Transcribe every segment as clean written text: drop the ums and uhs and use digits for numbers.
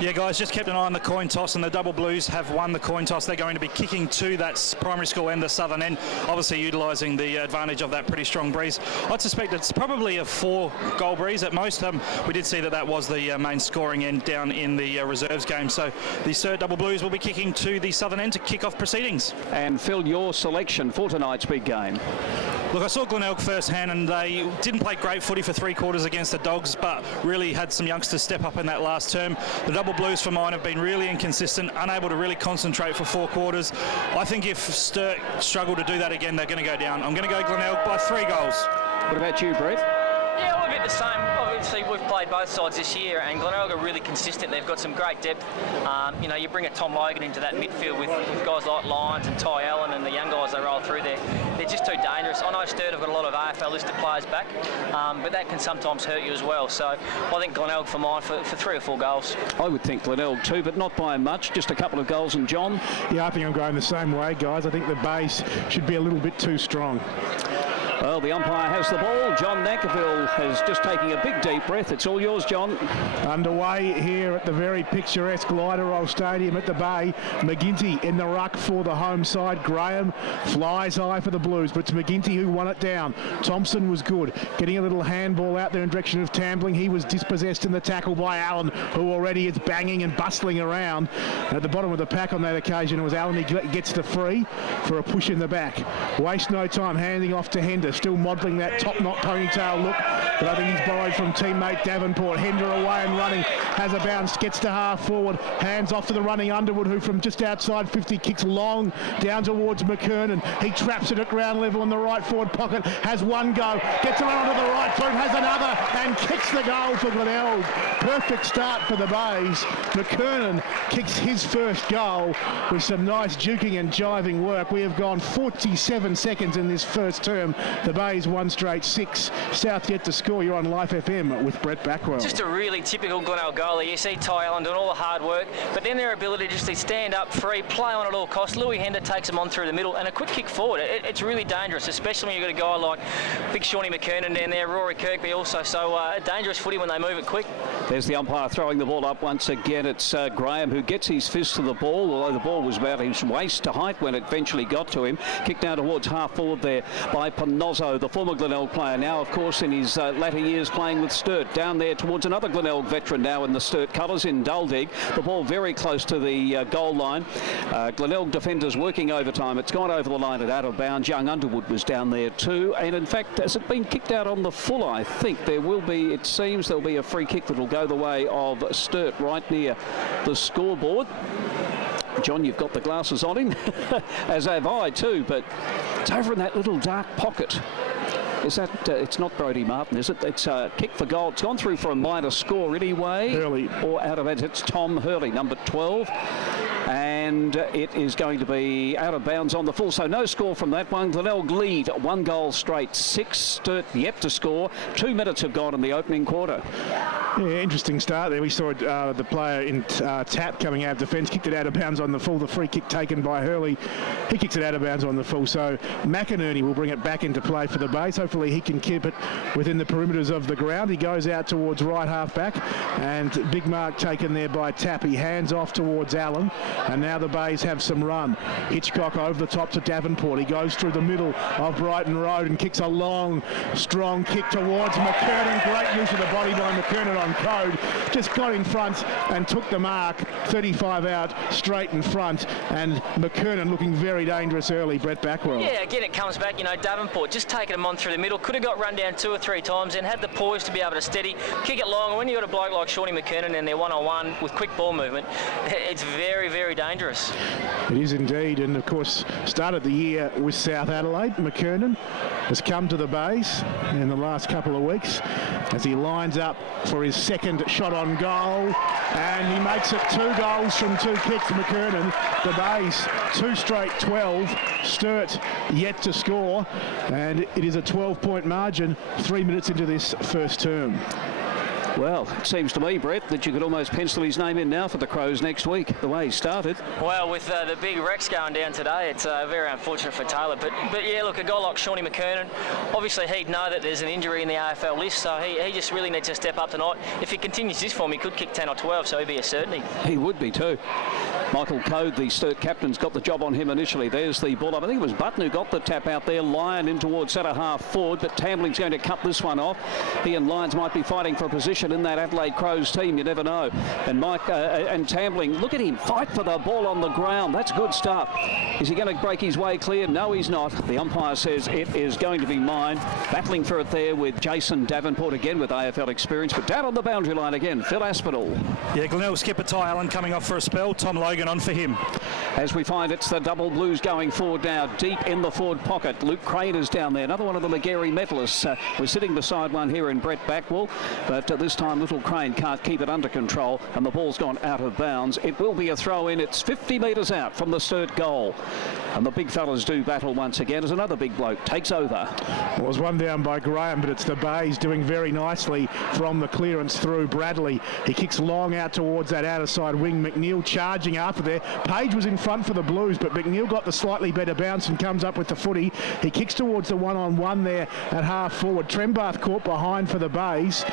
Yeah, guys, just kept an eye on the coin toss, and the Double Blues have won the coin toss. They're going to be kicking to that primary school end, the southern end, obviously utilising the advantage of that pretty strong breeze. I'd suspect it's probably a 4-goal breeze at most. We did see that was the main scoring end down in the reserves game. So the Sturt Double Blues will be kicking to the southern end to kick off proceedings. And Phil, your selection for tonight's big game? Look, I saw Glenelg firsthand, and they didn't play great footy for 3 quarters against the Dogs, but really had some youngsters step up in that last term. The Double Blues for mine have been really inconsistent, unable to really concentrate for 4 quarters. I think if Sturt struggle to do that again, they're going to go down. I'm going to go Glenelg by 3 goals. What about you, Brett? Yeah, we're a bit the same. Obviously, we've played both sides this year, and Glenelg are really consistent. They've got some great depth. You know, you bring a Tom Logan into that midfield with guys like Lyons and Ty Allen and the young guys they roll through there. They're just too dangerous. I know Sturt have got a lot of AFL listed players back, but that can sometimes hurt you as well. So I think Glenelg for mine for 3 or 4 goals. I would think Glenelg too, but not by much. Just a couple of goals. And John? Yeah, I think I'm going the same way, guys. I think the base should be a little bit too strong. Well, the umpire has the ball. John Nankivell has just taken a big deep breath. It's all yours, John. Underway here at the very picturesque Liderol Stadium at the Bay. McGinty in the ruck for the home side. Graham flies high for the Blues, but it's McGinty who won it down. Thompson was good, getting a little handball out there in direction of Tambling. He was dispossessed in the tackle by Allen, who already is banging and bustling around. At the bottom of the pack on that occasion, it was Allen. He gets the free for a push in the back. Waste no time, handing off to Hender. Still modelling that top knot ponytail look, but I think he's borrowed from teammate Davenport. Hender away and running, has a bounce, gets to half forward, hands off to the running Underwood, who from just outside 50 kicks long down towards McKernan. He traps it at ground level in the right forward pocket, has one go, gets around onto the right foot, has another, and kicks the goal for Glenelg. Perfect start for the Bays. McKernan kicks his first goal with some nice juking and jiving work. We have gone 47 seconds in this first term. The Bays 1 straight 6. South yet to score. You're on Life FM with Brett Backwell. Just a really typical Glenelg goalie. You see Ty Allen doing all the hard work, but then their ability just to stand up free, play on at all costs. Louis Hender takes them on through the middle, and a quick kick forward. It's really dangerous, especially when you've got a guy like Big Shawnee McKernan down there, Rory Kirkby also. So dangerous footy when they move it quick. There's the umpire throwing the ball up once again. It's Graham who gets his fist to the ball, although the ball was about his waist to height when it eventually got to him. Kicked down towards half forward there by Panozzo, the former Glenelg player, now of course in his latter years playing with Sturt. Down there towards another Glenelg veteran now in the Sturt colours in Duldig. The ball very close to the goal line. Glenelg defenders working overtime. It's gone over the line and out of bounds. Young Underwood was down there too, and in fact has it been kicked out on the full? I think there will be, it seems there'll be a free kick that will go the way of Sturt right near the scoreboard. John, you've got the glasses on him, as have I too, but it's over in that little dark pocket. Is that, it's not Brodie Martin, is it? It's a kick for goal. It's gone through for a minor score anyway. Hurley. Or out of it, it's Tom Hurley, number 12. And it is going to be out of bounds on the full. So no score from that one. Glenelg lead 1 goal straight. 6 Sturt yet to score. 2 minutes have gone in the opening quarter. Yeah, interesting start there. We saw the player in tap coming out of defence, kicked it out of bounds on the full. The free kick taken by Hurley. He kicks it out of bounds on the full. So McInerney will bring it back into play for the Bays. Hopefully he can keep it within the perimeters of the ground. He goes out towards right half back, and big mark taken there by Tapp. He hands off towards Allen, and now the Bays have some run. Hitchcock over the top to Davenport. He goes through the middle of Brighton Road and kicks a long, strong kick towards McKernan. Great use of the body by McKernan on code. Just got in front and took the mark. 35 out, straight in front, and McKernan looking very dangerous early. Brett Backwell. Yeah, again it comes back, you know, Davenport just taking him on through the middle. Could have got run down 2 or 3 times and had the poise to be able to steady, kick it long. And when you've got a bloke like Shawnee McKernan in there one-on-one with quick ball movement, it's very, very dangerous. It is indeed, and of course started the year with South Adelaide. McKernan has come to the Bays in the last couple of weeks as he lines up for his second shot on goal, and he makes it 2 goals from 2 kicks. McKernan, the Bays 2 straight 12. Sturt yet to score, and it is a 12-point margin 3 minutes into this first term. Well, it seems to me, Brett, that you could almost pencil his name in now for the Crows next week, the way he started. Well, with the big Rex going down today, it's very unfortunate for Taylor. But yeah, look, a guy like Shawnee McKernan, obviously he'd know that there's an injury in the AFL list, so he just really needs to step up tonight. If he continues this form, he could kick 10 or 12, so he'd be a certainty. He would be too. Michael Code, the Sturt captain's got the job on him initially. There's the ball up. I think it was Button who got the tap out there. Lyon in towards centre half forward, but Tambling's going to cut this one off. He and Lyons might be fighting for a position in that Adelaide Crows team. You never know. And and Tambling, look at him fight for the ball on the ground. That's good stuff. Is he going to break his way clear? No, he's not. The umpire says it is going to be mine. Battling for it there with Jason Davenport again with AFL experience, but down on the boundary line again, Phil Aspinall. Yeah, Glenelg skipper Ty Allen coming off for a spell. Tom Logan on for him. As we find it's the double blues going forward now, deep in the forward pocket. Luke Crane is down there, another one of the McGarry medalists. We're sitting beside one here in Brett Backwell, but this time little Crane can't keep it under control and the ball's gone out of bounds. It will be a throw in. It's 50 metres out from the Sturt goal. And the big fellas do battle once again as another big bloke takes over. Well, it was one down by Graham, but it's the Bays doing very nicely from the clearance through Bradley. He kicks long out towards that outer side wing. McNeil charging after there. Page was in front for the Blues, but McNeil got the slightly better bounce and comes up with the footy. He kicks towards the one-on-one there at half forward. Trembath caught behind for the Bays.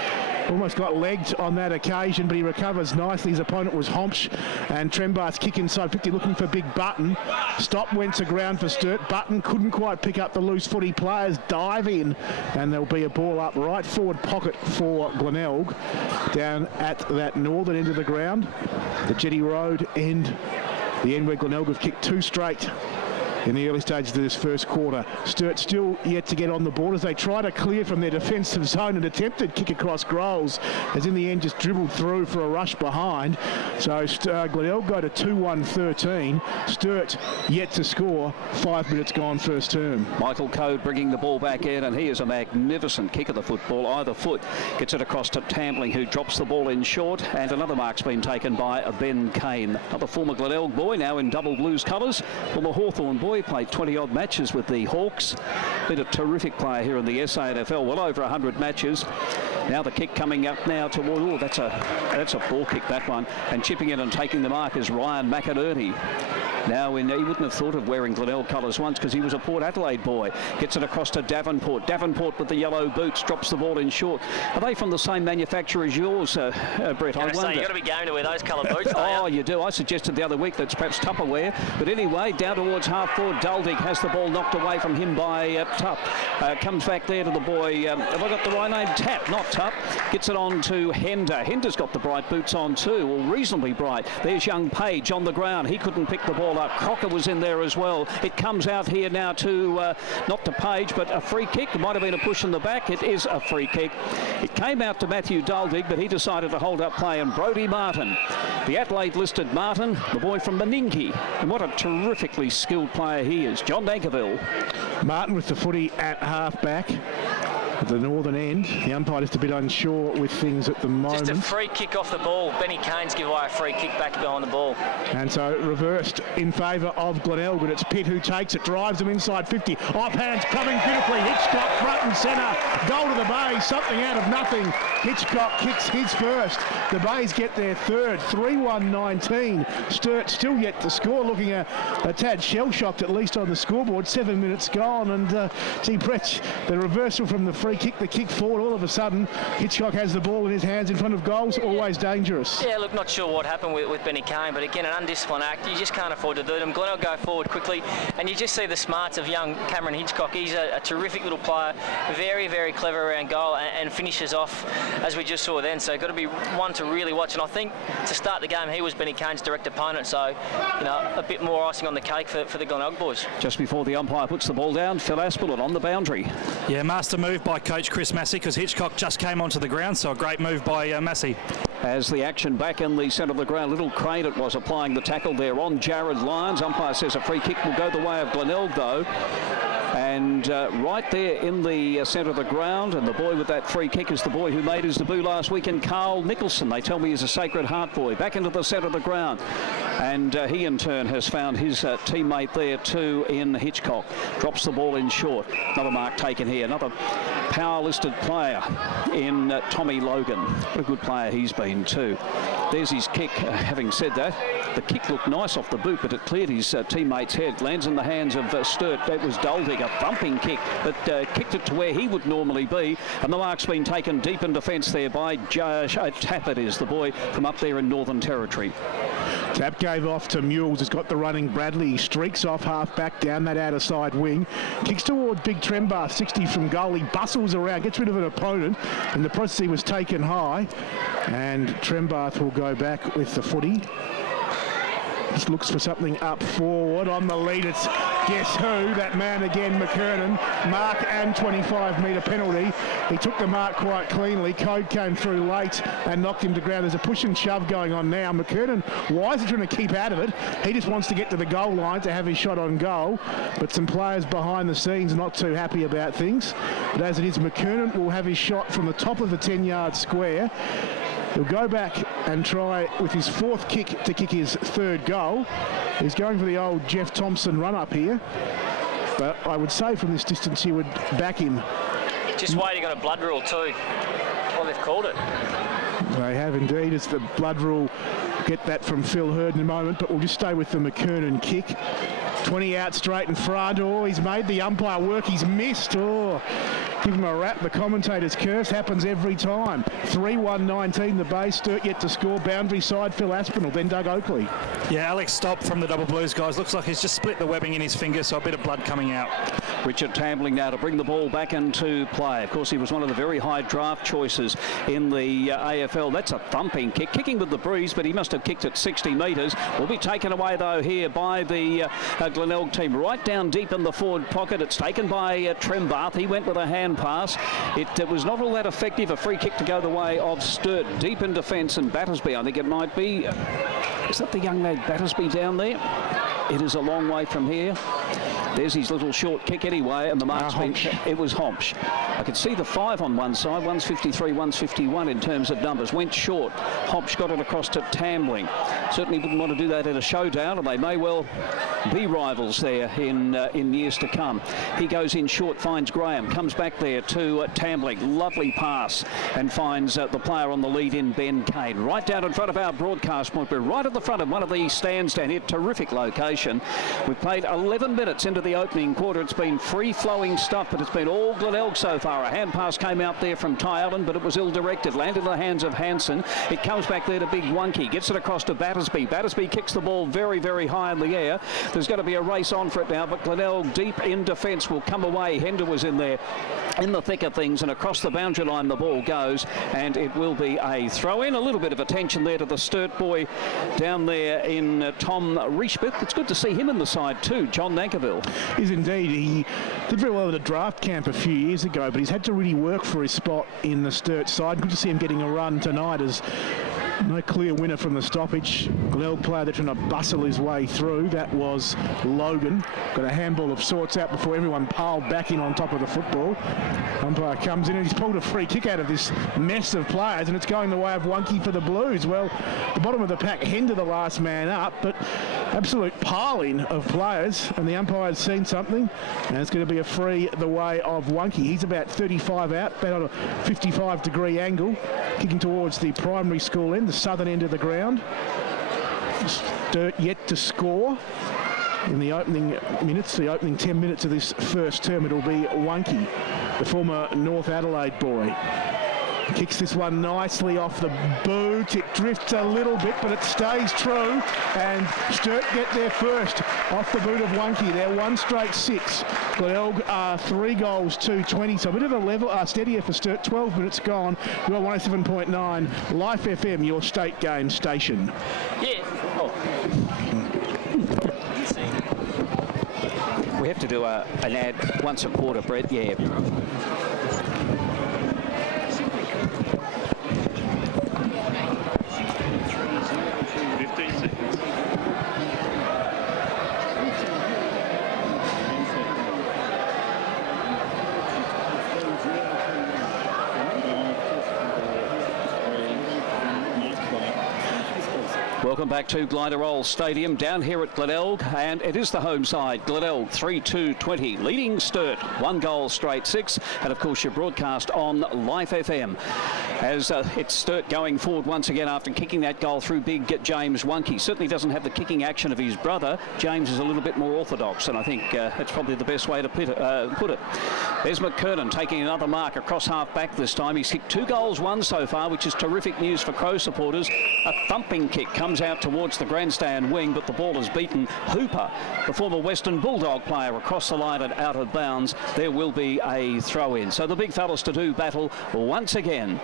Almost got legged on that occasion, but he recovers nicely. His opponent was Homsch, and Trembath's kick inside 50 looking for Big Button. Stop went to ground for Sturt. Button couldn't quite pick up the loose footy. Players dive in, and there'll be a ball up right forward pocket for Glenelg down at that northern end of the ground, the Jetty Road end, the end where Glenelg have kicked two straight in the early stages of this first quarter. Sturt still yet to get on the board as they try to clear from their defensive zone and attempted kick across Groves, as in the end just dribbled through for a rush behind. So Glenelg go to 2-1-13. Sturt yet to score. 5 minutes gone first term. Michael Code bringing the ball back in, and he is a magnificent kick of the football. Either foot gets it across to Tambling, who drops the ball in short, and another mark's been taken by Ben Kane. Another former Glenelg boy, now in double blues colours. Former Hawthorn boy, played 20-odd matches with the Hawks. Been a terrific player here in the SANFL, well over 100 matches. Now the kick coming up now toward, oh, that's a ball kick, that one. And chipping in and taking the mark is Ryan McInerney. Now, he wouldn't have thought of wearing Glenelg colours once because he was a Port Adelaide boy. Gets it across to Davenport. Davenport with the yellow boots, drops the ball in short. Are they from the same manufacturer as yours, Brett? I wonder. You've got to be going to wear those coloured boots, Oh, you do. I suggested the other week that's perhaps Tupperware. But anyway, down towards half forward, Duldig has the ball knocked away from him by Tupp. Comes back there to the boy. Have I got the right name? Tap, not Tupp. Gets it on to Hender. Hender's got the bright boots on too, or reasonably bright. There's young Page on the ground. He couldn't pick the ball up. Crocker was in there as well. It comes out here now to, not to Page, but a free kick. It might have been a push in the back. It is a free kick. It came out to Matthew Duldig, but he decided to hold up play, and Brodie Martin, the Adelaide-listed Martin, the boy from Meningie. And what a terrifically skilled player he is. John Dankerville. Martin with the footy at half-back. At the northern end, the umpire is a bit unsure with things at the moment. Just a free kick off the ball. Benny Canes give away a free kick back behind the ball. And so reversed in favour of Glenelg, but it's Pitt who takes it, drives them inside 50. Off hands coming beautifully. Hitchcock front and centre. Goal to the Bays, something out of nothing. Hitchcock kicks his first. The Bays get their third. 3-1-19. Sturt still yet to score, looking a tad shell-shocked at least on the scoreboard. 7 minutes gone, and gee, Brett, the reversal from the free kick, the kick forward, all of a sudden Hitchcock has the ball in his hands in front of goals. Always dangerous. Yeah, look, not sure what happened with Benny Kane, but again, an undisciplined act. You just can't afford to do them. Glenelg go forward quickly, and you just see the smarts of young Cameron Hitchcock. He's a terrific little player, very, very clever around goal, and finishes off as we just saw then. So got to be one to really watch, and I think to start the game he was Benny Kane's direct opponent, so you know, a bit more icing on the cake for the Glenelg boys. Just before the umpire puts the ball down, Phil Aspinall on the boundary. Yeah, master move by coach Chris Massey, because Hitchcock just came onto the ground, so a great move by Massey. As the action back in the centre of the ground, little Crane it was applying the tackle there on Jared Lyons. Umpire says a free kick will go the way of Glenelg though. And right there in the centre of the ground, and the boy with that free kick is the boy who made his debut last weekend, Carl Nicholson. They tell me he's a Sacred Heart boy. Back into the centre of the ground. And he in turn has found his teammate there too in Hitchcock. Drops the ball in short. Another mark taken here. Another power-listed player in Tommy Logan. What a good player he's been too. There's his kick. Having said that, the kick looked nice off the boot, but it cleared his teammate's head. Lands in the hands of Sturt. That was Doldig, a thumping kick, but kicked it to where he would normally be. And the mark's been taken deep in defence there by Tappert, is the boy from up there in Northern Territory. Tap gave off to Mules, has got the running Bradley. He streaks off half back down that outer side wing. Kicks toward Big Trembar, 60 from goal. He bustles around, gets rid of an opponent. In the process, he was taken high. And Trembarth will go back with the footy. Just looks for something up forward on the lead. It's guess who? That man again, McKernan. Mark and 25-metre penalty. He took the mark quite cleanly. Code came through late and knocked him to ground. There's a push and shove going on now. McKernan wisely trying to keep out of it. He just wants to get to the goal line to have his shot on goal. But some players behind the scenes not too happy about things. But as it is, McKernan will have his shot from the top of the 10-yard square. He'll go back and try with his fourth kick to kick his third goal. He's going for the old Jeff Thompson run-up here. But I would say from this distance he would back him. Just waiting on a blood rule too. Well, they've called it. They have indeed. It's the blood rule. Get that from Phil Hurd in a moment, but we'll just stay with the McKernan kick. 20 out straight in front. Oh, he's made the umpire work. He's missed. Oh, give him a rap. The commentator's curse happens every time. 3-1-19 the base. Sturt yet to score. Boundary side, Phil Aspinall, then Doug Oakley. Yeah, Alex Stopp from the Double Blues guys. Looks like he's just split the webbing in his finger, so a bit of blood coming out. Richard Tambling now to bring the ball back into play. Of course, he was one of the very high draft choices in the AFL. That's a thumping kick. Kicking with the breeze, but he must have kicked it 60 metres. Will be taken away, though, here by the Glenelg team. Right down deep in the forward pocket. It's taken by Trembarth. He went with a hand pass. It was not all that effective. A free kick to go the way of Sturt. Deep in defence, and Battersby, I think it might be. Is that the young lad Battersby down there? It is a long way from here. There's his little short kick anyway, and the mark's been... It was Homsch. I could see the 5 on one side, one's 53, one's 51 in terms of numbers. Went short. Homsch got it across to Tambling. Certainly wouldn't want to do that in a showdown, and they may well be rivals there in years to come. He goes in short, finds Graham, comes back there to Tambling. Lovely pass, and finds the player on the lead in Ben Kane. Right down in front of our broadcast point. We're right at the front of one of the stands down here. Terrific location. We've played 11 minutes into the opening quarter. It's been free-flowing stuff, but it's been all Glenelg so far. A hand pass came out there from Ty Allen, but it was ill-directed. Landed in the hands of Hansen. It comes back there to Big Wonky. Gets it across to Battersby. Battersby kicks the ball very, very high in the air. There's going to be a race on for it now, but Glenelg deep in defence will come away. Hender was in there in the thick of things, and across the boundary line the ball goes, and it will be a throw-in. A little bit of attention there to the Sturt boy down there in Tom Rishbeth. It's good to see him in the side too, John Nankerville. Is indeed. He did very well at a draft camp a few years ago, but he's had to really work for his spot in the Sturt side. Good to see him getting a run tonight as no clear winner from the stoppage. Glenelg player that's trying to bustle his way through. That was Logan. Got a handball of sorts out before everyone piled back in on top of the football. Umpire comes in and he's pulled a free kick out of this mess of players, and it's going the way of Wonky for the Blues. Well, the bottom of the pack, Hender the last man up, but absolute piling of players, and the umpire's seen something, and it's going to be a free the way of Wonky. He's about 35 out, about on a 55-degree angle, kicking towards the primary school end, the southern end of the ground. Sturt yet to score in the opening minutes, the opening 10 minutes of this first term. It'll be Wonky, the former North Adelaide boy. Kicks this one nicely off the boot. It drifts a little bit, but it stays true. And Sturt get there first off the boot of Wonky. They're 1 straight 6. Glenelg 3 goals, 2-20. So a bit of a level, steadier for Sturt. 12 minutes gone. You're 107.9 Life FM, your state game station. Yeah. Oh. We have to do an ad once a quarter, Brett. Yeah. Welcome back to Glenelg Stadium down here at Glenelg, and it is the home side. Glenelg 3-2-20 leading Sturt 1 goal straight 6, and of course your broadcast on Life FM as it's Sturt going forward once again after kicking that goal through big James Wunke. Certainly doesn't have the kicking action of his brother. James is a little bit more orthodox, and I think that's probably the best way to put it. There's McKernan taking another mark across half back this time. He's kicked 2 goals, 1 so far, which is terrific news for Crow supporters. A thumping kick comes out towards the grandstand wing, but the ball is beaten. Hooper, the former Western Bulldog player, across the line and out of bounds. There will be a throw-in. So the big fellas to do battle once again.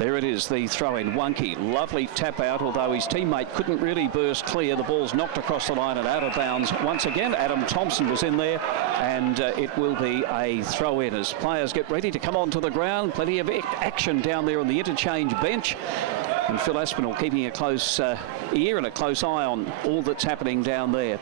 There it is, the throw-in. Wunke, lovely tap out, although his teammate couldn't really burst clear. The ball's knocked across the line and out of bounds. Once again, Adam Thompson was in there, and it will be a throw-in as players get ready to come onto the ground. Plenty of action down there on the interchange bench. And Phil Aspinall keeping a close ear and a close eye on all that's happening down there.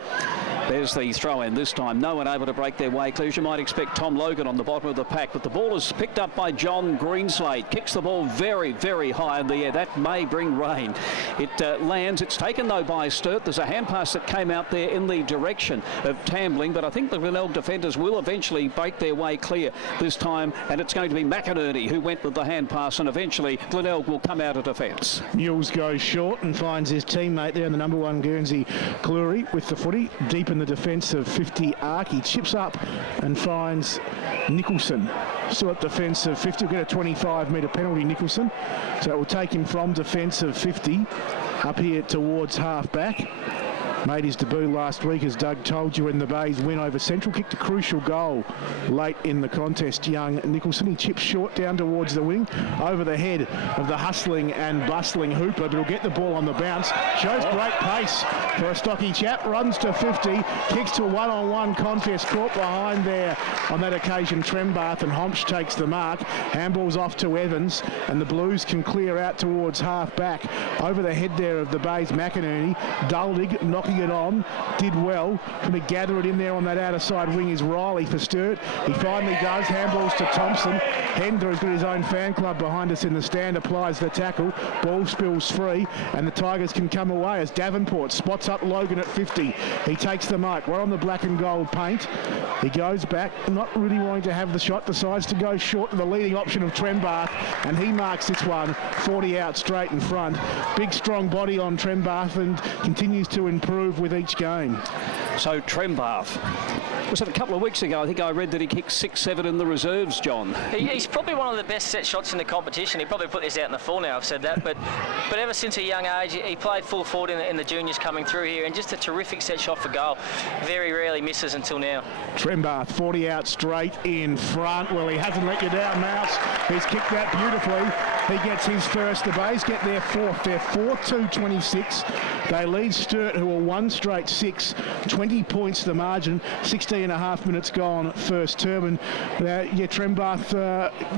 There's the throw-in this time. No one able to break their way clear. As you might expect, Tom Logan on the bottom of the pack, but the ball is picked up by John Greenslade. Kicks the ball very, very high in the air. That may bring rain. It lands. It's taken, though, by Sturt. There's a hand pass that came out there in the direction of Tambling, but I think the Glenelg defenders will eventually break their way clear this time, and it's going to be McInerney who went with the hand pass, and eventually Glenelg will come out of defence. Mules goes short and finds his teammate there in the number 1 Guernsey, Cleary, with the footy deep in the defence of 50 arc. He chips up and finds Nicholson. Still at defence of 50. Will get a 25-metre penalty, Nicholson. So it will take him from defence of 50 up here towards half-back. Made his debut last week, as Doug told you, in the Bays win over Central. Kicked a crucial goal late in the contest, young Nicholson. He chips short down towards the wing, over the head of the hustling and bustling Hooper, but he'll get the ball on the bounce. Shows great pace for a stocky chap. Runs to 50, kicks to a one-on-one contest. Caught behind there on that occasion, Trembath, and Homsch takes the mark. Handball's off to Evans, and the Blues can clear out towards half-back. Over the head there of the Bays, McInerney. Duldig knocking it on, did well. Going to gather it in there on that outer side wing is Riley for Sturt. He finally does. Handballs to Thompson. Hender has got his own fan club behind us in the stand, applies the tackle. Ball spills free, and the Tigers can come away as Davenport spots up Logan at 50. He takes the mark. We're on the black and gold paint. He goes back, not really wanting to have the shot, decides to go short to the leading option of Trembath, and he marks this one 40 out straight in front. Big strong body on Trembath, and continues to improve with each game. So Trembath, was it a couple of weeks ago? I think I read that he kicked 6-7 in the reserves, John. He's probably one of the best set shots in the competition. He probably put this out in the full now, I've said that, but ever since a young age, he played full forward in the juniors coming through here, and just a terrific set shot for goal. Very rarely misses until now. Trembath, 40 out straight in front. Well, he hasn't let you down, Mouse. He's kicked that beautifully. He gets his first. The Bays get their fourth. They're 4-2-26. They lead Sturt, who are 1 straight 6. 20 points the margin. 16 and a half minutes gone first term. And Trembath,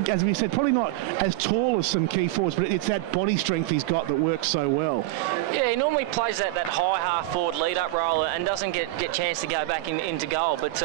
as we said, probably not as tall as some key forwards, but it's that body strength he's got that works so well. Yeah, he normally plays that high half forward lead-up role and doesn't get chance to go back into goal. But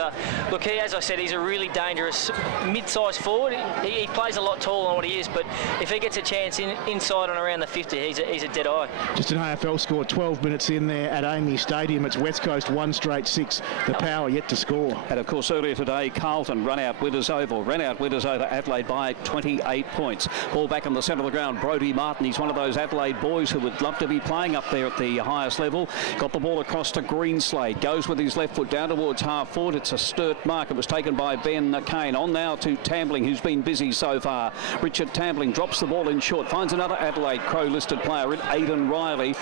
look, as I said, he's a really dangerous mid-sized forward. He plays a lot taller than what he is, but if he gets a chance inside and around the 50, he's a dead eye. Just an AFL score, 12 minutes in there at Amy Stadium. It's West Coast 1 straight 6. The Power yet to score. And of course, earlier today, Carlton ran out Winners over Adelaide by 28 points. Ball back in the centre of the ground. Brodie Martin, he's one of those Adelaide boys who would love to be playing up there at the highest level. Got the ball across to Greenslade. Goes with his left foot down towards half forward. It's a Sturt mark. It was taken by Ben Kane. On now to Tambling, who's been busy so far. Richard Tambling drops the ball in short. Finds another Adelaide Crow listed player in Aidan Riley.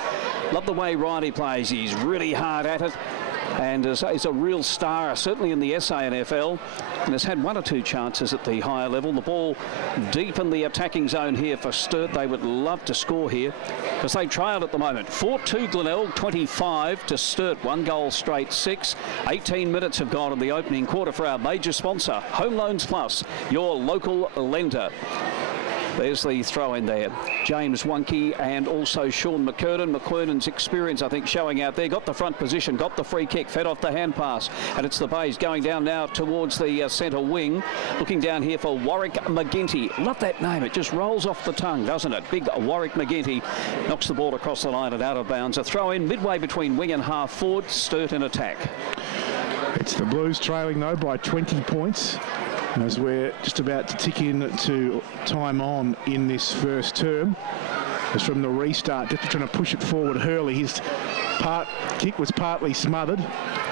Love the way Riley plays. He's really hard at it, and is a real star, certainly in the SANFL, and has had 1 or 2 chances at the higher level. The ball deep in the attacking zone here for Sturt. They would love to score here as they trail at the moment. 4-2 Glenelg, 25 to Sturt, 1 goal straight 6. 18 minutes have gone in the opening quarter for our major sponsor, Home Loans Plus, your local lender. There's the throw in there. James Wonke and also Sean McKernan. McKernan's experience, I think, showing out there. Got the front position, got the free kick, fed off the hand pass. And it's the Bays going down now towards the centre wing. Looking down here for Warwick McGinty. Love that name. It just rolls off the tongue, doesn't it? Big Warwick McGinty knocks the ball across the line and out of bounds. A throw in midway between wing and half forward. Sturt in attack. It's the Blues trailing, though, by 20 points. As we're just about to tick in to time on in this first term. As from the restart, just trying to push it forward. Hurley, his kick was partly smothered.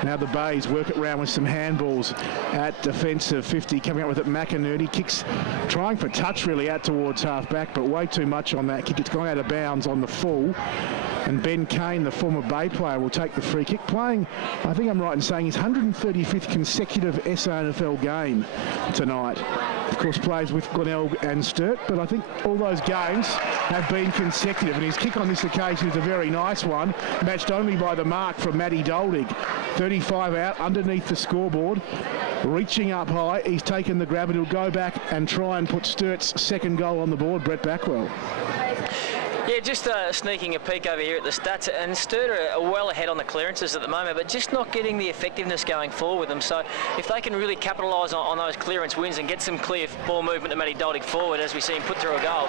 Now the Bays work it round with some handballs at defensive 50. Coming out with it, McInerney kicks, trying for touch really out towards half back, but way too much on that kick. It's gone out of bounds on the full. And Ben Kane, the former Bay player, will take the free kick. Playing, I think I'm right in saying, his 135th consecutive SANFL game tonight. Of course, plays with Glenelg and Sturt, but I think all those games have been consecutive. And his kick on this occasion is a very nice one, matched only by the mark from Matty Doldig. 35 out underneath the scoreboard, reaching up high. He's taken the grab and he'll go back and try and put Sturt's second goal on the board. Brett Backwell. Yeah, just sneaking a peek over here at the stats, and Sturt are well ahead on the clearances at the moment, but just not getting the effectiveness going forward with them. So if they can really capitalise on those clearance wins and get some clear ball movement to Matty Doldig forward, as we see him put through a goal,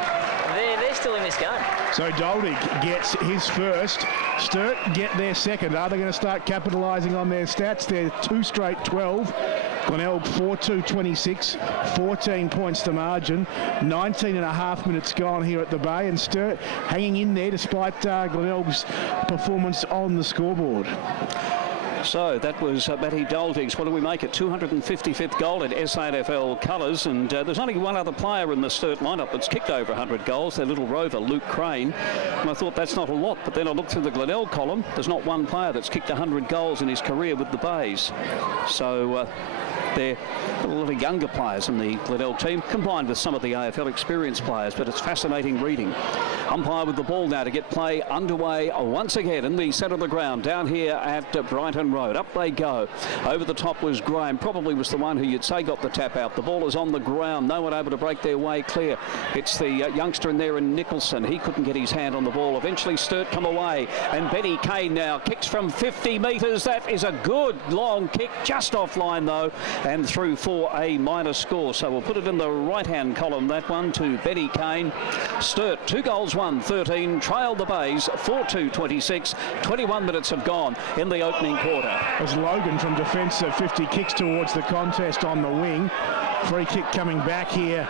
they're still in this game. So Doldig gets his first. Sturt get their second. Are they going to start capitalising on their stats? They're 2 straight 12. Glenelg 4-2-26, 14 points to margin, 19 and a half minutes gone here at the Bay, and Sturt hanging in there despite Glenelg's performance on the scoreboard. So that was Matty Doldig's, what do we make it, 255th goal in SANFL colours, and there's only one other player in the Sturt lineup that's kicked over 100 goals, their little rover, Luke Crane, and I thought that's not a lot, but then I looked through the Glenelg column, there's not one player that's kicked 100 goals in his career with the Bays. So they're a lot of younger players in the Glenelg team, combined with some of the AFL experienced players, but it's fascinating reading. Umpire with the ball now to get play underway once again in the centre of the ground, down here at Brighton Road. Up they go. Over the top was Graham, probably was the one who you'd say got the tap out. The ball is on the ground, no one able to break their way clear. It's the youngster in there in Nicholson. He couldn't get his hand on the ball. Eventually Sturt come away, and Benny Kane now kicks from 50 metres. That is a good long kick, just offline though, and through for a minor score. So we'll put it in the right-hand column, that one, to Benny Kane. Sturt, 2 goals, 1-13, trailed the Bays 4-2-26. 21 minutes have gone in the opening quarter. As Logan from defensive 50 kicks towards the contest on the wing. Free kick coming back here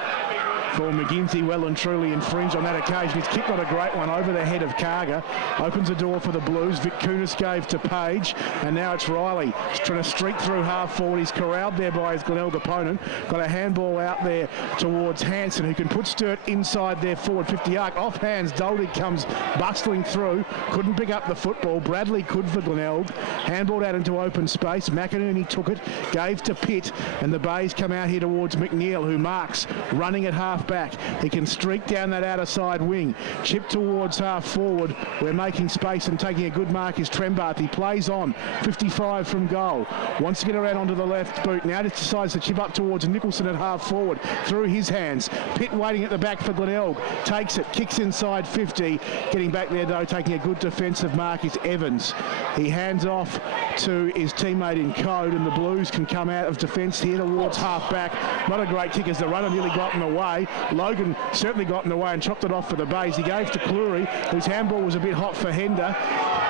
for McGinty, well and truly infringed on that occasion. His kick got a great one over the head of Karga. Opens the door for the Blues. Vic Kunis gave to Page, and now it's Riley. He's trying to streak through half forward. He's corralled there by his Glenelg opponent. Got a handball out there towards Hansen, who can put Sturt inside their forward 50 arc. Off hands, Doldig comes bustling through. Couldn't pick up the football. Bradley could for Glenelg. Handballed out into open space. McInerney took it, gave to Pitt, and the Bays come out here towards McNeil, who marks, running at half back. He can streak down that outer side wing. Chip towards half forward. We're making space and taking a good mark is Trembath. He plays on. 55 from goal. Wants to get around onto the left boot. Now just decides to chip up towards Nicholson at half forward. Through his hands. Pitt waiting at the back for Glenelg. Takes it. Kicks inside 50. Getting back there though, taking a good defensive mark is Evans. He hands off to his teammate in Code, and the Blues can come out of defence here towards half back. Not a great kick as the runner nearly got in the way. Logan certainly got in the way and chopped it off for the Bays. He gave to Cleary, whose handball was a bit hot for Hender.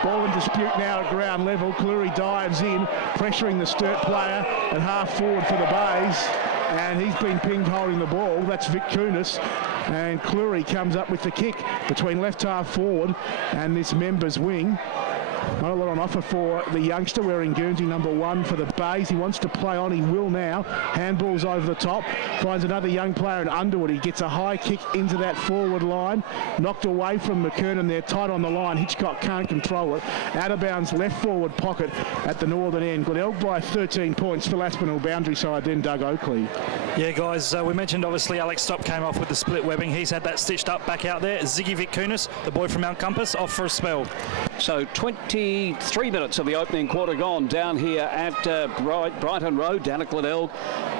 Ball in dispute now at ground level. Cleary dives in, pressuring the Sturt player at half forward for the Bays. And he's been pinged holding the ball. That's Vic Kunis. And Cleary comes up with the kick between left half forward and this members wing. Not a lot on offer for the youngster wearing Guernsey number 1 for the Bays. He wants to play on. He will now. Handballs over the top. Finds another young player in Underwood. He gets a high kick into that forward line. Knocked away from McKernan. They're tight on the line. Hitchcock can't control it. Out of bounds left forward pocket at the northern end. Glenelg by 13 points. Phil Aspinall boundary side, then Doug Oakley. Yeah, guys, we mentioned obviously Alex Stopp came off with the split webbing. He's had that stitched up back out there. Ziggy Vic Kunis, the boy from Mount Compass, off for a spell. So 23 minutes of the opening quarter gone down here at Brighton Road, down at Glenelg.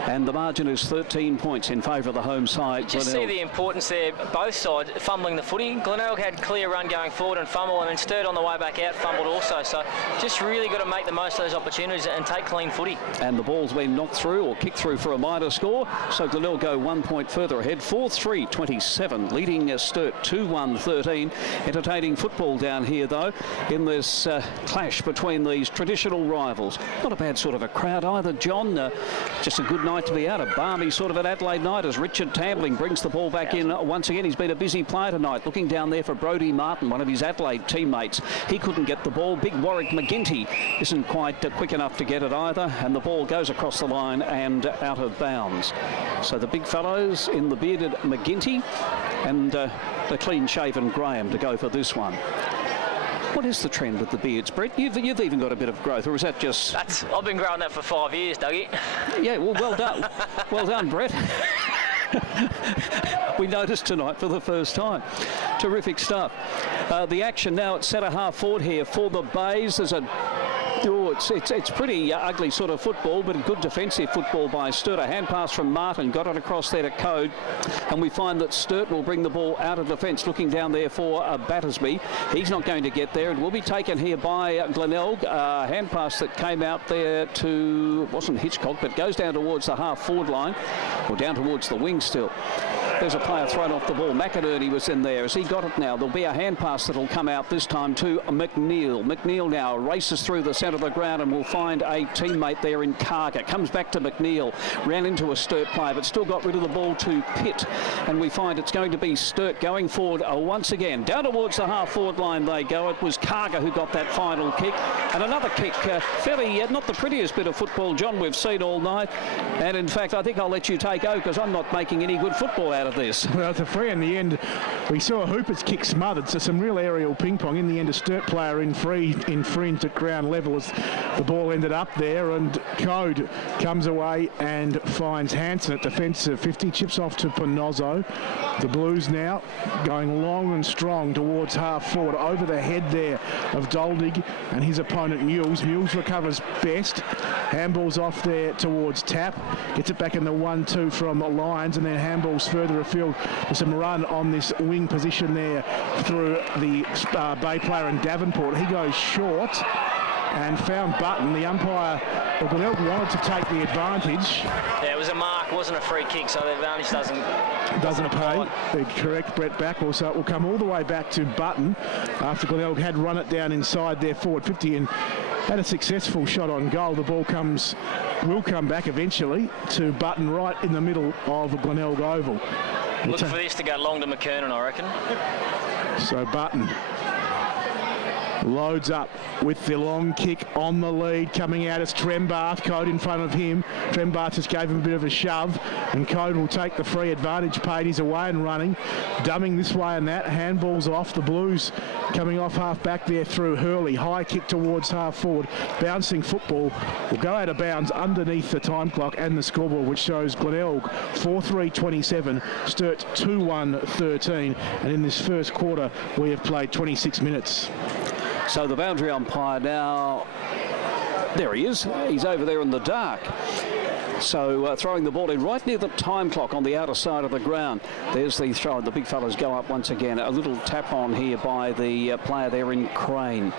and the margin is 13 points in favour of the home side. Just see the importance there, both sides fumbling the footy. Glenelg had clear run going forward and fumble, and then Sturt on the way back out fumbled also. So just really got to make the most of those opportunities and take clean footy. And the ball's been knocked through or kicked through for a minor score. So Glenelg go 1 point further ahead, 4-3-27, leading Sturt 2-1-13. Entertaining football down here, though, in this clash between these traditional rivals. Not a bad sort of a crowd either, John. Just a good night to be out. A balmy sort of an Adelaide night as Richard Tambling brings the ball back in once again. He's been a busy player tonight. Looking down there for Brodie Martin, one of his Adelaide teammates. He couldn't get the ball. Big Warwick McGinty isn't quite quick enough to get it either, and the ball goes across the line and out of bounds. So the big fellows in the bearded McGinty and the clean-shaven Graham to go for this one. What is the trend with the beards, Brett? You've even got a bit of growth, or is that just... I've been growing that for 5 years, Dougie. Yeah, well done. Well done, Brett. We noticed tonight for the first time. Terrific stuff. The action now at centre half forward here for the Bays. There's a... Oh, it's pretty ugly sort of football, but a good defensive football by Sturt. A hand pass from Martin, got it across there to Code, and we find that Sturt will bring the ball out of defence, looking down there for Battersby. He's not going to get there. It will be taken here by Glenelg. Hand pass that came out there to, wasn't Hitchcock, but goes down towards the half forward line, or down towards the wing still. There's a player thrown off the ball. McInerney was in there. Has he got it now? There'll be a hand pass that'll come out this time to McNeil. McNeil now races through the centre of the ground and will find a teammate there in Carger. Comes back to McNeil. Ran into a Sturt player, but still got rid of the ball to Pitt. And we find it's going to be Sturt going forward once again. Down towards the half-forward line they go. It was Carger who got that final kick. And another kick, fairly not the prettiest bit of football, John, we've seen all night. And in fact, I think I'll let you take over because I'm not making any good football out of this. Well, it's a free in the end. We saw a Hooper's kick smothered, so some real aerial ping pong. In the end, a Sturt player infringed at ground level as the ball ended up there, and Code comes away and finds Hansen at defensive 50, chips off to Panozzo. The Blues now going long and strong towards half forward, over the head there of Doldig and his opponent Mules. Mules recovers best. Handball's off there towards Tapp. Gets it back in the 1-2 from Lyons, and then handballs further afield with some run on this wing position there through the Bay player in Davenport. He goes short and found Button. The umpire, Glenelg, wanted to take the advantage. Yeah, it was a mark, wasn't a free kick, so the advantage doesn't pay. Correct, Brett Backall. So it will come all the way back to Button after Glenelg had run it down inside their forward 50 and had a successful shot on goal. The ball will come back eventually to Button right in the middle of Glenelg Oval. Look for this to go long to McKernan, I reckon. So Button loads up with the long kick on the lead. Coming out is Trembath. Code in front of him. Trembath just gave him a bit of a shove, and Code will take the free advantage. Paid his away and running, dumbing this way and that. Handballs off. The Blues coming off half back there through Hurley. High kick towards half forward. Bouncing football will go out of bounds underneath the time clock and the scoreboard, which shows Glenelg 4-3-27, Sturt 2-1-13, and in this first quarter we have played 26 minutes. So the boundary umpire now, there he is. He's over there in the dark. So throwing the ball in right near the time clock on the outer side of the ground. There's the throw. The big fellas go up once again. A little tap on here by the player there in Crane.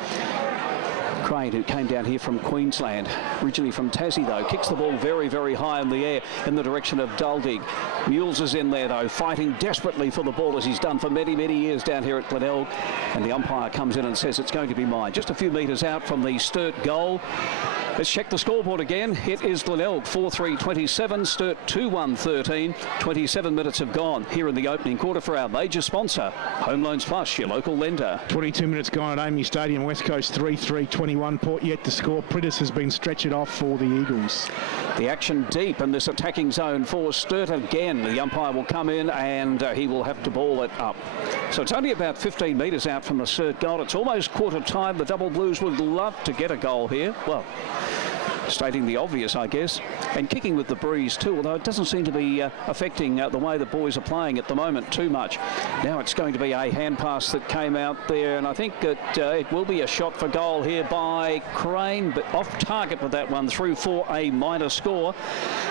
Crane, who came down here from Queensland, originally from Tassie though, kicks the ball very, very high in the air in the direction of Doldig. Mules is in there though, fighting desperately for the ball as he's done for many, many years down here at Glenelg. And the umpire comes in and says it's going to be mine. Just a few metres out from the Sturt goal. Let's check the scoreboard again. It is Glenelg 4-3-27, Sturt 2-1-13. 27 minutes have gone here in the opening quarter for our major sponsor, Home Loans Plus, your local lender. 22 minutes gone at Amy Stadium. West Coast 3-3-21. Port yet to score. Priddis has been stretched off for the Eagles. The action deep in this attacking zone for Sturt again. The umpire will come in and he will have to ball it up. So it's only about 15 metres out from the Sturt goal. It's almost quarter time. The Double Blues would love to get a goal here. Well, stating the obvious, I guess, and kicking with the breeze too, although it doesn't seem to be affecting the way the boys are playing at the moment too much. Now it's going to be a hand pass that came out there, and I think that it will be a shot for goal here by Crane, but off target with that one through for a minor score.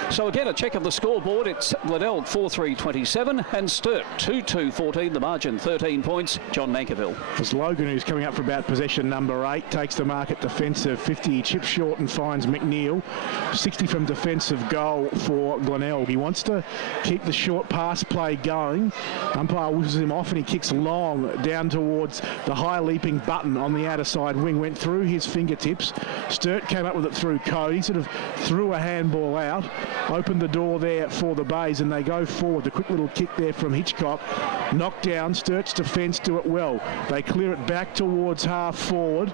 So again, a check of the scoreboard. It's Glenelg 4-3-27 and Sturt 2-2-14. The margin 13 points. John Nankerville. As Logan, who's coming up for about possession number 8, takes the mark at defensive 50. He chips short and finds McNeil. 60 from defensive goal for Glenelg. He wants to keep the short pass play going. Umpire whistles him off and he kicks long down towards the high leaping Button on the outer side wing. Went through his fingertips. Sturt came up with it through Cody. Sort of threw a handball out. Opened the door there for the Bays and they go forward. The quick little kick there from Hitchcock. Knocked down. Sturt's defence do it well. They clear it back towards half forward.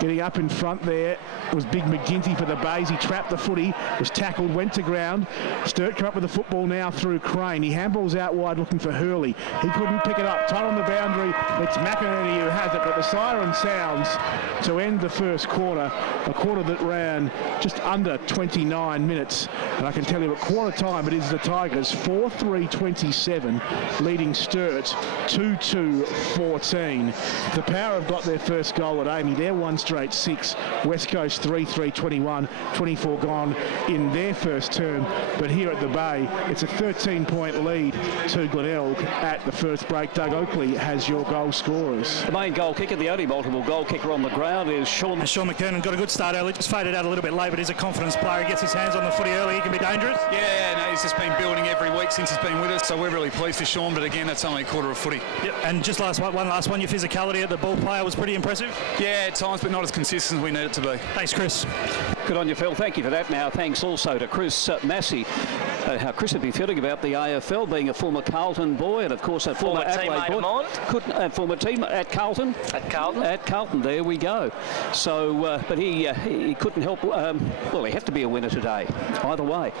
Getting up in front there was Big McGinty for the Bays. He trapped the footy, was tackled, went to ground. Sturt come up with the football now through Crane. He handballs out wide looking for Hurley. He couldn't pick it up. Tight on the boundary. It's McInerney who has it, but the siren sounds to end the first quarter. A quarter that ran just under 29 minutes. And I can tell you at quarter time it is the Tigers 4-3-27 leading Sturt 2-2-14. The Power have got their first goal at Amy. They're 1 straight 6. West Coast 3-3-21. 24 gone in their first term. But here at the Bay, it's a 13-point lead to Glenelg at the first break. Doug Oakley has your goal scorers. The main goal kicker, the only multiple goal kicker on the ground, is Sean McKernan. Got a good start early, just faded out a little bit late, but he's a confidence player. He gets his hands on the footy early, he can be dangerous. Yeah, no, he's just been building every week since he's been with us, so we're really pleased for Sean, but again, that's only a quarter of footy. Yep. And just one last one, your physicality at the ball player was pretty impressive. Yeah, at times, but not as consistent as we need it to be. Thanks, Chris. Good on you, Phil. Thank you for that. Now, thanks also to Chris Massey. How Chris would be feeling about the AFL, being a former Carlton boy and, of course, a former Adelaide boy. Former team at Carlton. At Carlton, there we go. So, but he couldn't help. Well, he had to be a winner today, either way.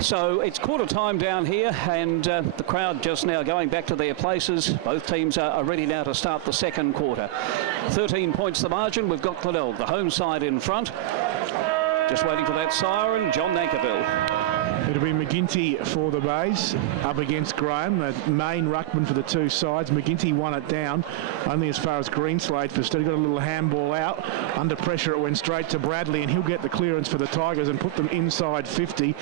So it's quarter time down here, and the crowd just now going back to their places. Both teams are ready now to start the second quarter. 13 points the margin. We've got Glenelg, the home side, in front. Just waiting for that siren. John Nankerville. It'll be McGinty for the Bays up against Graham, the main ruckman for the two sides. McGinty won it down only as far as Greenslade for Sturt. Got a little handball out. Under pressure it went straight to Bradley and he'll get the clearance for the Tigers and put them inside 50.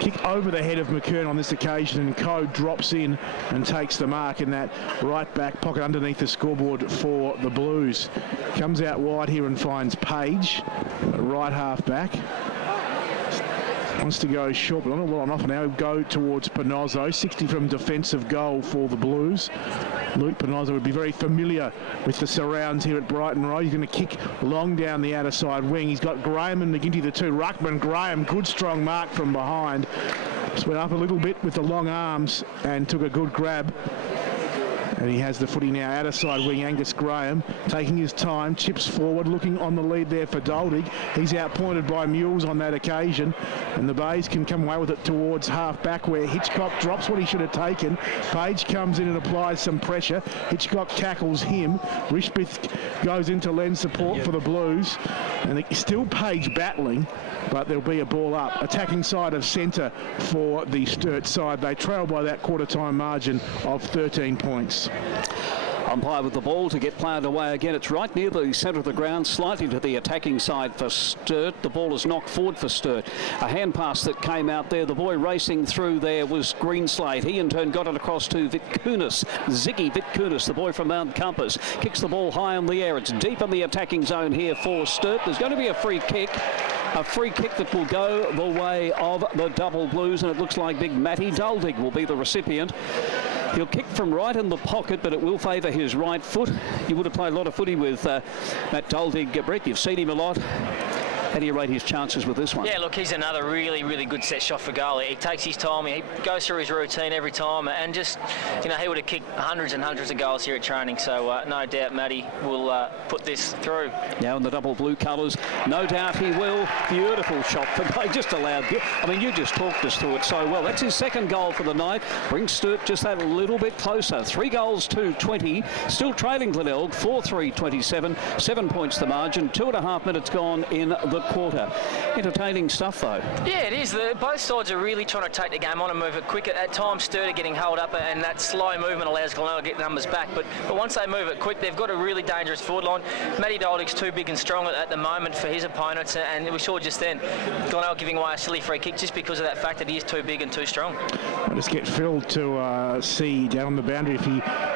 Kick over the head of McKern on this occasion and Code drops in and takes the mark in that right back pocket underneath the scoreboard for the Blues. Comes out wide here and finds Page, right half back. Wants to go short, but not well enough. Now go towards Panozzo. 60 from defensive goal for the Blues. Luke Panozzo would be very familiar with the surrounds here at Brighton Road. He's going to kick long down the outer side wing. He's got Graham and McGinty, the two ruckman. Graham, good strong mark from behind. Just went up a little bit with the long arms and took a good grab. And he has the footy now, outer side wing, Angus Graham, taking his time, chips forward, looking on the lead there for Doldig. He's outpointed by Mules on that occasion, and the Bays can come away with it towards half-back where Hitchcock drops what he should have taken. Page comes in and applies some pressure. Hitchcock tackles him. Rishbith goes in to lend support for the Blues, and still Page battling, but there'll be a ball up. Attacking side of centre for the Sturt side. They trail by that quarter-time margin of 13 points. Umpire with the ball to get play away again. It's right near the centre of the ground, slightly to the attacking side for Sturt. The ball is knocked forward for Sturt. A hand pass that came out there. The boy racing through there was Greenslade. He in turn got it across to Vitkunis. Ziggy Vitkunis, the boy from Mount Compass, kicks the ball high in the air. It's deep in the attacking zone here for Sturt. There's going to be a free kick. A free kick that will go the way of the Double Blues, and it looks like big Matty Doldig will be the recipient. He'll kick from right in the pocket, but it will favour his right foot. You would have played a lot of footy with Matt Doldig. Brett, you've seen him a lot. How do you rate his chances with this one? Yeah, look, he's another really, really good set shot for goal. He takes his time, he goes through his routine every time, and just, you know, he would have kicked hundreds and hundreds of goals here at training, so no doubt Matty will put this through. Now in the double blue colours, no doubt he will. Beautiful shot, but they just allowed, I mean, you just talked us through it so well. That's his second goal for the night, brings Sturt just that little bit closer. 3 goals to 20, still trailing Glenelg, 4-3-27, 7 points the margin, 2.5 minutes gone in the the quarter. Entertaining stuff, though. Yeah, it is. Both sides are really trying to take the game on and move it quick. At times, Sturt are getting held up, and that slow movement allows Glenelg to get numbers back. But once they move it quick, they've got a really dangerous forward line. Matty Doldig's too big and strong at the moment for his opponents, and we saw just then Glenelg giving away a silly free kick just because of that fact that he is too big and too strong. I'll just get Phil to see down the boundary if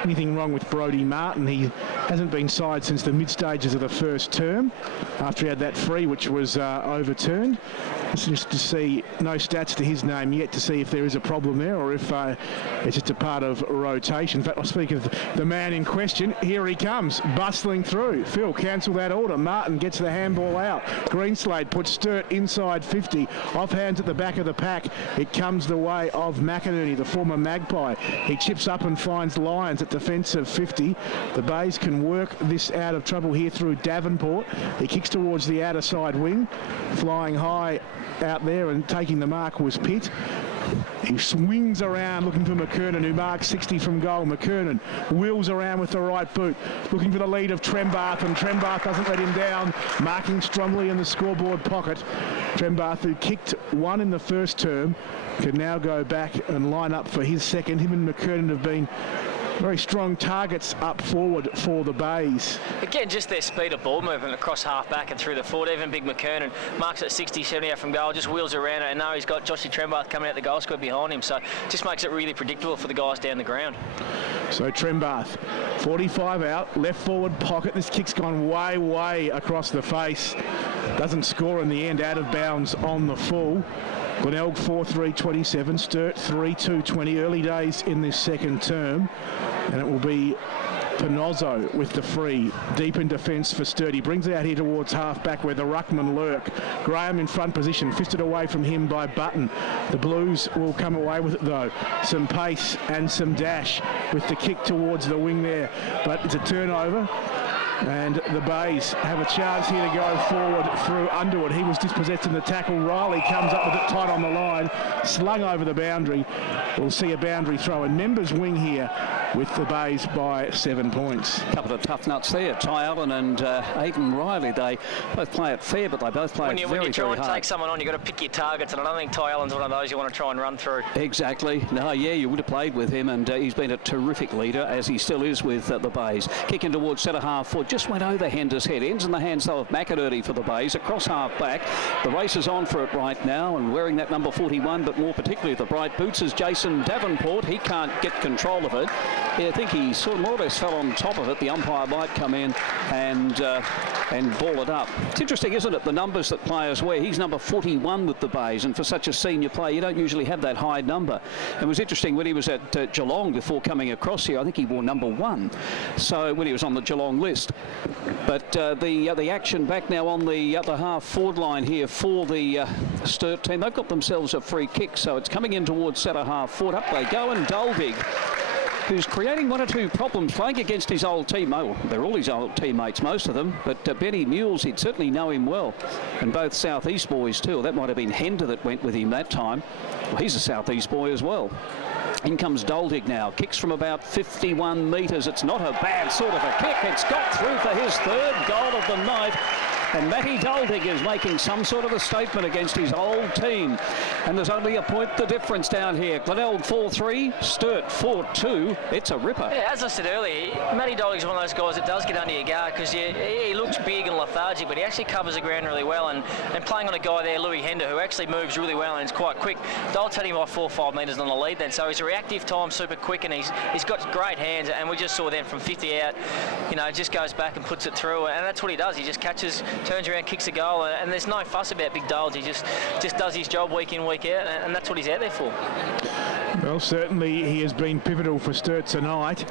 anything wrong with Brodie Martin. He hasn't been side since the mid-stages of the first term after he had that free which was overturned. It's just to see no stats to his name yet to see if there is a problem there or if it's just a part of rotation. In fact, I'll speak of the man in question. Here he comes, bustling through. Phil, cancel that order. Martin gets the handball out. Greenslade puts Sturt inside 50. Off hands at the back of the pack. It comes the way of McInerney, the former Magpie. He chips up and finds Lyons at defensive 50. The Bays can work this out of trouble here through Davenport. He kicks towards the outer side wing. Flying high out there and taking the mark was Pitt. He swings around looking for McKernan, who marks 60 from goal. McKernan wheels around with the right boot, looking for the lead of Trembath, and Trembath doesn't let him down, marking strongly in the scoreboard pocket. Trembath, who kicked one in the first term, can now go back and line up for his second. Him and McKernan have been very strong targets up forward for the Bays. Again, just their speed of ball movement across half-back and through the forward. Even big McKernan marks at 60, 70 out from goal, just wheels around it, and now he's got Joshy Trembath coming out the goal square behind him, so just makes it really predictable for the guys down the ground. So Trembath, 45 out, left forward pocket. This kick's gone way, way across the face. Doesn't score in the end, out of bounds on the full. Glenelg 4-3-27, Sturt 3-2-20, early days in this second term, and it will be Panozzo with the free, deep in defence for Sturt. He brings it out here towards half-back where the ruckman lurk. Graham in front position, fisted away from him by Button. The Blues will come away with it though. Some pace and some dash with the kick towards the wing there, but it's a turnover. And the Bays have a chance here to go forward through Underwood. He was dispossessed in the tackle. Riley comes up with it tight on the line, slung over the boundary. We'll see a boundary throw. And Members wing here with the Bays by 7 points. A couple of tough nuts there. Ty Allen and Aidan Riley, they both play it fair, but they both play it very, very hard. When you try and take someone on, you've got to pick your targets, and I don't think Ty Allen's one of those you want to try and run through. Exactly. No, yeah, you would have played with him, and he's been a terrific leader, as he still is with the Bays. Kicking towards centre half foot, just went over Hender's head. Ends in the hands, though, of McInerney for the Bays, across half back. The race is on for it right now, and wearing that number 41, but more particularly the bright boots, is Jason Davenport. He can't get control of it. I think he sort of more or less fell on top of it. The umpire might come in and ball it up. It's interesting, isn't it, the numbers that players wear. He's number 41 with the Bays, and for such a senior player, you don't usually have that high number. It was interesting when he was at Geelong before coming across here. I think he wore number 1, so when he was on the Geelong list. But the action back now on the other half forward line here for the Sturt team. They've got themselves a free kick, so it's coming in towards centre half forward. Up they go, and Doldig, who's creating one or two problems, playing against his old team. Oh, they're all his old teammates, most of them. But Benny Mules, he'd certainly know him well. And both South East boys too. That might have been Hender that went with him that time. Well, he's a South East boy as well. In comes Doldig now. Kicks from about 51 metres. It's not a bad sort of a kick. It's got through for his third goal of the night. And Matty Doldig is making some sort of a statement against his old team. And there's only a point the difference down here. Glenelg 4-3, Sturt 4-2. It's a ripper. Yeah, as I said earlier, Matty Doldig's one of those guys that does get under your guard because he looks big and lethargic, but he actually covers the ground really well. And playing on a guy there, Louis Hender, who actually moves really well and is quite quick. Doldig's had him by 4 or 5 metres on the lead then. So he's a reactive time, super quick, and he's got great hands. And we just saw then from 50 out, just goes back and puts it through. And that's what he does. He just catches, turns around, kicks a goal, and there's no fuss about big Doldig. He just does his job week in, week out, and that's what he's out there for. Well, certainly he has been pivotal for Sturt tonight.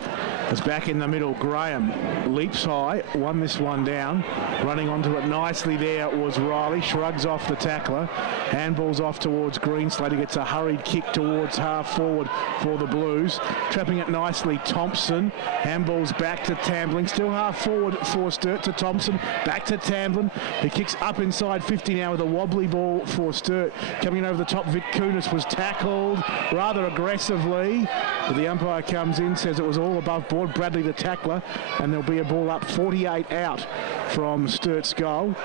It's back in the middle. Graham leaps high, won this one down. Running onto it nicely there was Riley. Shrugs off the tackler. Handballs off towards Greenslade. He gets a hurried kick towards half forward for the Blues. Trapping it nicely, Thompson. Handballs back to Tamblin. Still half forward for Sturt to Thompson. Back to Tamblin. He kicks up inside 50 now with a wobbly ball for Sturt. Coming in over the top, Vic Kunis was tackled rather aggressively. But the umpire comes in, says it was all above board. Bradley the tackler, and there'll be a ball up 48 out from Sturt's goal.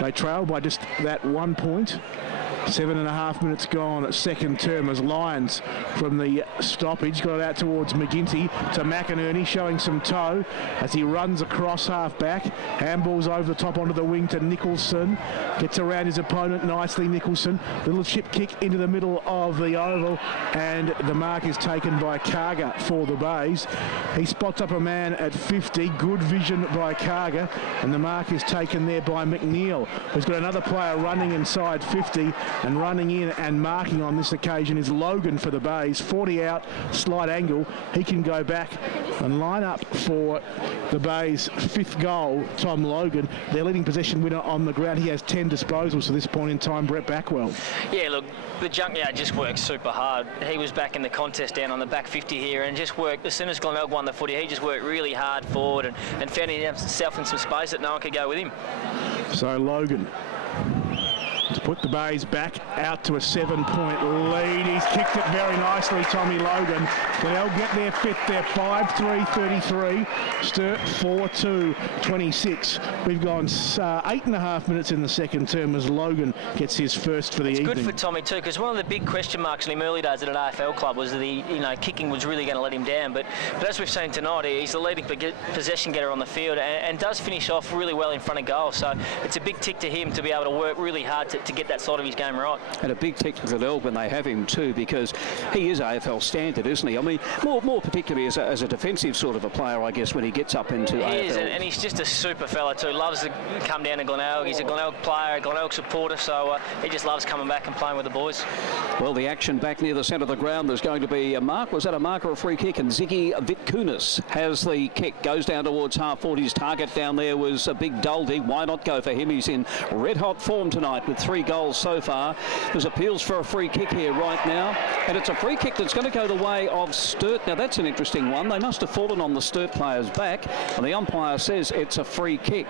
They trail by just that 1 point. 7.5 minutes gone at second term as Lyons from the stoppage got it out towards McGinty to McInerney, showing some toe as he runs across half back. Handballs over the top onto the wing to Nicholson. Gets around his opponent nicely, Nicholson. Little chip kick into the middle of the oval, and the mark is taken by Karga for the Bays. He spots up a man at 50. Good vision by Karga, and the mark is taken there by McNeil, who's got another player running inside 50. And running in and marking on this occasion is Logan for the Bays. 40 out, slight angle. He can go back and line up for the Bays' fifth goal, Tom Logan. Their leading possession winner on the ground. He has 10 disposals to this point in time, Brett Backwell. Yeah, look, the junkyard just worked super hard. He was back in the contest down on the back 50 here and just worked, as soon as Glenelg won the footy, he just worked really hard forward and found himself in some space that no one could go with him. So Logan to put the Bays back out to a 7-point lead. He's kicked it very nicely, Tommy Logan. They'll get their fifth. They're 5-3-33. Sturt 4-2-26. We've gone 8.5 minutes in the second term as Logan gets his first for the evening. It's good for Tommy too, because one of the big question marks in him early days at an AFL club was that kicking was really going to let him down. But as we've seen tonight, he's the leading possession getter on the field and does finish off really well in front of goal. So it's a big tick to him to be able to work really hard to get that side of his game right. And a big tick to Glenelg when they have him too, because he is AFL standard, isn't he? I mean, more particularly as a defensive sort of a player, I guess, when he gets up into AFL. He is, and he's just a super fella too. Loves to come down to Glenelg. He's a Glenelg player, a Glenelg supporter, so he just loves coming back and playing with the boys. Well, the action back near the centre of the ground, there's going to be a mark. Was that a mark or a free kick? And Ziggy Vitkunas has the kick, goes down towards half forward. His target down there was a big Duldy. Why not go for him? He's in red-hot form tonight with 3 goals so far. There's appeals for a free kick here right now, and it's a free kick that's going to go the way of Sturt. Now that's an interesting one. They must have fallen on the Sturt player's back, and the umpire says it's a free kick.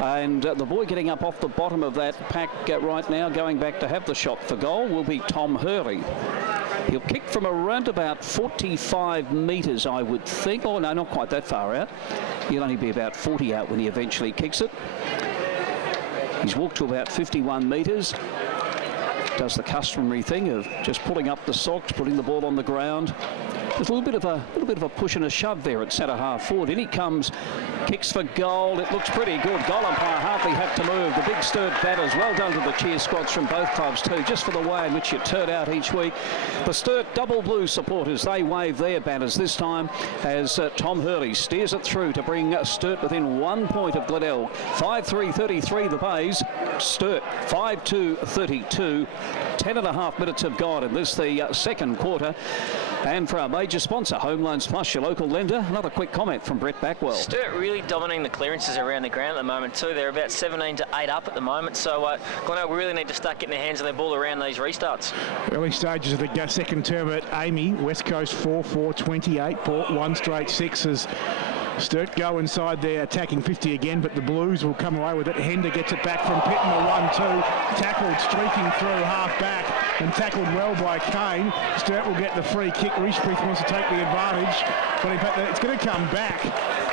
And the boy getting up off the bottom of that pack right now, going back to have the shot for goal, will be Tom Hurley. He'll kick from around about 45 metres, I would think. Oh no, not quite that far out. He'll only be about 40 out when he eventually kicks it. He's walked to about 51 metres. Does the customary thing of just pulling up the socks, putting the ball on the ground. There's a little bit of a push and a shove there at centre half forward. In he comes, kicks for goal. It looks pretty good. Goal umpire hardly had to move. The big Sturt batters. Well done to the cheer squads from both clubs too, just for the way in which you turn out each week. The Sturt double blue supporters, they wave their banners this time as Tom Hurley steers it through to bring Sturt within 1 point of Glenelg. 5-3-33 the Bays. Sturt 5-2-32. 10.5 minutes have gone in this, the second quarter. And for our major sponsor, Home Loans Plus, your local lender, another quick comment from Brett Backwell. Sturt really dominating the clearances around the ground at the moment too. They're about 17-8 up at the moment, so Glenelg really need to start getting their hands on their ball around these restarts. Early stages of the second term at Amy, West Coast 4-4-28, Port 1 straight 6 as Sturt go inside there, attacking 50 again, but the Blues will come away with it. Hender gets it back from Pitt in the 1-2, tackled, streaking through half back, and tackled well by Kane. Sturt will get the free kick. Rishbrith wants to take the advantage, but in fact it's going to come back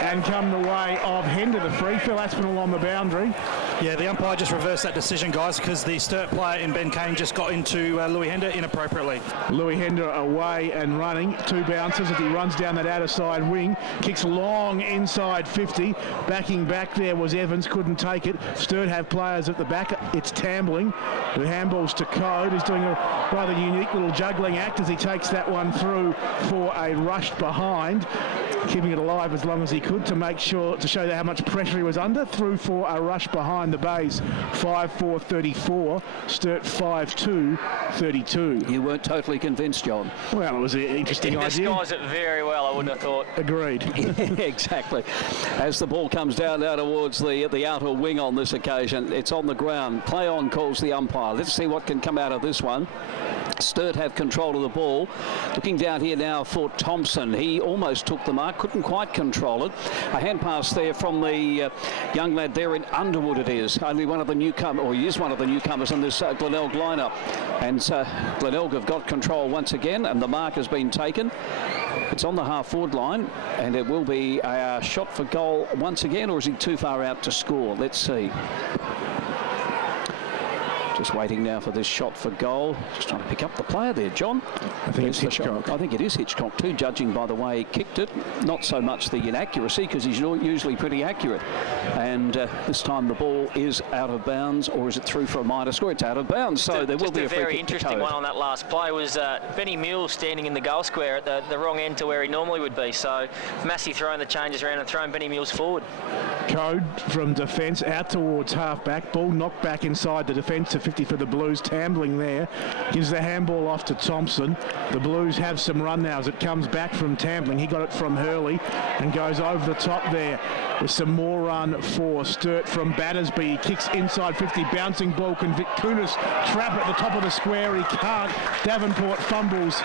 and come the way of Hender. The free. Phil Aspinall on the boundary. Yeah, the umpire just reversed that decision, guys, because the Sturt player in Ben Kane just got into Louis Hender inappropriately. Louis Hender away and running. 2 bounces as he runs down that outer side wing. Kicks long inside 50. Backing back there was Evans, couldn't take it. Sturt have players at the back. It's Tambling, who handballs to Code. He's doing a rather unique little juggling act as he takes that one through for a rushed behind. Keeping it alive as long as he could to make sure, to show how much pressure he was under. Through for a rush behind the Bays. 5-4-34. Sturt 5-2-32. You weren't totally convinced, John. Well, it was an interesting idea. He disguised it very well, I wouldn't have thought. Agreed. Exactly. As the ball comes down now towards the outer wing on this occasion, it's on the ground. Play on calls the umpire. Let's see what can come out of this one. Sturt have control of the ball. Looking down here now for Thompson. He almost took the mark. mark, couldn't quite control it. A hand pass there from the young lad there in Underwood it is. Only one of the newcomers, or he is one of the newcomers in this Glenelg lineup. And Glenelg have got control once again, and the mark has been taken. It's on the half-forward line, and it will be a shot for goal once again, or is he too far out to score? Let's see. Just waiting now for this shot for goal. Just trying to pick up the player there, John. I think it's Hitchcock. I think it is Hitchcock too, judging by the way he kicked it. Not so much the inaccuracy, because he's usually pretty accurate. And this time the ball is out of bounds, or is it through for a minor score? It's out of bounds, so there will be a free kick. Just a very interesting one on that last play was Benny Mills standing in the goal square at the wrong end to where he normally would be. So Massey throwing the changes around and throwing Benny Mills forward. Code from defence out towards half-back. Ball knocked back inside the defence to 50 for the Blues. Tambling there. Gives the handball off to Thompson. The Blues have some run now as it comes back from Tambling. He got it from Hurley and goes over the top there. With some more run for Sturt from Battersby. He kicks inside 50. Bouncing ball. Can Vic Kunis trap at the top of the square? He can't. Davenport bumbles,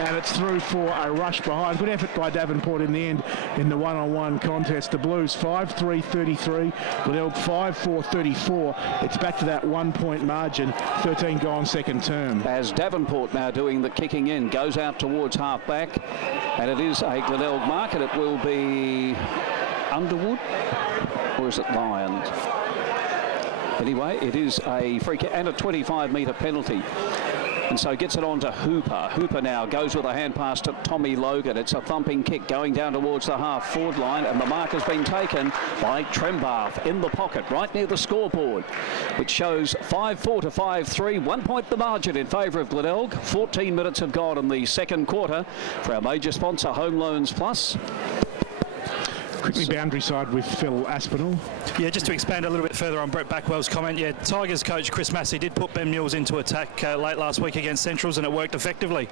and it's through for a rush behind. Good effort by Davenport in the end in the one-on-one contest. The Blues 5-3-33. Glenelg 5-4-34. It's back to that 1 point margin. 13 gone second term. As Davenport now doing the kicking in, goes out towards half-back, and it is a Glenelg mark, and it will be Underwood, or is it Lyons? Anyway, it is a free kick and a 25-metre penalty. And so gets it on to Hooper. Hooper now goes with a hand pass to Tommy Logan. It's a thumping kick going down towards the half-forward line, and the mark has been taken by Trembath in the pocket, right near the scoreboard, which shows 5-4 to 5-3. 1 point the margin in favour of Glenelg. 14 minutes have gone in the second quarter for our major sponsor, Home Loans Plus. Quickly boundary side with Phil Aspinall. Yeah, just to expand a little bit further on Brett Backwell's comment, yeah, Tigers coach Chris Massey did put Ben Mules into attack late last week against Centrals, and it worked effectively.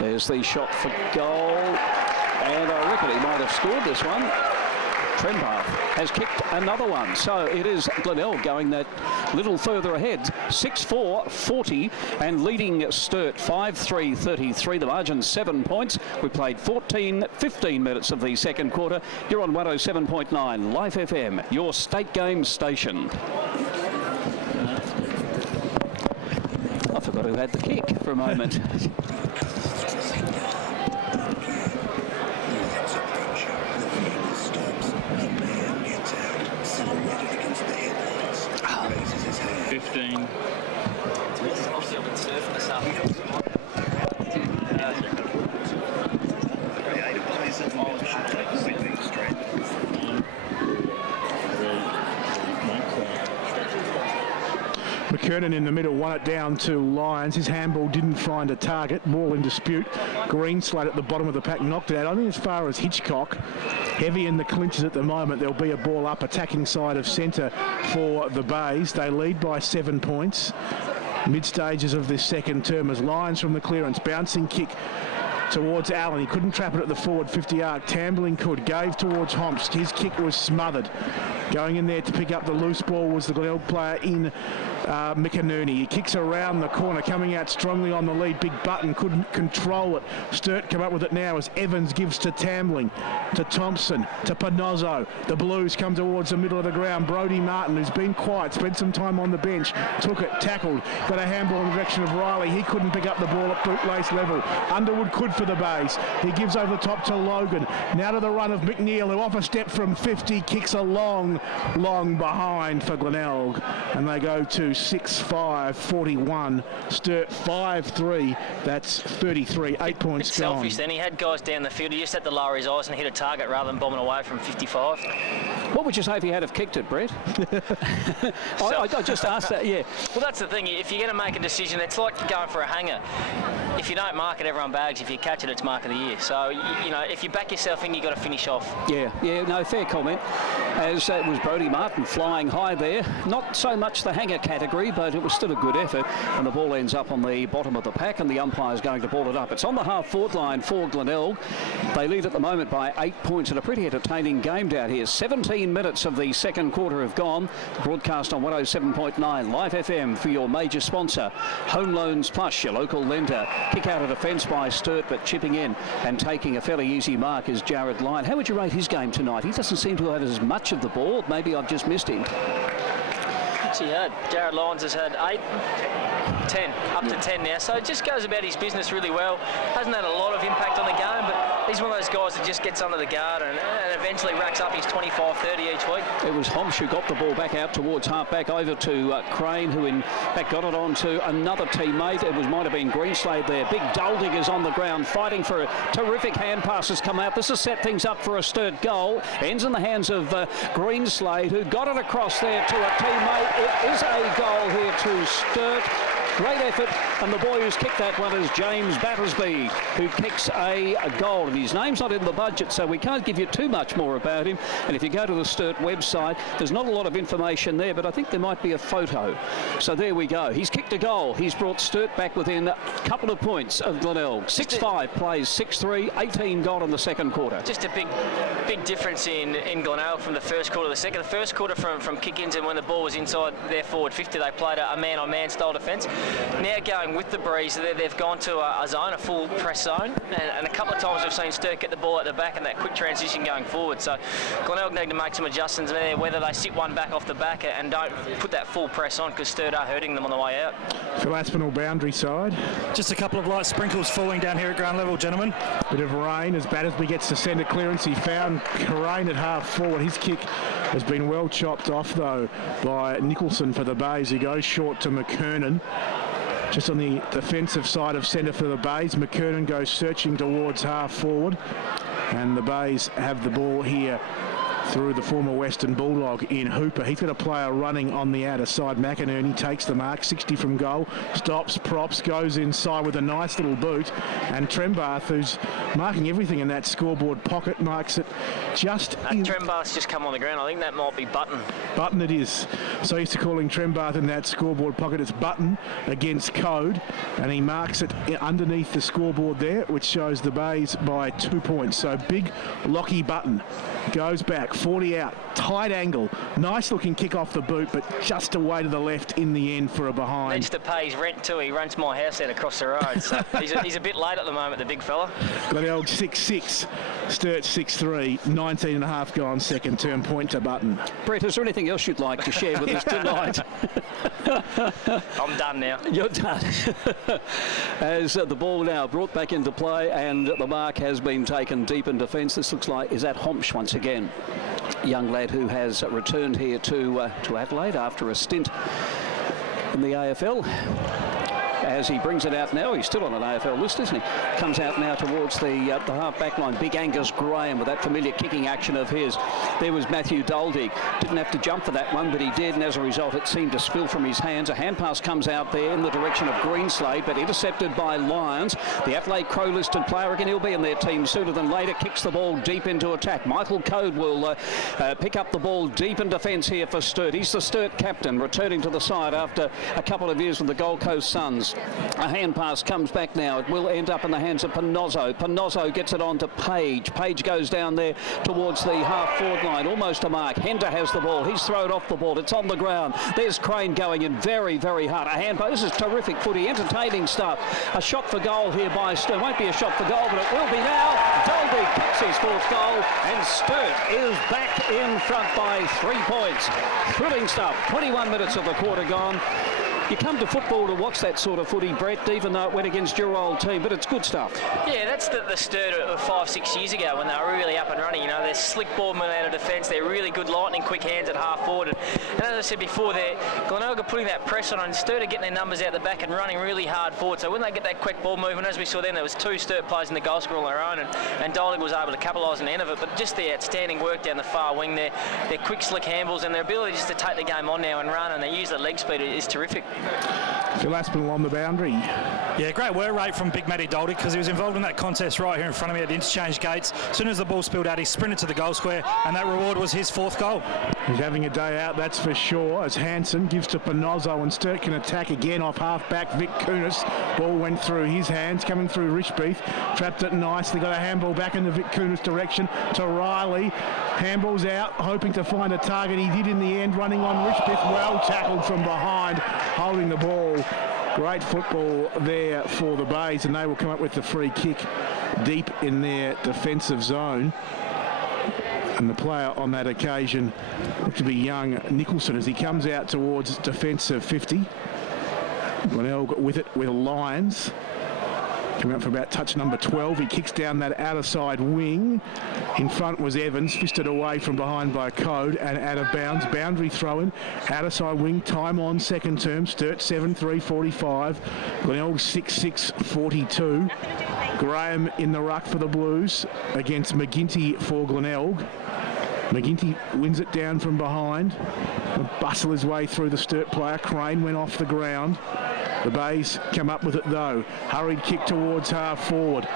There's the shot for goal, and I reckon he might have scored this one. Trembath has kicked another one, so it is Glenelg going that little further ahead, 6-4-40, and leading Sturt 5-3-33. The margin 7 points. We played 15 minutes of the second quarter. You're on 107.9 Life FM, your state game station. I forgot who had the kick for a moment. McKernan in the middle won it down to Lyons. His handball didn't find a target. Ball in dispute. Greenslade at the bottom of the pack knocked it out. I think as far as Hitchcock, heavy in the clinches at the moment. There'll be a ball up attacking side of centre for the Bays. They lead by 7 points. Mid stages of this second term as Lyons from the clearance. Bouncing kick towards Allen. He couldn't trap it at the forward 50 arc. Tambling could. Gave towards Homps. His kick was smothered. Going in there to pick up the loose ball was the Glenelg player in McInerney. He kicks around the corner, coming out strongly on the lead. Big Button couldn't control it. Sturt come up with it now as Evans gives to Tambling, to Thompson, to Panozzo. The Blues come towards the middle of the ground. Brodie Martin, who's been quiet, spent some time on the bench, took it, tackled, got a handball in the direction of Riley. He couldn't pick up the ball at bootlace level. Underwood could for the Bays. He gives over the top to Logan. Now to the run of McNeil, who off a step from 50, kicks a long behind for Glenelg. And they go to 6-5-41. Sturt 5-3. That's 33. 8 points gone. Selfish then. He had guys down the field. He just had to lower his eyes and hit a target rather than bombing away from 55. What would you say if he had have kicked it, Brett? I just asked that, yeah. Well, that's the thing. If you're going to make a decision, it's like going for a hanger. If you don't mark it, everyone bags. If you catch it, it's mark of the year. So, you know, if you back yourself in, you've got to finish off. Yeah, no, fair comment. As was Brodie Martin flying high there. Not so much the hanger category, but it was still a good effort. And the ball ends up on the bottom of the pack, and the umpire's going to ball it up. It's on the half-forward line for Glenelg. They lead at the moment by 8 points in a pretty entertaining game down here. 17 minutes of the second quarter have gone. Broadcast on 107.9 Live FM for your major sponsor, Home Loans Plus, your local lender. Kick out of defence by Sturt, but chipping in and taking a fairly easy mark is Jared Lyon. How would you rate his game tonight? He doesn't seem to have as much of the ball. Maybe I've just missed him. Jared Lyons has had 8, 10, up to 10 now, so it just goes about his business really well. Hasn't had a lot of impact on the game, but he's one of those guys that just gets under the guard and eventually racks up his 25, 30 each week. It was Homsch who got the ball back out towards half-back over to Crane, who in fact got it on to another teammate. It might have been Greenslade there. Big Duldig is on the ground fighting for a terrific hand pass has come out. This has set things up for a Sturt goal. Ends in the hands of Greenslade, who got it across there to a teammate. It is a goal here to Sturt. Great effort, and the boy who's kicked that one is James Battersby, who kicks a goal. And his name's not in the budget, so we can't give you too much more about him. And if you go to the Sturt website, there's not a lot of information there, but I think there might be a photo. So there we go. He's kicked a goal. He's brought Sturt back within a couple of points of Glenelg. 6-5 plays 6-3, 18 gone in the second quarter. Just a big difference in Glenelg from the first quarter to the second. The first quarter from kick-ins and when the ball was inside their forward 50, they played a man-on-man style defence. Now going with the breeze, they've gone to a zone, a full press zone, and a couple of times we've seen Sturt get the ball at the back and that quick transition going forward. So Glenelg need to make some adjustments there, whether they sit one back off the back and don't put that full press on, because Sturt are hurting them on the way out. Phil Aspinall boundary side. Just a couple of light sprinkles falling down here at ground level, gentlemen. Bit of rain as Battersby gets the centre clearance. He found Rain at half forward. His kick has been well chopped off though by Nicholson for the Bays. He goes short to McKernan. Just on the defensive side of centre for the Bays. McKernan goes searching towards half forward, and the Bays have the ball here through the former Western Bulldog in Hooper. He's got a player running on the outer side. McInerney takes the mark, 60 from goal, stops, props, goes inside with a nice little boot, and Trembath, who's marking everything in that scoreboard pocket, marks it just in. Trembath's just come on the ground. I think that might be Button. Button it is. So used to calling Trembath in that scoreboard pocket. It's Button against Code, and he marks it underneath the scoreboard there, which shows the Bays by 2 points. So big Lockie Button goes back, 40 out, tight angle, nice looking kick off the boot, but just away to the left in the end for a behind. Needs to pay his rent too. He runs my house out across the road, so he's a bit late at the moment, the big fella. Glenelg 6-6, Sturt 6-3, 19 and a half gone, second term, point to Button. Brett, is there anything else you'd like to share with us tonight? I'm done now. You're done. As the ball now brought back into play and the mark has been taken deep in defence. This looks like, is that Homsch once again? Young lad who has returned here to Adelaide after a stint in the AFL. As he brings it out now, he's still on an AFL list, isn't he? Comes out now towards the half-back line. Big Angus Graham with that familiar kicking action of his. There was Matthew Duldig. Didn't have to jump for that one, but he did, and as a result, it seemed to spill from his hands. A hand pass comes out there in the direction of Greenslade, but intercepted by Lyons. The Adelaide Crow-listed player, again, he'll be in their team sooner than later, kicks the ball deep into attack. Michael Code will pick up the ball deep in defence here for Sturt. He's the Sturt captain, returning to the side after a couple of years with the Gold Coast Suns. A hand pass comes back now. It will end up in the hands of Panozzo. Panozzo gets it on to Page. Page goes down there towards the half-forward line, almost a mark. Hender has the ball. He's thrown off the ball. It's on the ground. There's Crane going in very, very hard. A hand pass. This is terrific footy, entertaining stuff. A shot for goal here by Sturt. Won't be a shot for goal, but it will be now. Dolby kicks his fourth goal, and Sturt is back in front by 3 points. Thrilling stuff. 21 minutes of the quarter gone. You come to football to watch that sort of footy, Brett, even though it went against your old team, but it's good stuff. Yeah, that's the Sturt of 5-6 years ago when they were really up and running. You know, they're slick ball men out of defence. They're really good lightning quick hands at half forward. And as I said before, Glenelg are putting that pressure on, and Sturt are getting their numbers out the back and running really hard forward. So when they get that quick ball movement, as we saw then, there was 2 Sturt players in the goal scorer on their own, and Dolig was able to capitalise on the end of it. But just the outstanding work down the far wing there, their quick slick handballs and their ability just to take the game on now and run, and they use the leg speed is terrific. Phil Aspinall on the boundary. Yeah, great work rate from Big Matty Doldy, because he was involved in that contest right here in front of me at the interchange gates. As soon as the ball spilled out, he sprinted to the goal square, and that reward was his 4th goal. He's having a day out, that's for sure, as Hansen gives to Panozzo, and Sturt can attack again off half-back Vic Kunis. Ball went through his hands, coming through Richbeath. Trapped it nicely, got a handball back in the Vic Kunis direction to Riley. Handball's out, hoping to find a target. He did in the end, running on Richbeath. Well tackled from behind, holding the ball. Great football there for the Bays, and they will come up with the free kick deep in their defensive zone. And the player on that occasion looked to be young Nicholson as he comes out towards defensive 50. Glenelg with it with Lyons. Coming up for about touch number 12. He kicks down that outer side wing. In front was Evans, fisted away from behind by Code and out of bounds. Boundary throw-in, outer side wing, time on second term. Sturt 7-3-45. Glenelg 6-6-42. Graham in the ruck for the Blues against McGinty for Glenelg. McGinty wins it down from behind. Bustle his way through the Sturt player. Crane went off the ground. The Bays come up with it though. Hurried kick towards half forward.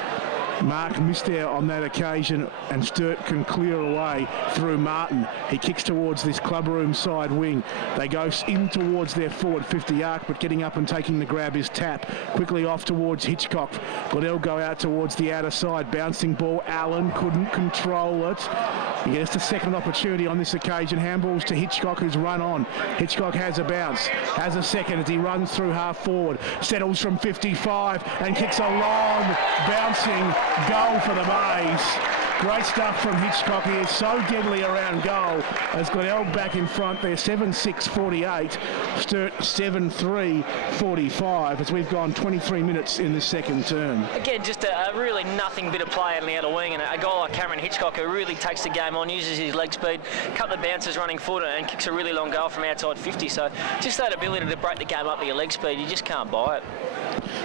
Mark missed there on that occasion, and Sturt can clear away through Martin. He kicks towards this clubroom side wing. They go in towards their forward 50 arc, but getting up and taking the grab is Tap. Quickly off towards Hitchcock. Glenelg go out towards the outer side. Bouncing ball. Allen couldn't control it. He gets the second opportunity on this occasion. Handballs to Hitchcock, who's run on. Hitchcock has a bounce. Has a second as he runs through half forward. Settles from 55 and kicks a long bouncing goal for the Bays. Great stuff from Hitchcock. He is so deadly around goal as Glenelg back in front there, 7-6-48. Sturt 7-3-45 as we've gone 23 minutes in the second term. Again, just a really nothing bit of play on the outer wing, and a guy like Cameron Hitchcock who really takes the game on, uses his leg speed, couple of bounces running forward and kicks a really long goal from outside 50. So just that ability to break the game up with your leg speed, you just can't buy it.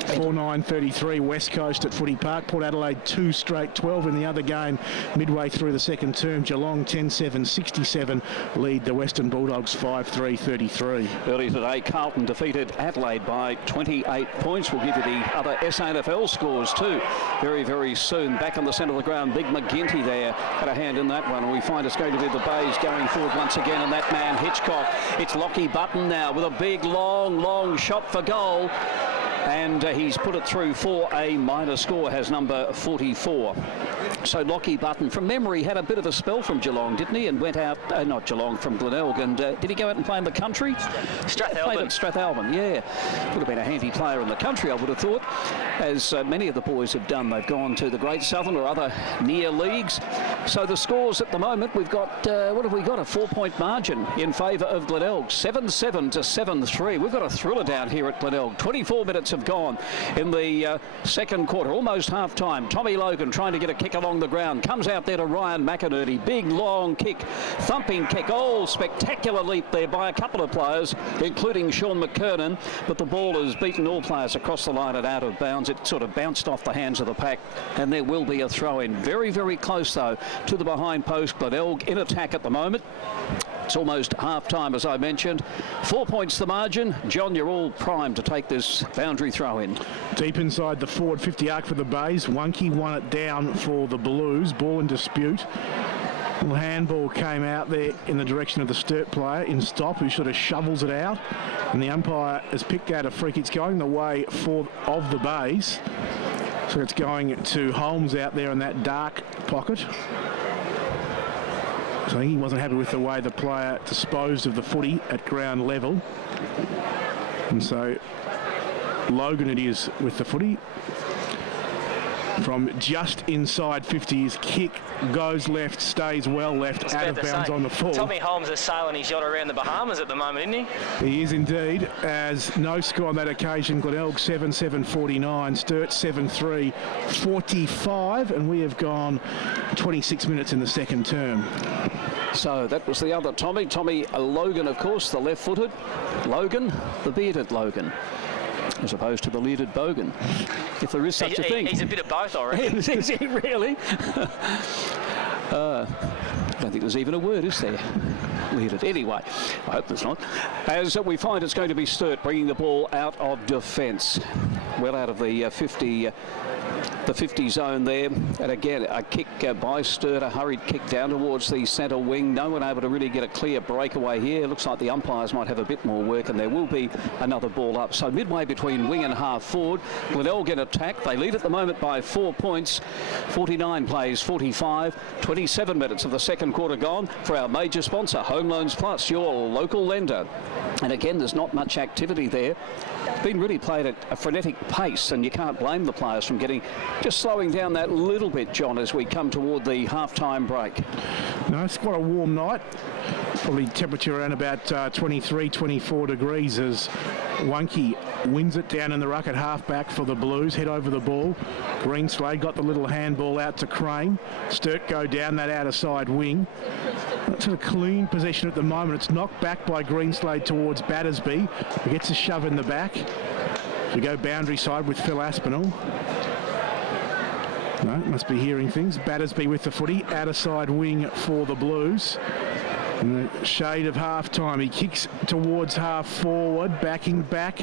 4-9-33 West Coast at Footy Park. Port Adelaide 2 straight, 12 in the other game midway through the second term. Geelong 10-7-67 lead the Western Bulldogs 5-3-33. Early today, Carlton defeated Adelaide by 28 points. We'll give you the other SANFL scores too very, very soon. Back on the centre of the ground, Big McGinty there had a hand in that one, and we find it's going to be the Bays going forward once again, and that man Hitchcock. It's Lockie Button now with a big long shot for goal. And he's put it through for a minor score, has number 44. So Lockie Button, from memory, had a bit of a spell from Geelong, didn't he? And went out, not Geelong, from Glenelg. And did he go out and play in the country? Strathalbyn. Played at Strathalbyn, yeah. Would have been a handy player in the country, I would have thought. As many of the boys have done, they've gone to the Great Southern or other near leagues. So the scores at the moment, we've got, what have we got? A 4-point margin in favour of Glenelg. 7-7 to 7-3. We've got a thriller down here at Glenelg. 24 minutes have gone in the second quarter, almost half time. Tommy Logan trying to get a kick along the ground, comes out there to Ryan McInerney. Big long kick, thumping kick. Oh, spectacular leap there by a couple of players, including Sean McKernan, but the ball has beaten all players across the line and out of bounds. It sort of bounced off the hands of the pack, and there will be a throw in. Very, very close though to the behind post. Glenelg in attack at the moment. It's almost half-time, as I mentioned. 4 points the margin. John, you're all primed to take this boundary throw-in. Deep inside the forward 50 arc for the Bays. Wonky won it down for the Blues. Ball in dispute. Little handball came out there in the direction of the Sturt player in stop, who sort of shovels it out. And the umpire has picked out a free kick. It's going the way of the Bays. So it's going to Holmes out there in that dark pocket. So I think he wasn't happy with the way the player disposed of the footy at ground level. And so Logan it is with the footy. From just inside 50, his kick goes left, stays well left, out of bounds on the full. Tommy Holmes is sailing his yacht around the Bahamas at the moment, isn't he? He is indeed, as no score on that occasion. Glenelg 7-7-49, Sturt 7-3-45, and we have gone 26 minutes in the second term. So that was the other Tommy. Tommy Logan, of course, the left-footed. Logan, the bearded Logan, as opposed to the leaded Bogan, if there is such a thing. He's a bit of both, I reckon. Is he really? I don't think there's even a word, is there? Leaded. Anyway, I hope there's not. As we find it's going to be Sturt bringing the ball out of defence. Well out of the 50 the 50 zone there. And again, a kick by Sturt, a hurried kick down towards the centre wing. No one able to really get a clear breakaway here. Looks like the umpires might have a bit more work, and there will be another ball up. So midway between wing and half forward, Glenelg in attack. They lead at the moment by 4 points. 49 plays 45. 27 minutes of the second quarter gone for our major sponsor, Home Loans Plus, your local lender. And again, there's not much activity there. Been really played at a frenetic pace, and you can't blame the players from just slowing down that little bit, John, as we come toward the half-time break. No, it's quite a warm night. Probably temperature around about 23, 24 degrees as Wonky wins it down in the ruck at half-back for the Blues. Head over the ball. Greenslade got the little handball out to Crane. Sturt go down that outer side wing. It's a clean possession at the moment. It's knocked back by Greenslade towards Battersby. He gets a shove in the back. We go boundary side with Phil Aspinall. No, must be hearing things. Battersby with the footy. Outer side wing for the Blues. In the shade of half-time, he kicks towards half forward, backing back.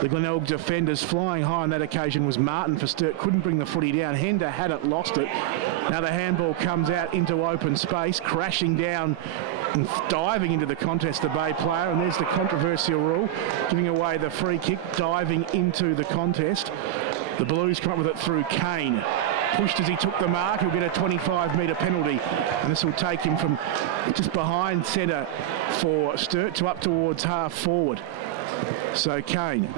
The Glenelg defenders flying high on that occasion was Martin for Sturt. Couldn't bring the footy down. Hender had it, lost it. Now the handball comes out into open space, crashing down and diving into the contest, the Bay player. And there's the controversial rule, giving away the free kick, diving into the contest. The Blues come up with it through Kane. Pushed as he took the mark. He'll get a 25-metre penalty, and this will take him from just behind centre for Sturt to up towards half forward. So Kane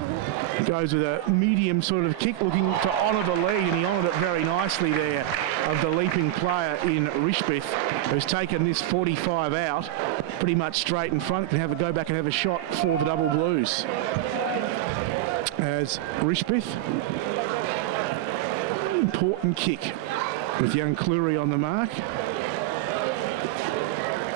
goes with a medium sort of kick, looking to honour the lead, and he honoured it very nicely there of the leaping player in Rishbith, who's taken this 45 out pretty much straight in front. Can have a go back and have a shot for the Double Blues. As Rishbith, important kick with young Cleary on the mark.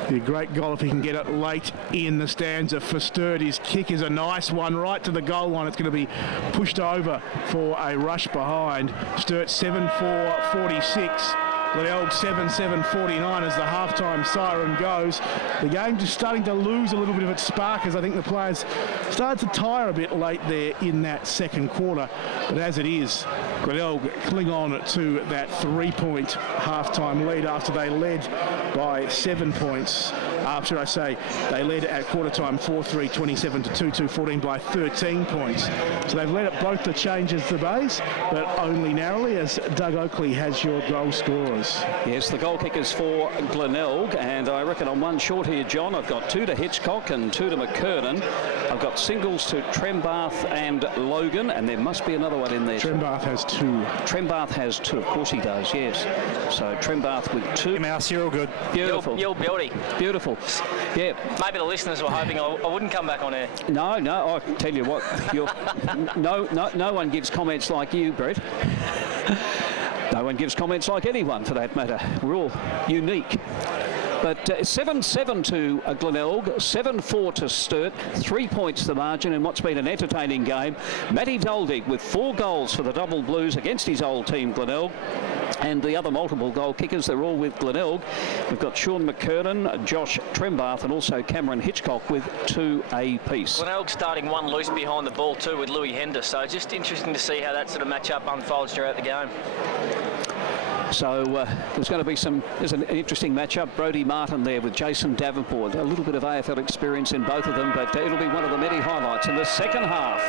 Be a great goal if he can get it late in the stanza for Sturt. His kick is a nice one right to the goal line. It's going to be pushed over for a rush behind. Sturt 7-4-46. Glenelg 7-7-49 as the halftime siren goes. The game just starting to lose a little bit of its spark, as I think the players started to tire a bit late there in that second quarter. But as it is, Glenelg cling on to that 3-point halftime lead after they led by 7 points. After I say they led at quarter time 4-3, 27-2, 14 by 13 points. So they've led at both the changes, the Bays, but only narrowly, as Doug Oakley has your goal scorers. Yes, the goal kickers for Glenelg, and I reckon I'm one short here, John. I've got 2 to Hitchcock and 2 to McKernan. I've got singles to Trembath and Logan, and there must be another one in there. Trembath has 2. Trembath has 2, of course he does, yes. So Trembath with 2. Mouse, you're all good. Beautiful. You're beauty. Beautiful. Yeah. Maybe the listeners were hoping I wouldn't come back on air. No, I tell you what, no one gives comments like you, Brett. No one gives comments like anyone, for that matter. We're all unique. But 7-7 to Glenelg, 7-4 to Sturt, 3 points the margin in what's been an entertaining game. Matty Doldig with 4 goals for the Double Blues against his old team, Glenelg. And the other multiple goal kickers, they're all with Glenelg. We've got Sean McKernan, Josh Trembath, and also Cameron Hitchcock with 2 apiece. Glenelg starting one loose behind the ball too with Louis Hender, so just interesting to see how that sort of matchup unfolds throughout the game. So there's going to be there's an interesting matchup. Brodie Martin there with Jason Davenport. A little bit of AFL experience in both of them, but it'll be one of the many highlights in the second half.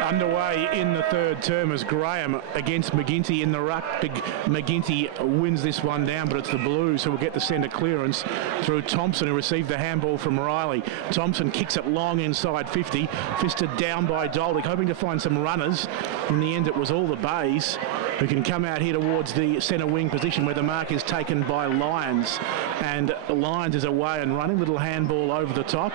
Underway in the third term as Graham against McGinty in the ruck. McGinty wins this one down, but it's the Blues who will get the centre clearance through Thompson, who received the handball from Riley. Thompson kicks it long inside 50, fisted down by Doldig, hoping to find some runners. In the end, it was all the Bays who can come out here towards the centre wing position where the mark is taken by Lyons. And Lyons is away and running, little handball over the top.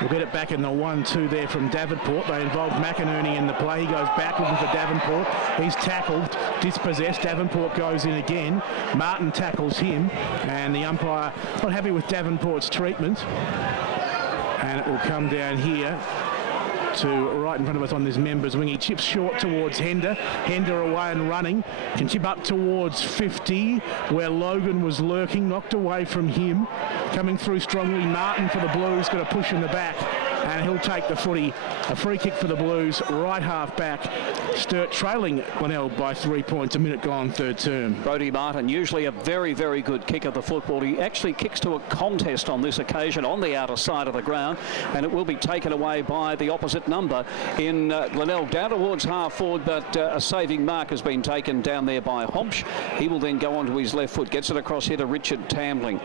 We'll get it back in the 1-2 there from Davenport. They involve McInerney in the play. He goes back looking for Davenport. He's tackled, dispossessed. Davenport goes in again. Martin tackles him, and the umpire not happy with Davenport's treatment. And it will come down here to right in front of us on this members wing. He chips short towards Hender. Hender away and running. Can chip up towards 50 where Logan was lurking. Knocked away from him. Coming through strongly. Martin for the Blues. Got a push in the back. and he'll take the footy. A free kick for the Blues, right half back. Sturt trailing Glenelg by 3 points, a minute gone, third term. Brodie Martin, usually a very, very good kick of the football. He actually kicks to a contest on this occasion on the outer side of the ground, and it will be taken away by the opposite number in Glenelg, down towards half forward, but a saving mark has been taken down there by Homsch. He will then go onto his left foot, gets it across here to Richard Tambling.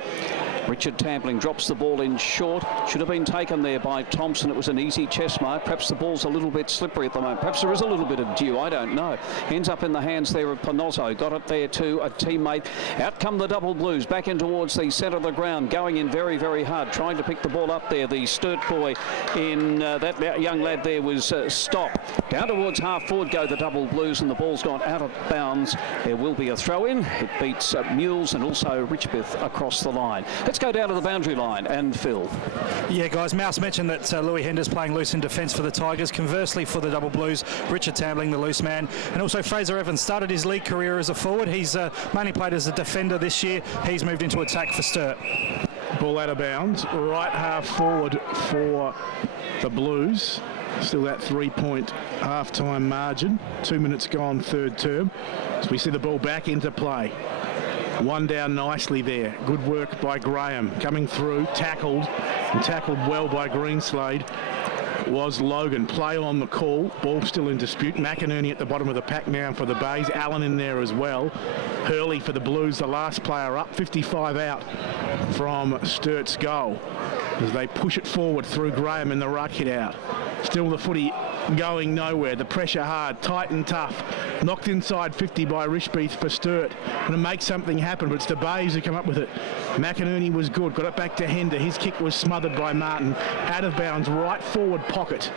Richard Tambling drops the ball in short. Should have been taken there by Thompson. It was an easy chest mark. Perhaps the ball's a little bit slippery at the moment. Perhaps there is a little bit of dew. I don't know. Ends up in the hands there of Panozzo. Got it there to a teammate. Out come the double Blues. Back in towards the centre of the ground. Going in very, very hard. Trying to pick the ball up there. The Sturt boy in that young lad there was Stop. Down towards half forward go the double Blues, and the ball's gone out of bounds. There will be a throw in. It beats Mules and also Richbeth across the line. Let's go down to the boundary line and Phil. Yeah, guys, Mouse mentioned that Louis Hender's playing loose in defence for the Tigers. Conversely, for the double Blues, Richard Tambling, the loose man, and also Fraser Evans started his league career as a forward. He's mainly played as a defender this year. He's moved into attack for Sturt. Ball out of bounds, right half forward for the Blues. Still that 3 point half-time margin. 2 minutes gone, third term. So we see the ball back into play. One down nicely there. Good work by Graham. Coming through, tackled, and tackled well by Greenslade was Logan. Play on the call. Ball still in dispute. McInerney at the bottom of the pack now for the Bays. Allen in there as well. Hurley for the Blues, the last player up. 55 out from Sturt's goal as they push it forward through Graham and the ruck hit out. Still the footy going nowhere. The pressure hard, tight and tough. Knocked inside 50 by Richbeth for Sturt. Going to make something happen, but it's the Bays who come up with it. McInerney was good. Got it back to Hender. His kick was smothered by Martin. Out of bounds, right forward pocket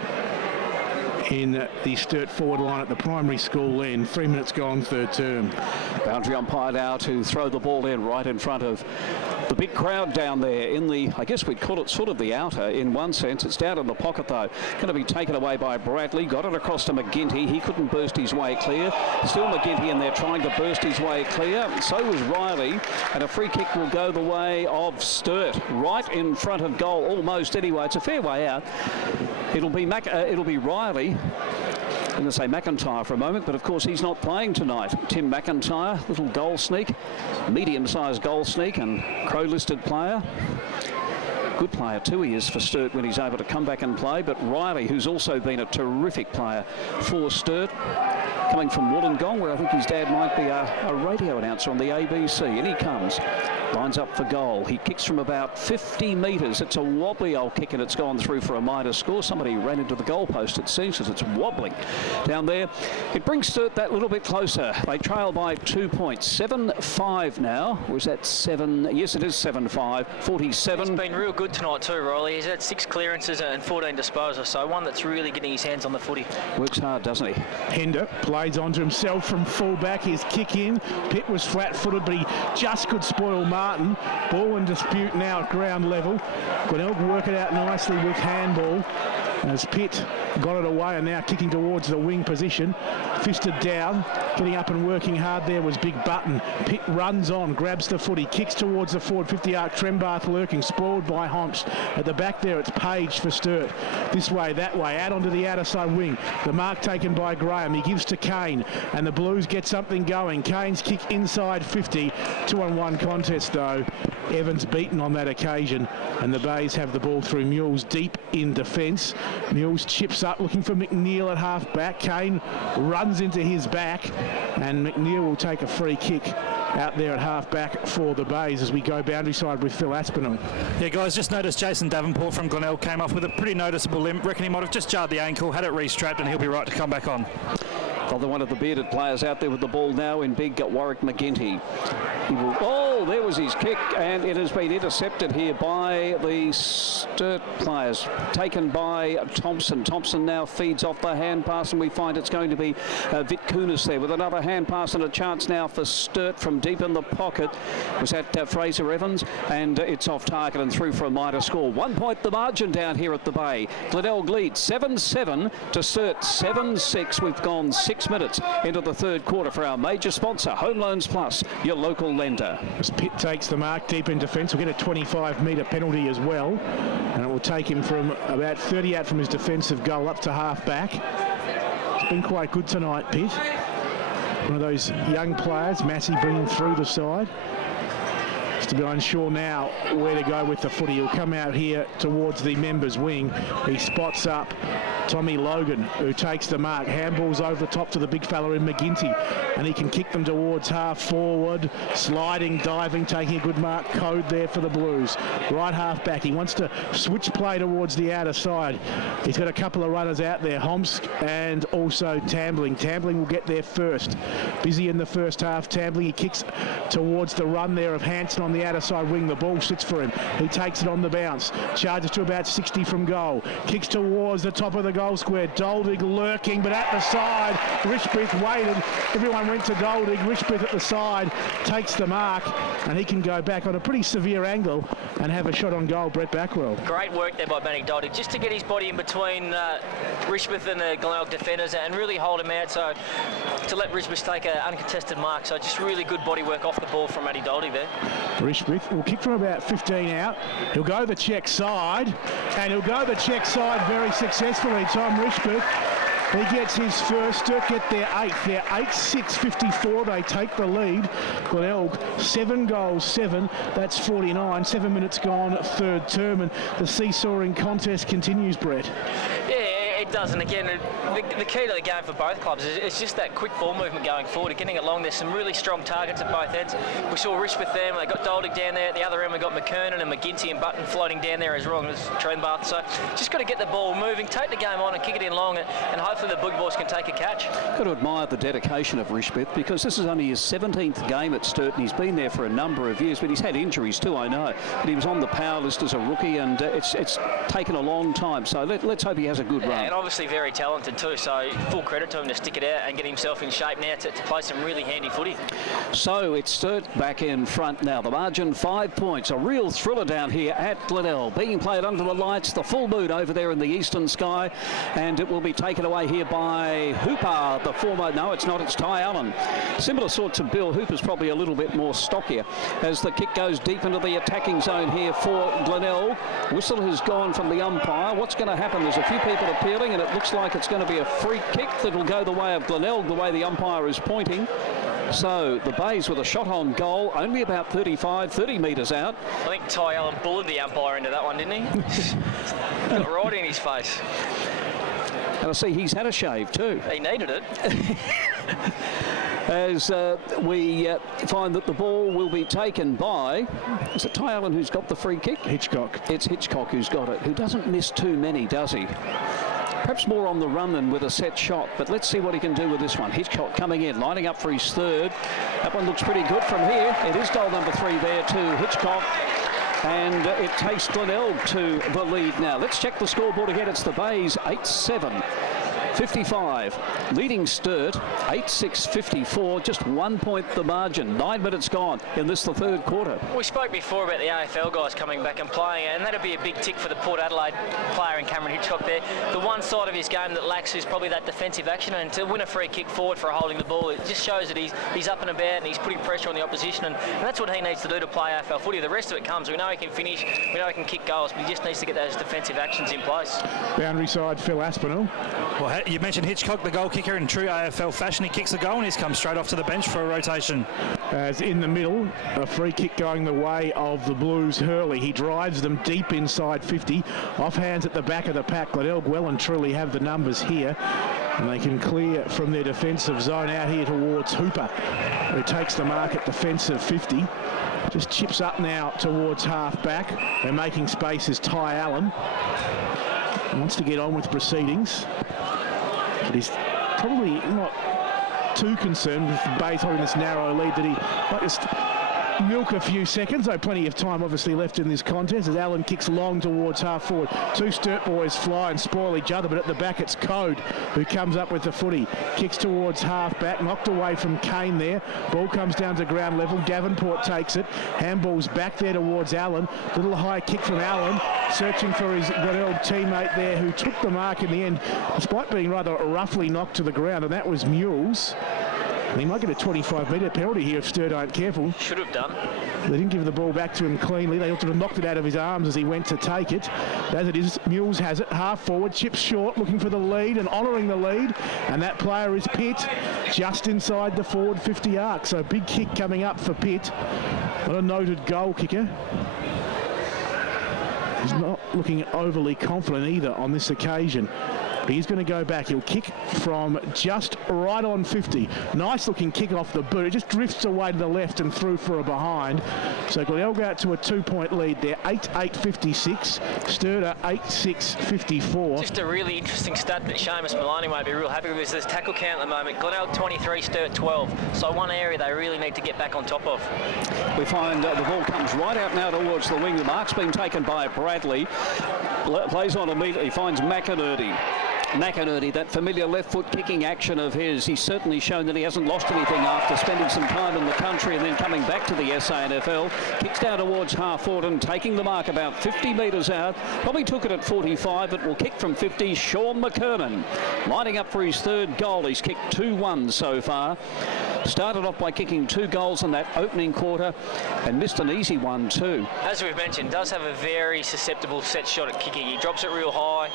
in the Sturt forward line at the primary school end. 3 minutes gone, third term. Boundary umpire now to throw the ball in right in front of the big crowd down there in the, I guess we'd call it sort of the outer in one sense. It's down in the pocket though. Going to be taken away by Bradley. Got it across to McGinty. He couldn't burst his way clear. Still McGinty in there trying to burst his way clear. So was Riley. And a free kick will go the way of Sturt. Right in front of goal almost anyway. It's a fair way out. It'll be Riley. I'm going to say McIntyre for a moment, but of course he's not playing tonight. Tim McIntyre, little goal sneak, medium-sized goal sneak and Crow-listed player. Good player too he is for Sturt when he's able to come back and play, but Riley, who's also been a terrific player for Sturt, coming from Wollongong, where I think his dad might be a radio announcer on the ABC, and he comes. Lines up for goal. He kicks from about 50 metres. It's a wobbly old kick and it's gone through for a minor score. Somebody ran into the goalpost, it seems, as it's wobbling down there. It brings Sturt that little bit closer. They trail by 2 points. 7-5 now. Was that 7? Yes, it is 7-5. 47. He's been real good tonight too, Riley. He's had 6 clearances and 14 disposals, so one that's really getting his hands on the footy. Works hard, doesn't he? Hender plays onto himself from full-back. His kick in. Pitt was flat-footed, but he just could spoil Martin. Ball in dispute now at ground level. Glenelg work it out nicely with handball as Pitt got it away and now kicking towards the wing position. Fisted down, getting up and working hard there was Big Button. Pitt runs on, grabs the footy, kicks towards the forward 50 arc. Trembath lurking, spoiled by Homsch. At the back there it's Page for Sturt. This way, that way, out onto the outer side wing. The mark taken by Graham. He gives to Kane and the Blues get something going. Kane's kick inside 50. 2-on-1 contest though. Evans beaten on that occasion and the Bays have the ball through Mules deep in defence. Mules chips up looking for McNeil at half back. Kane runs into his back and McNeil will take a free kick out there at half back for the Bays as we go boundary side with Phil Aspinall. Yeah, guys, just noticed Jason Davenport from Glenelg came off with a pretty noticeable limp. Reckon he might have just jarred the ankle, had it restrapped, and he'll be right to come back on. Another one of the bearded players out there with the ball now in big Warwick McGinty. He will, oh, there was his kick, and it has been intercepted here by the Sturt players. Taken by Thompson. Thompson now feeds off the hand pass, and we find it's going to be Vitkunis there with another hand pass and a chance now for Sturt from deep in the pocket. Was that Fraser Evans? And it's off target and through for a minor score. 1 point the margin down here at the Bay. Glenelg leads 7-7 to Sturt 7-6. We've gone 6 6 minutes into the third quarter for our major sponsor, Home Loans Plus, your local lender. As Pitt takes the mark deep in defence, we'll get a 25-metre penalty as well, and it will take him from about 30 out from his defensive goal up to half-back. It's been quite good tonight, Pitt. One of those young players, Massey bringing through the side. Just to be unsure now where to go with the footy. He'll come out here towards the members' wing. He spots up Tommy Logan, who takes the mark. Handballs over the top to the big fella in McGinty, and he can kick them towards half forward. Sliding, diving, taking a good mark. Code there for the Blues. Right half back. He wants to switch play towards the outer side. He's got a couple of runners out there, Homsk and also Tambling. Tambling will get there first. Busy in the first half. Tambling, he kicks towards the run there of Hanson on the outer side wing. The ball sits for him. He takes it on the bounce. Charges to about 60 from goal. Kicks towards the top of the goal square. Doldig lurking, but at the side, Rishbith waited. Everyone went to Doldig. Rishbith at the side takes the mark, and he can go back on a pretty severe angle and have a shot on goal. Brett Backwell. Great work there by Matty Doldig, just to get his body in between Rishbith and the Glenelg defenders and really hold him out, so to let Rishbith take an uncontested mark. So just really good body work off the ball from Matty Doldig there. Rishbith will kick from about 15 out. He'll go the check side, and he'll go the check side very successfully. Tom Rishbith, he gets his first. Sturt get their 8th. They're 8-6-54. They take the lead. Glenelg, 7 goals, 7. That's 49. 7 minutes gone, third term, and the seesawing contest continues, Brett. Yeah, it does, and again, the key to the game for both clubs is it's just that quick ball movement going forward, getting it long. There's some really strong targets at both ends. We saw Rishbith there, they got Doldig down there. At the other end, we got McKernan and McGinty and Button floating down there as well as Trenbath. So just got to get the ball moving, take the game on and kick it in long, and hopefully the big boys can take a catch. Got to admire the dedication of Rishbith, because this is only his 17th game at Sturt, and he's been there for a number of years, but he's had injuries too, I know. But he was on the power list as a rookie, and it's taken a long time. So let's hope he has a good run. And obviously very talented too, so full credit to him to stick it out and get himself in shape now to play some really handy footy. So it's Sturt back in front now. The margin 5 points. A real thriller down here at Glenelg. Being played under the lights, the full moon over there in the eastern sky, and it will be taken away here by Hooper, the former, no it's not, it's Ty Allen. Similar sorts of bill. Hooper's probably a little bit more stockier as the kick goes deep into the attacking zone here for Glenelg. Whistle has gone from the umpire. What's going to happen? There's a few people appealing, and it looks like it's going to be a free kick that'll go the way of Glenelg, the way the umpire is pointing. So the Bays with a shot on goal, only about 30 metres out. I think Ty Allen bullied the umpire into that one, didn't he? Got right in his face. And I see he's had a shave too. He needed it. As we find that the ball will be taken by, is it Ty Allen who's got the free kick? Hitchcock. It's Hitchcock who's got it, who doesn't miss too many, does he? Perhaps more on the run than with a set shot, but let's see what he can do with this one. Hitchcock coming in, lining up for his third. That one looks pretty good from here. It is goal number 3 there to Hitchcock. And it takes Glenelg to the lead now. Let's check the scoreboard again. It's the Bays, 8-7. 55, leading Sturt, 8-6-54, just 1 point the margin. 9 minutes gone in this, the third quarter. We spoke before about the AFL guys coming back and playing, and that'd be a big tick for the Port Adelaide player in Cameron Hitchcock there. The one side of his game that lacks is probably that defensive action, and to win a free kick forward for holding the ball, it just shows that he's up and about and he's putting pressure on the opposition, and that's what he needs to do to play AFL footy. The rest of it comes. We know he can finish, we know he can kick goals, but he just needs to get those defensive actions in place. Boundary side, Phil Aspinall. Well, you mentioned Hitchcock, the goal kicker, in true AFL fashion. He kicks the goal and he's come straight off to the bench for a rotation. As in the middle, a free kick going the way of the Blues. Hurley, he drives them deep inside 50. Off hands at the back of the pack. Glenelg well and truly have the numbers here. And they can clear from their defensive zone out here towards Hooper, who takes the mark at defensive 50. Just chips up now towards half back. They're making space is Ty Allen. He wants to get on with proceedings, but he's probably not too concerned with the Bays holding this narrow lead that he might just milk a few seconds, though plenty of time obviously left in this contest as Allen kicks long towards half forward. Two Sturt boys fly and spoil each other, but at the back it's Code who comes up with the footy. Kicks towards half back, knocked away from Kane there. Ball comes down to ground level. Davenport takes it. Handball's back there towards Allen. Little high kick from Allen, searching for his Glenelg teammate there who took the mark in the end, despite being rather roughly knocked to the ground, and that was Mules. And he might get a 25-metre penalty here if Sturt aren't careful. Should have done. They didn't give the ball back to him cleanly. They sort of knocked it out of his arms as he went to take it. As it is, Mules has it. Half forward, chips short, looking for the lead and honouring the lead. And that player is Pitt, just inside the forward 50 arc. So big kick coming up for Pitt. Not a noted goal kicker. He's not looking overly confident either on this occasion. He's going to go back. He'll kick from just right on 50. Nice looking kick off the boot. It just drifts away to the left and through for a behind. So Glenelg out to a 2-point lead there. 8-8-56. Sturt 8-6-54. Just a really interesting stat that Seamus Maloney might be real happy with is this tackle count at the moment. Glenelg 23, Sturt 12. So one area they really need to get back on top of. We find the ball comes right out now towards the wing. The mark's been taken by Bradley. Plays on immediately, finds McInerney. That familiar left foot kicking action of his, he's certainly shown that he hasn't lost anything after spending some time in the country and then coming back to the SANFL. Kicks down towards half forward and taking the mark about 50 metres out. Probably took it at 45, but will kick from 50. Sean McKernan lining up for his third goal. He's kicked 2-1 so far. Started off by kicking 2 goals in that opening quarter and missed an easy one too. As we've mentioned, does have a very susceptible set shot at kicking. He drops it real high.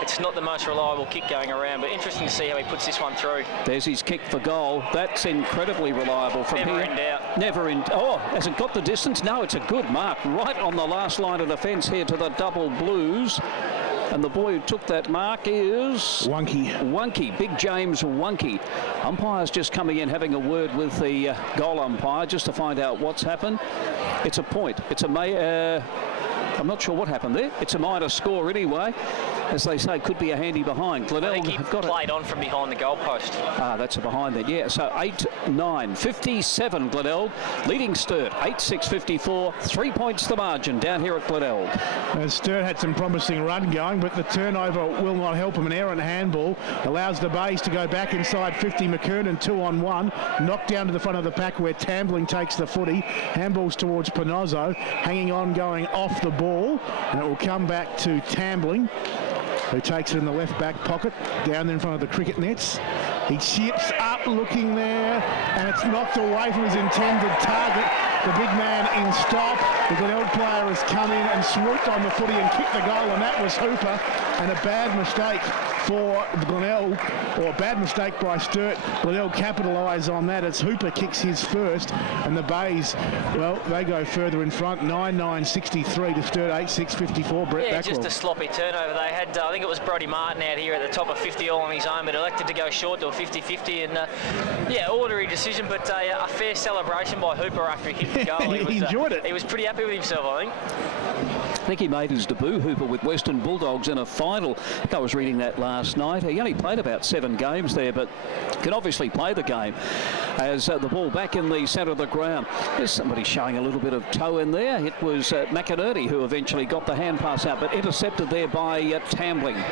It's not the most reliable kick going around, but interesting to see how he puts this one through. There's his kick for goal. That's incredibly reliable from Never here. in doubt. Never in. Oh, has it got the distance? No, it's a good mark right on the last line of defence here to the double blues. And the boy who took that mark is... Wonky. Big James Wonky. Umpire's just coming in having a word with the goal umpire just to find out what's happened. It's a point. I'm not sure what happened there. It's a minor score anyway. As they say, could be a handy behind. Glenelg have got played on from behind the goalpost. Ah, that's a behind then. Yeah, so 8-9. 57 Glenelg. Leading Sturt. 8-6-54. 3 points the margin down here at Glenelg. And Sturt had some promising run going, but the turnover will not help him. An errant handball allows the Bays to go back inside 50. McKernan 2-on-1. Knocked down to the front of the pack where Tambling takes the footy. Handballs towards Panozzo. Hanging on, going off the ball. And it will come back to Tambling, who takes it in the left back pocket, down there in front of the cricket nets. He chips up looking there, and it's knocked away from his intended target. The big man in stop. The Glenelg player has come in and swooped on the footy and kicked the goal, and that was Hooper. And a bad mistake for the Glenelg, or a bad mistake by Sturt. Glenelg capitalise on that as Hooper kicks his first, and the Bays, well, they go further in front. 9-9-63 to Sturt 8-6-54. Brett Backwell. Just a sloppy turnover. They had, I think it was Brodie Martin out here at the top of 50 all on his own, but elected to go short to a 50-50, and orderly decision, but a fair celebration by Hooper after he kicked the goal. He enjoyed it. He was pretty happy with himself, I think. I think he made his debut, Hooper, with Western Bulldogs in a final. I was reading that last night. He only played about 7 games there, but can obviously play the game. As the ball back in the centre of the ground. There's somebody showing a little bit of toe in there. It was McInerney who eventually got the hand pass out, but intercepted there by Tambling.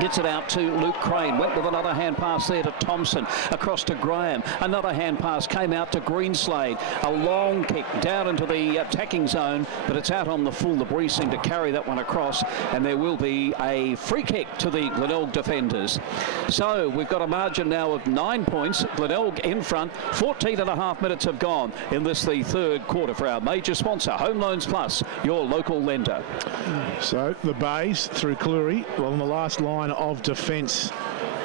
Gets it out to Luke Crane. Went with another hand pass there to Thompson. Across to Graham. Another hand pass came out to Greenslade. A long kick down into the attacking zone, but it's out on the full. The Breeze seem to carry that one across, and there will be a free kick to the Glenelg defenders. So we've got a margin now of 9 points. Glenelg in front. 14.5 minutes have gone in this, the third quarter, for our major sponsor, Home Loans Plus, your local lender. So the Bays through Cleary, well, on the last line of defence,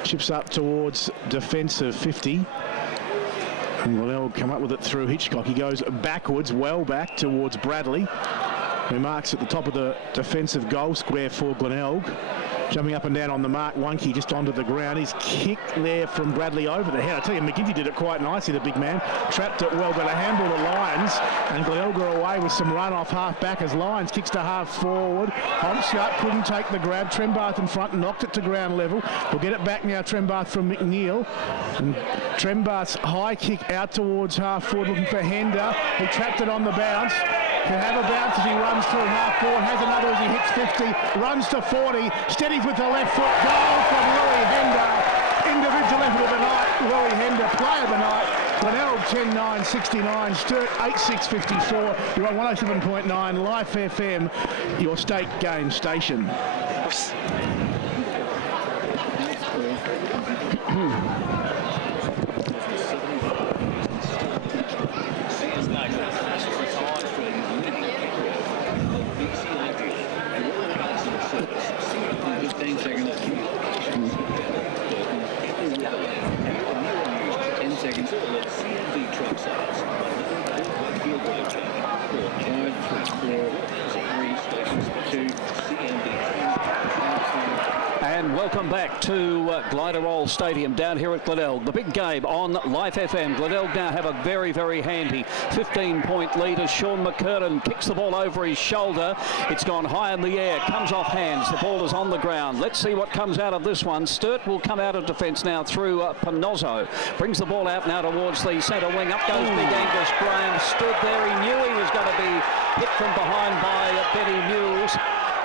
chips up towards defensive 50. And Glenelg come up with it through Hitchcock. He goes backwards, well back towards Bradley, who marks at the top of the defensive goal square for Glenelg. jumping up and down on the mark. Wonky just onto the ground. His kick there from Bradley over the head. I tell you, McGinty did it quite nicely, the big man. Trapped it well, but a handball to Lyons. And Glenelg away with some run off half back as Lyons kicks to half forward. Homshut couldn't take the grab. Trembath in front and knocked it to ground level. We'll get it back now, Trembath from McNeil. And Trembath's high kick out towards half forward, looking for Hender. He trapped it on the bounce. Can have a bounce as he runs through half forward, has another as he hits 50, runs to 40, steadies with the left foot, goal from Louis Hender. Individual effort of the night, Louis Hender, player of the night. Glenelg 10-9-69, Sturt 8-6-54. You're on 107.9 Life FM, your state game station. And welcome back to Gliderroll Stadium down here at Glenelg. The big game on Life FM. Glenelg now have a very, very handy 15-point lead as Sean McKernan kicks the ball over his shoulder. It's gone high in the air, comes off hands. The ball is on the ground. Let's see what comes out of this one. Sturt will come out of defence now through Panozzo. Brings the ball out now towards the centre wing. Up goes Big Angus Graham. Stood there. He knew he was going to be hit from behind by Benny Mules.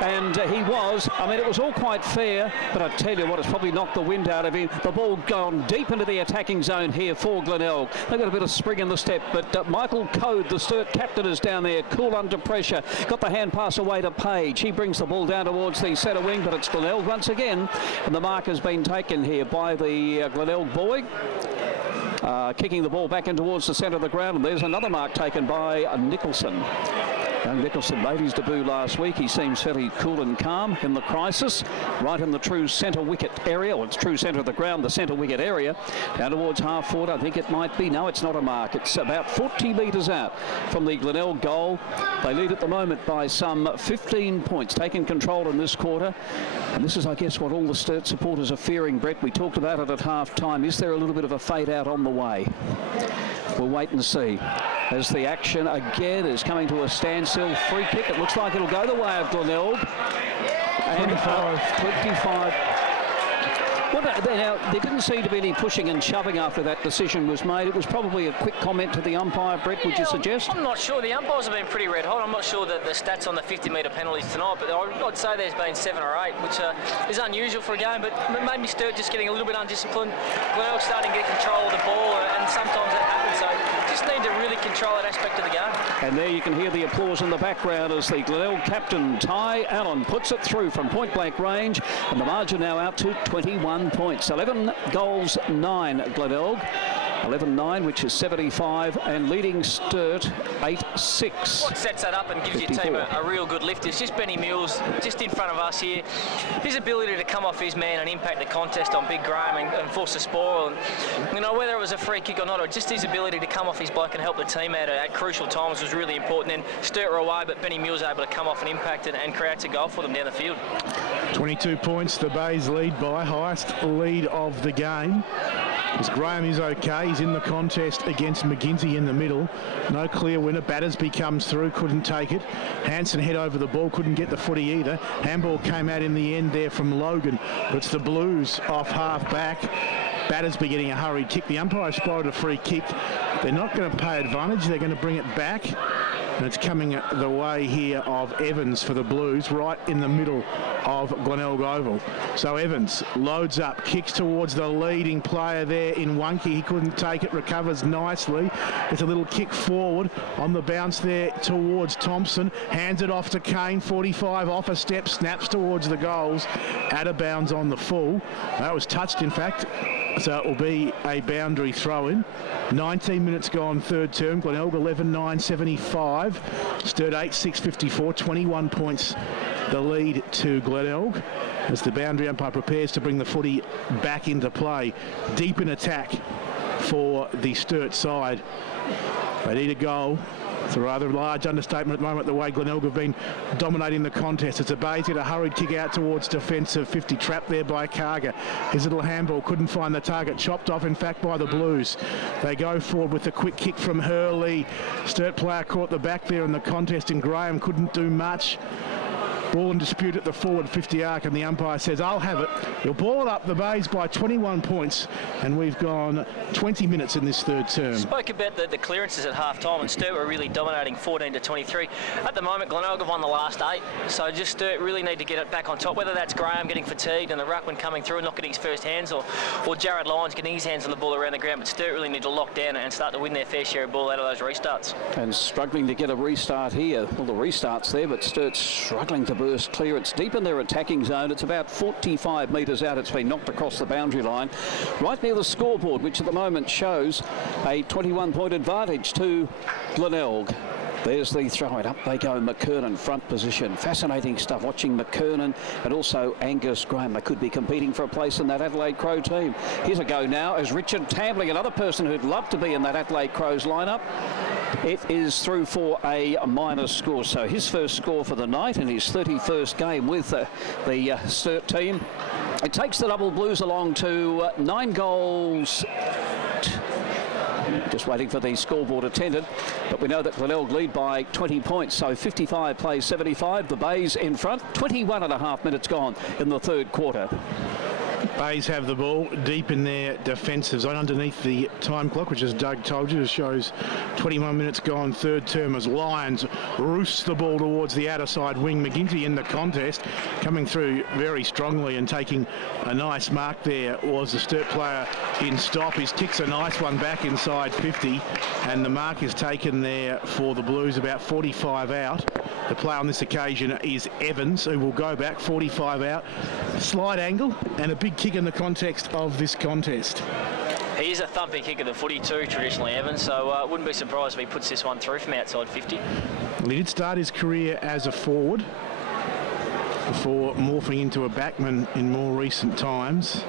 And he was. I mean, it was all quite fair, but I tell you what, it's probably knocked the wind out of him. The ball gone deep into the attacking zone here for Glenelg. They've got a bit of spring in the step, but Michael Code, the Sturt captain, is down there, cool under pressure. Got the hand pass away to Page. He brings the ball down towards the centre wing, but it's Glenelg once again. And the mark has been taken here by the Glenelg boy. Kicking the ball back in towards the centre of the ground, and there's another mark taken by Nicholson. Young Nicholson made his debut last week. He seems fairly cool and calm in the crisis. Right in the true centre wicket area, or it's true centre of the ground, the centre wicket area. Down towards half forward, I think it might be. No, it's not a mark. It's about 40 metres out from the Glenelg goal. They lead at the moment by some 15 points, taking control in this quarter. And this is, I guess, what all the Sturt supporters are fearing, Brett. We talked about it at half-time. Is there a little bit of a fade out on the way? We'll wait and see. As the action again is coming to a standstill. Free kick. It looks like it'll go the way of Glenelg. And 25. Well, now, there didn't seem to be any pushing and shoving after that decision was made. It was probably a quick comment to the umpire, Brett, would you suggest? I'm not sure. The umpires have been pretty red hot. I'm not sure that the stats on the 50-metre penalties tonight, but I'd say there's been 7 or 8, which is unusual for a game, but maybe Sturt just getting a little bit undisciplined. Glenelg starting to get control of the ball, and sometimes that happens, so just need to really control that aspect of the game. And there you can hear the applause in the background as the Glenelg captain, Ty Allen, puts it through from point-blank range, and the margin now out to 21 points. 11 goals, 9 Glenelg. 11-9, which is 75, and leading Sturt 8-6. What sets that up and gives 54. Your team a real good lift is just Benny Mules, just in front of us here. His ability to come off his man and impact the contest on Big Graham and force a spoil. And, you know, whether it was a free kick or not, or just his ability to come off his bloke and help the team out at crucial times was really important. Then Sturt were away, but Benny Mules able to come off and impact it and creates a goal for them down the field. 22 points, the Bays lead by, highest lead of the game. As Graham is okay, he's in the contest against McGinty in the middle. No clear winner. Battersby comes through, couldn't take it. Hanson head over the ball, couldn't get the footy either. Handball came out in the end there from Logan, but it's the Blues off half back. Battersby getting a hurried kick. The umpire spotted a free kick. They're not going to pay advantage. They're going to bring it back. And it's coming the way here of Evans for the Blues, right in the middle of Glenelg Oval. So Evans loads up, kicks towards the leading player there in Wonky. He couldn't take it, recovers nicely. It's a little kick forward on the bounce there towards Thompson. Hands it off to Kane, 45 off a step, snaps towards the goals. Out of bounds on the full. That was touched, in fact. So it will be a boundary throw-in. 19 minutes gone, third term. Glenelg 11-9-75. Sturt 8-6-54. 21 points the lead to Glenelg as the boundary umpire prepares to bring the footy back into play. Deep in attack for the Sturt side. They need a goal It's a rather large understatement at the moment, the way Glenelg have been dominating the contest. It's a Bays get a hurried kick out towards defensive 50, trapped there by Karga. His little handball couldn't find the target, chopped off in fact by the Blues. They go forward with the quick kick from Hurley. Sturt player caught the back there in the contest, and Graham couldn't do much. Ball in dispute at the forward 50 arc, and the umpire says, I'll have it. We'll ball it up the Bays by 21 points, and we've gone 20 minutes in this third term. Spoke about the clearances at half-time, and Sturt were really dominating 14-23. At the moment, Glenelg have won the last 8, so just Sturt really need to get it back on top, whether that's Graham getting fatigued and the ruckman coming through and not getting his first hands, or Jared Lyons getting his hands on the ball around the ground. But Sturt really need to lock down and start to win their fair share of ball out of those restarts. And struggling to get a restart here. Well, the restart's there, but Sturt's struggling to burst clear. It's deep in their attacking zone. It's about 45 metres out. It's been knocked across the boundary line, right near the scoreboard, which at the moment shows a 21-point advantage to Glenelg. There's the throw it. Up they go. McKernan, front position. Fascinating stuff watching McKernan and also Angus Graham. They could be competing for a place in that Adelaide Crow team. Here's a go now as Richard Tambling, another person who'd love to be in that Adelaide Crows lineup. It is through for a minor score. So his first score for the night in his 31st game with the Sturt team. It takes the Double Blues along to 9 goals. Just waiting for the scoreboard attendant, but we know that Glenelg lead by 20 points, so 55 plays 75. The Bays in front, 21.5 minutes gone in the third quarter. Bays have the ball deep in their defensive zone underneath the time clock, which, as Doug told you, shows 21 minutes gone, third term, as Lyons roosts the ball towards the outer side wing. McGinty in the contest, coming through very strongly and taking a nice mark there was the Sturt player in stop. His kick's a nice one back inside 50, and the mark is taken there for the Blues, about 45 out. The player on this occasion is Evans, who will go back 45 out. Slight angle and a big kick in the context of this contest. He is a thumping kick of the footy too, traditionally, Evans, so wouldn't be surprised if he puts this one through from outside 50. Well, he did start his career as a forward before morphing into a backman in more recent times.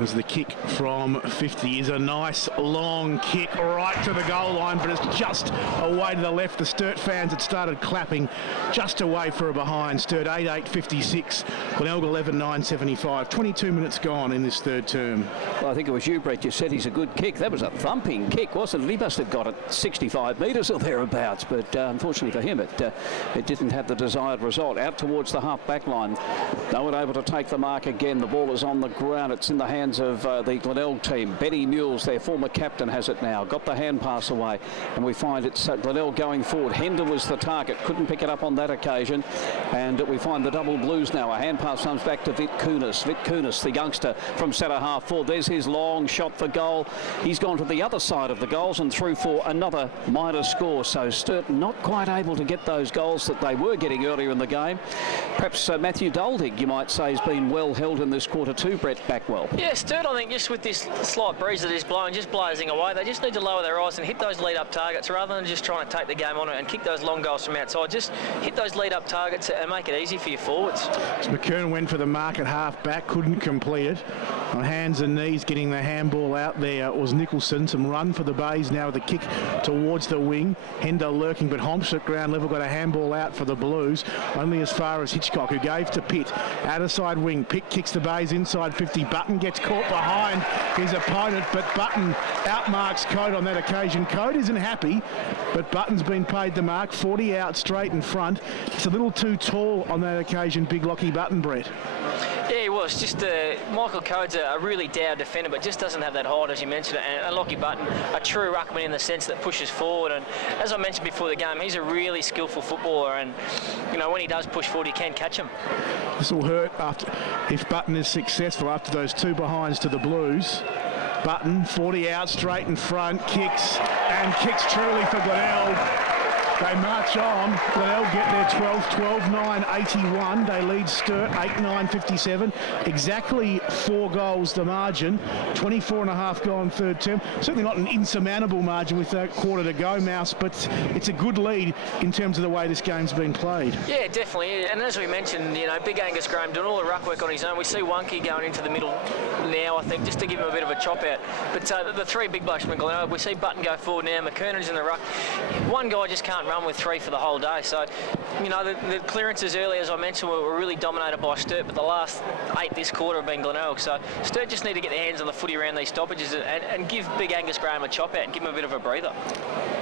As the kick from 50 is a nice long kick right to the goal line, but it's just away to the left. The Sturt fans had started clapping just away for a behind. Sturt 8-8-56, Glenelg 11-9-75. 22 minutes gone in this third term. Well, I think it was you, Brett. You said he's a good kick. That was a thumping kick, wasn't it? He must have got it 65 metres or thereabouts, but unfortunately for him, it didn't have the desired result. Out towards the half-back line. No one able to take the mark again. The ball is on the ground. It's in the hands of the Glenelg team. Benny Mules, their former captain, has it now. Got the hand pass away, and we find it's Glenelg going forward. Hender was the target. Couldn't pick it up on that occasion, and we find the Double Blues now. A hand pass comes back to Vit Kunis, the youngster from centre half forward. There's his long shot for goal. He's gone to the other side of the goals and through for another minor score. So Sturt not quite able to get those goals that they were getting earlier in the game. Perhaps Matthew Doldig, you might say, has been well held in this quarter too, Brett Backwell. Yeah, Sturt, I think, just with this slight breeze that is blowing, just blazing away, they just need to lower their eyes and hit those lead-up targets rather than just trying to take the game on it and kick those long goals from outside. Just hit those lead-up targets and make it easy for your forwards. So McKernan went for the mark at half-back, couldn't complete it. On hands and knees, getting the handball out there was Nicholson. Some run for the Bays now with a kick towards the wing. Hender lurking, but Homps at ground level got a handball out for the Blues, only as far as Hitchcock, who gave to Pitt. Outer side wing, Pitt kicks the Bays inside 50. Button gets caught behind his opponent, but Button outmarks Code on that occasion. Code isn't happy, but Button's been paid the mark. 40 out straight in front. It's a little too tall on that occasion, big Lockie Button, Brett. Yeah, he was. Just Michael Code's a really dour defender, but just doesn't have that height, as you mentioned. And Lockie Button, a true ruckman in the sense that pushes forward. And as I mentioned before the game, he's a really skillful footballer. And, you know, when he does push forward, he can catch him. This will hurt if Button is successful after those two behinds to the Blues. Button, 40 out, straight in front, kicks truly for Glenelg. They march on. Glenelg get their 12-9, 81. They lead Sturt 8-9, 57. Exactly 4 goals the margin. 24.5 gone third term. Certainly not an insurmountable margin with a quarter to go, Mouse, but it's a good lead in terms of the way this game's been played. Yeah, definitely. And as we mentioned, you know, Big Angus Graham doing all the ruck work on his own. We see Wonky going into the middle now, I think, just to give him a bit of a chop out. But the 3 big blokes from Glenelg, we see Button go forward now. McKernan's in the ruck. One guy just can't run with 3 for the whole day. So, you know, the clearances early, as I mentioned, were really dominated by Sturt, but the last 8 this quarter have been Glenelg. So Sturt just need to get their hands on the footy around these stoppages and give Big Angus Graham a chop out and give him a bit of a breather.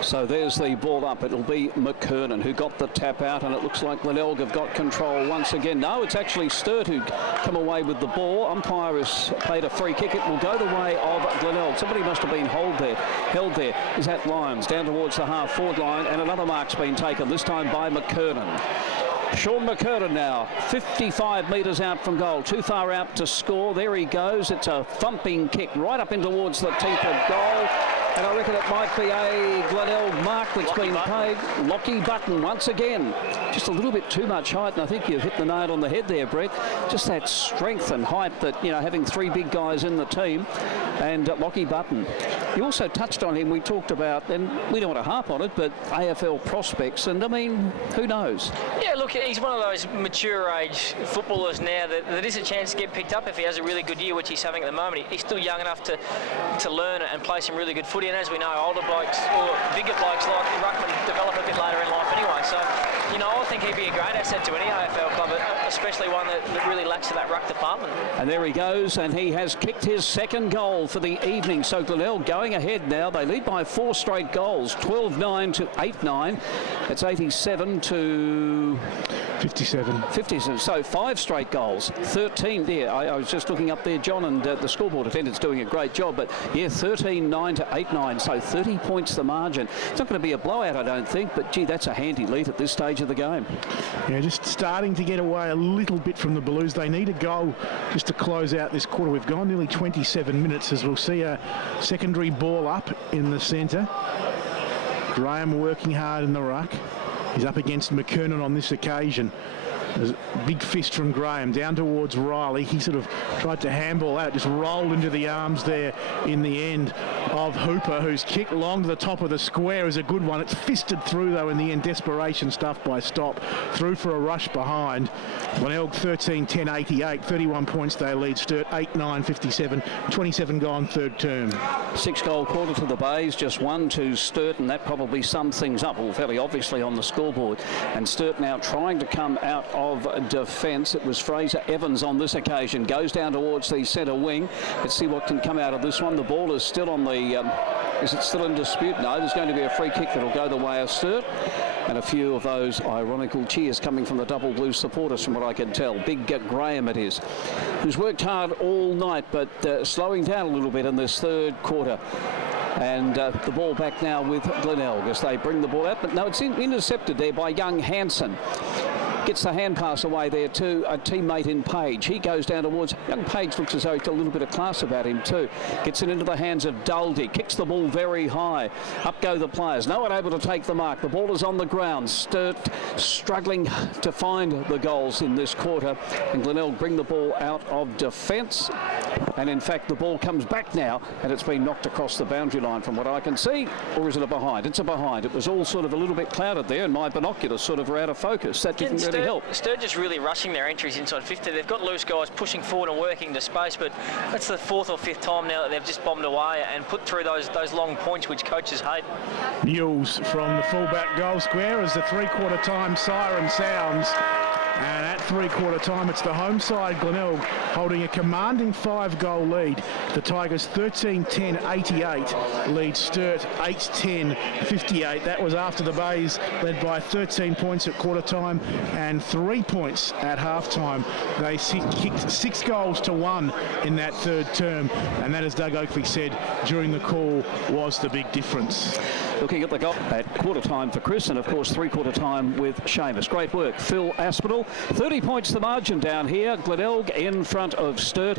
So there's the ball up. It'll be McKernan who got the tap out, and it looks like Glenelg have got control once again. No, it's actually Sturt who come away with the ball. Umpire has played a free kick. It will go the way of Glenelg. Somebody must have been held there. Is that Lyons down towards the half-forward line, and another mark's been taken, this time by McKernan. Sean McKernan now, 55 metres out from goal, too far out to score. There he goes. It's a thumping kick right up in towards the teeth of goal. And I reckon it might be a Glenelg mark that's been paid. Lockie Button once again. Just a little bit too much height, and I think you've hit the nail on the head there, Brett. Just that strength and height that, you know, having 3 big guys in the team. And Lockie Button. You also touched on him. We talked about, and we don't want to harp on it, but AFL prospects. And, I mean, who knows? Yeah, look, he's one of those mature age footballers now that is a chance to get picked up if he has a really good year, which he's having at the moment. He's still young enough to learn and play some really good footy. And as we know, older blokes or bigger blokes like Ruckman develop a bit later in life anyway. So, you know, I think he'd be a great asset to any AFL club, especially one that really lacks that ruck department. And there he goes, and he has kicked his 2nd goal for the evening. So Glenelg going ahead now. They lead by 4 straight goals, 12-9 to 8-9. It's 87 to 57. So 5 straight goals, 13 there. I was just looking up there, John, and the scoreboard attendant's doing a great job. But yeah, 13-9 to 8-9. So 30 points the margin. It's not going to be a blowout, I don't think. But gee, that's a handy lead at this stage of the game. Yeah, just starting to get away a little bit from the Blues. They need a goal just to close out this quarter. We've gone nearly 27 minutes as we'll see a secondary ball up in the centre. Graham working hard in the ruck. He's up against McKernan on this occasion. There's a big fist from Graham down towards Riley. He sort of tried to handball out, just rolled into the arms there in the end of Hooper, whose kick long to the top of the square is a good one. It's fisted through, though, in the end. Desperation stuff by Stop. Through for a rush behind. Glenelg 13-10, 88. 31 points they lead. Sturt 8-9, 57. 27 gone third term. 6-goal quarter to the Bays, just 1 to Sturt, and that probably sums things up, well, fairly obviously on the scoreboard. And Sturt now trying to come out of defence. It was Fraser Evans on this occasion. Goes down towards the centre wing. Let's see what can come out of this one. The ball is still on the... is it still in dispute? No, there's going to be a free kick that'll go the way of Sturt. And a few of those ironical cheers coming from the Double Blue supporters, from what I can tell. Big Graham it is, who's worked hard all night, but slowing down a little bit in this 3rd quarter. And the ball back now with Glenelg as they bring the ball out. But no, it's intercepted there by young Hansen. Gets the hand pass away there to a teammate in Page. He goes down towards... Young Page looks as though he's got a little bit of class about him too. Gets it into the hands of Duldy. Kicks the ball very high. Up go the players. No one able to take the mark. The ball is on the ground. Sturt struggling to find the goals in this quarter. And Glenelg bring the ball out of defence. And in fact, the ball comes back now, and it's been knocked across the boundary line from what I can see. Or is it a behind? It's a behind. It was all sort of a little bit clouded there, and my binoculars sort of were out of focus. That didn't really help. Sturt just really rushing their entries inside 50. They've got loose guys pushing forward and working to space, but that's the 4th or 5th time now that they've just bombed away and put through those long points which coaches hate. Mules from the fullback goal square as the 3-quarter time siren sounds. And at 3-quarter time, it's the home side, Glenelg, holding a commanding 5-goal lead. The Tigers 13-10, 88, lead Sturt 8-10, 58. That was after the Bays led by 13 points at quarter time and 3 points at half time. They kicked 6 goals to 1 in that 3rd term. And that, as Doug Oakley said during the call, was the big difference. Looking at the goal at quarter time for Chris, and of course 3-quarter time with Seamus. Great work, Phil Aspinall. 30 points the margin down here. Glenelg in front of Sturt.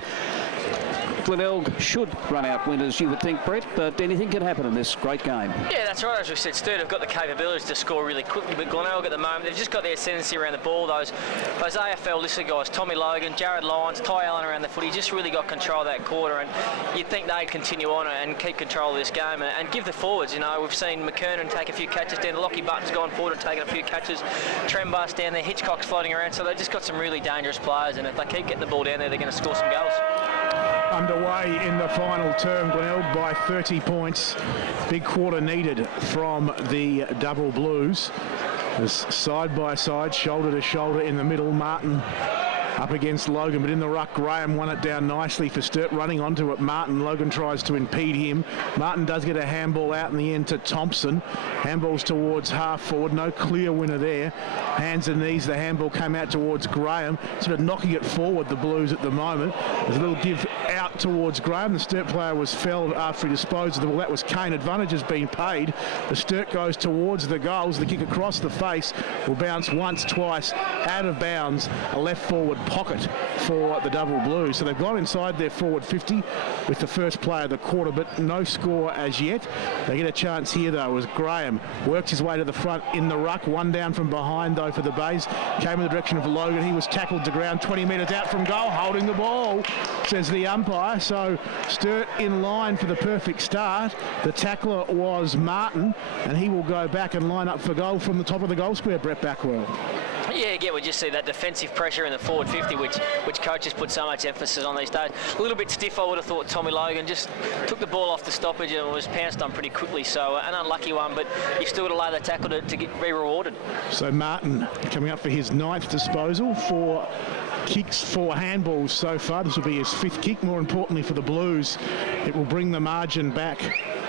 Glenelg should run out winners, you would think, Brett, but anything can happen in this great game. Yeah, that's right. As we said, Sturt have got the capabilities to score really quickly, but Glenelg at the moment, they've just got the ascendancy around the ball. Those AFL listed guys, Tommy Logan, Jared Lyons, Ty Allen around the footy, just really got control of that quarter, and you'd think they'd continue on and keep control of this game and give the forwards. You know, we've seen McKernan take a few catches down. Lockie Button's gone forward and taken a few catches. Trembus down there, Hitchcock's floating around, so they've just got some really dangerous players, and if they keep getting the ball down there, they're going to score some goals. Underway in the final term, Glenelg by 30 points. Big quarter needed from the Double Blues. As side by side, shoulder to shoulder in the middle, Martin up against Logan, but in the ruck, Graham won it down nicely for Sturt, running onto it. Logan tries to impede him. Martin does get a handball out in the end to Thompson. Handballs towards half forward, no clear winner there. Hands and knees, the handball came out towards Graham, sort of knocking it forward, the Blues at the moment. There's a little give out towards Graham. The Sturt player was felled after he disposed of the ball. That was Kane. Advantage has been paid. The Sturt goes towards the goals. The kick across the face will bounce once, twice, out of bounds. A left forward pocket for the Double Blues. So they've gone inside their forward 50 with the first play of the quarter, but no score as yet. They get a chance here though as Graham works his way to the front in the ruck. One down from behind though for the Bays. Came in the direction of Logan. He was tackled to ground 20 metres out from goal, holding the ball, says the umpire. So Sturt in line for the perfect start. The tackler was Martin, and he will go back and line up for goal from the top of the goal square, Brett Backwell. Yeah, again, we just see that defensive pressure in the forward 50, which coaches put so much emphasis on these days. A little bit stiff, I would have thought. Tommy Logan just took the ball off the stoppage and was pounced on pretty quickly. So an unlucky one, but you've still got to lay the tackle to be rewarded. So Martin coming up for his 9th disposal, 4 kicks, 4 handballs so far. This will be his 5th kick. More importantly for the Blues, it will bring the margin back,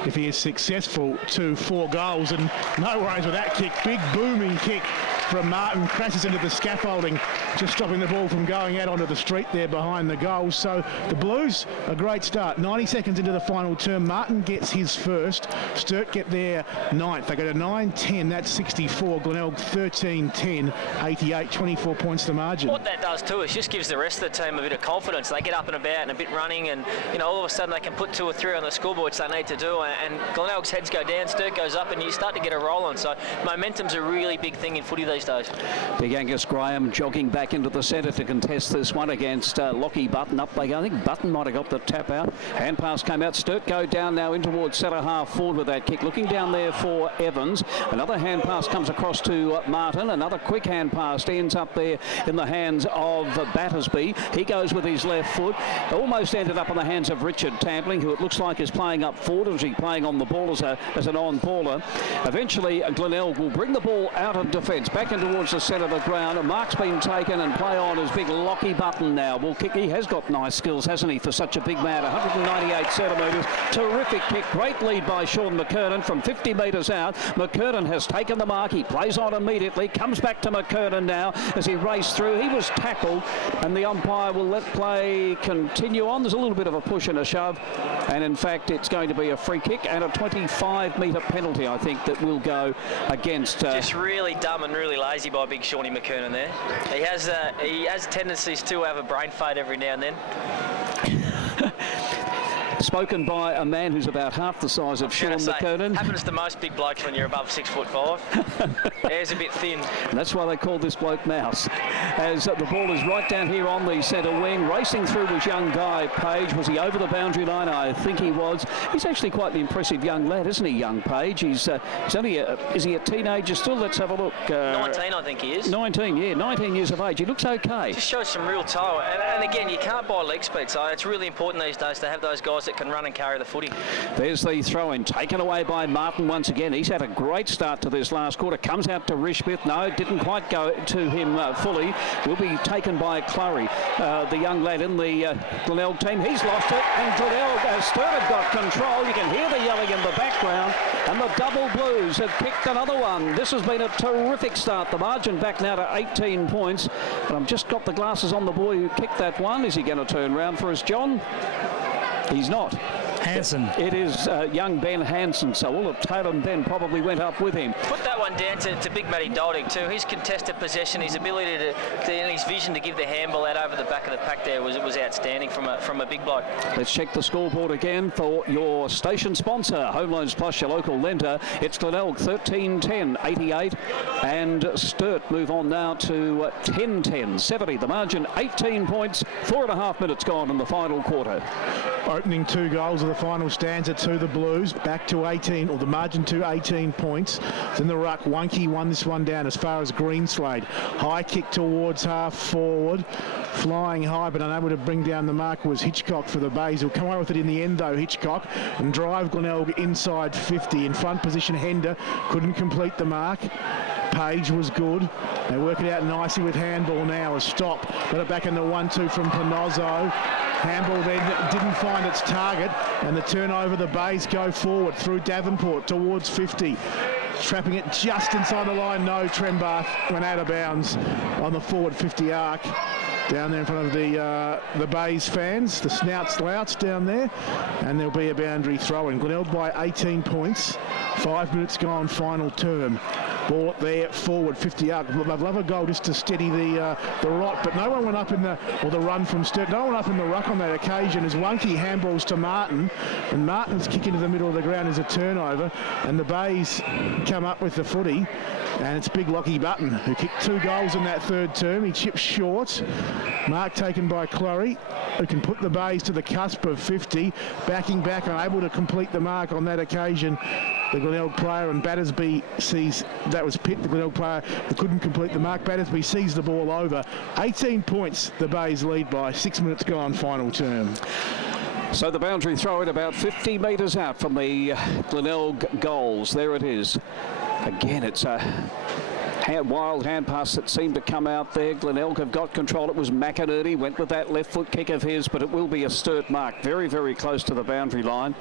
if he is successful, to 4 goals. And no worries with that kick. Big booming kick from Martin, crashes into the scaffolding, just stopping the ball from going out onto the street there behind the goal. So the Blues, a great start. 90 seconds into the final term, Martin gets his first. Sturt get their 9th. They go to 9-10, that's 64. Glenelg 13-10, 88, 24 points to margin. What that does too is just gives the rest of the team a bit of confidence. They get up and about and a bit running, and you know, all of a sudden they can put 2 or 3 on the scoreboard, which they need to do, and Glenelg's heads go down, Sturt goes up, and you start to get a roll on. So momentum's a really big thing in footy these days. Big Angus Graham jogging back into the centre to contest this one against Lockie Button. Up they go. I think Button might have got the tap out. Hand pass came out. Sturt go down now in towards centre half forward with that kick. Looking down there for Evans. Another hand pass comes across to Martin. Another quick hand pass ends up there in the hands of Battersby. He goes with his left foot. Almost ended up in the hands of Richard Tampling, who it looks like is playing up forward, as he playing on the ball as an on-baller. Eventually, Glenelg will bring the ball out of defence, back in towards the centre of the ground. A mark's been taken, and play on as big Lockie Button now will kick. He has got nice skills, hasn't he, for such a big man? 198 centimetres. Terrific kick. Great lead by Sean McKernan from 50 metres out. McKernan has taken the mark. He plays on immediately. Comes back to McKernan now as he raced through. He was tackled, and the umpire will let play continue on. There's a little bit of a push and a shove, and in fact it's going to be a free kick and a 25-metre penalty, I think, that will go against... Just really dumb and really lazy by big Shawnee McKernan there. He has tendencies to have a brain fade every now and then. Spoken by a man who's about half the size of Sean McKernan. Happens to most big blokes when you're above 6'5". Hair's a bit thin. And that's why they call this bloke Mouse. As the ball is right down here on the centre wing. Racing through was young Guy Page. Was he over the boundary line? I think he was. He's actually quite an impressive young lad, isn't he, young Page? He's only is he a teenager still? Let's have a look. 19, I think he is. 19, yeah, 19 years of age. He looks okay. Just shows some real toe. And again, you can't buy leg speed, so it's really important these days to have those guys that can run and carry the footy. There's the throw-in, taken away by Martin once again. He's had a great start to this last quarter. Comes out to Rishbith. No, didn't quite go to him fully. Will be taken by Clurry, the young lad in the Glenelg team. He's lost it, and Glenelg, as Sturt have got control. You can hear the yelling in the background, and the Double Blues have kicked another one. This has been a terrific start. The margin back now to 18 points. And I've just got the glasses on the boy who kicked that one. Is he going to turn round for us, John? He's not. Hansen. It is young Ben Hansen, so all of Tatum then probably went up with him. Put that one down to Big Matty Doldig too. His contested possession, his ability and his vision to give the handball out over the back of the pack there was outstanding from a big bloke. Let's check the scoreboard again for your station sponsor, Home Loans Plus, your local lender. It's Glenelg 13-10-88, and Sturt move on now to 10-10-70. The margin 18 points, 4.5 minutes gone in the final quarter. Opening 2 goals of the final stanza to the Blues, back to 18, or the margin to 18 points. It's in the ruck. Wonky won this one down as far as Greenslade. High kick towards half forward, flying high but unable to bring down the marker was Hitchcock for the Bays. He'll come away with it in the end though, Hitchcock, and drive Glenelg inside 50. In front position, Hender couldn't complete the mark. Page was good. They work it out nicely with handball now. A stop. Got it back in the 1-2 from Panozzo. Handball then didn't find its target, and the turnover, the Bays go forward through Davenport towards 50. Trapping it just inside the line. No, Trembath went out of bounds on the forward 50 arc. Down there in front of the Bays fans, the slouts down there, and there'll be a boundary throw in. Glenelg by 18 points, 5 minutes gone, final term. Ball there forward, 50 arc. They'd love a goal just to steady the rot, but no one went up in the run from Sturt. No one up in the ruck on that occasion as Wonky handballs to Martin, and Martin's kick into the middle of the ground is a turnover, and the Bays come up with the footy. And it's big Lockie Button, who kicked 2 goals in that third term. He chips short. Mark taken by Clorry, who can put the Bays to the cusp of 50. Backing back, unable to complete the mark on that occasion. The Glenelg player, and Battersby sees, that was Pitt, the Glenelg player who couldn't complete the mark. Battersby sees the ball over. 18 points the Bays lead by, 6 minutes gone, final term. So the boundary throw in about 50 metres out from the Glenelg goals. There it is. Again, it's a wild hand pass that seemed to come out there. Glenelg have got control. It was McInerney, went with that left foot kick of his, but it will be a Sturt mark. Very, very close to the boundary line.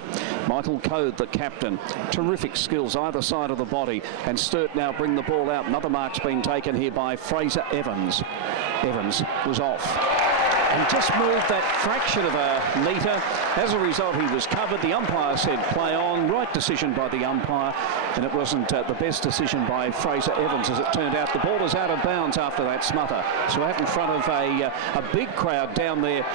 Michael Code, the captain. Terrific skills either side of the body. And Sturt now bring the ball out. Another mark's been taken here by Fraser Evans. Evans was off and just moved that fraction of a metre. As a result, he was covered. The umpire said play on. Right decision by the umpire, and it wasn't the best decision by Fraser Evans, as it turned out. The ball is out of bounds after that smother. So out in front of a big crowd down there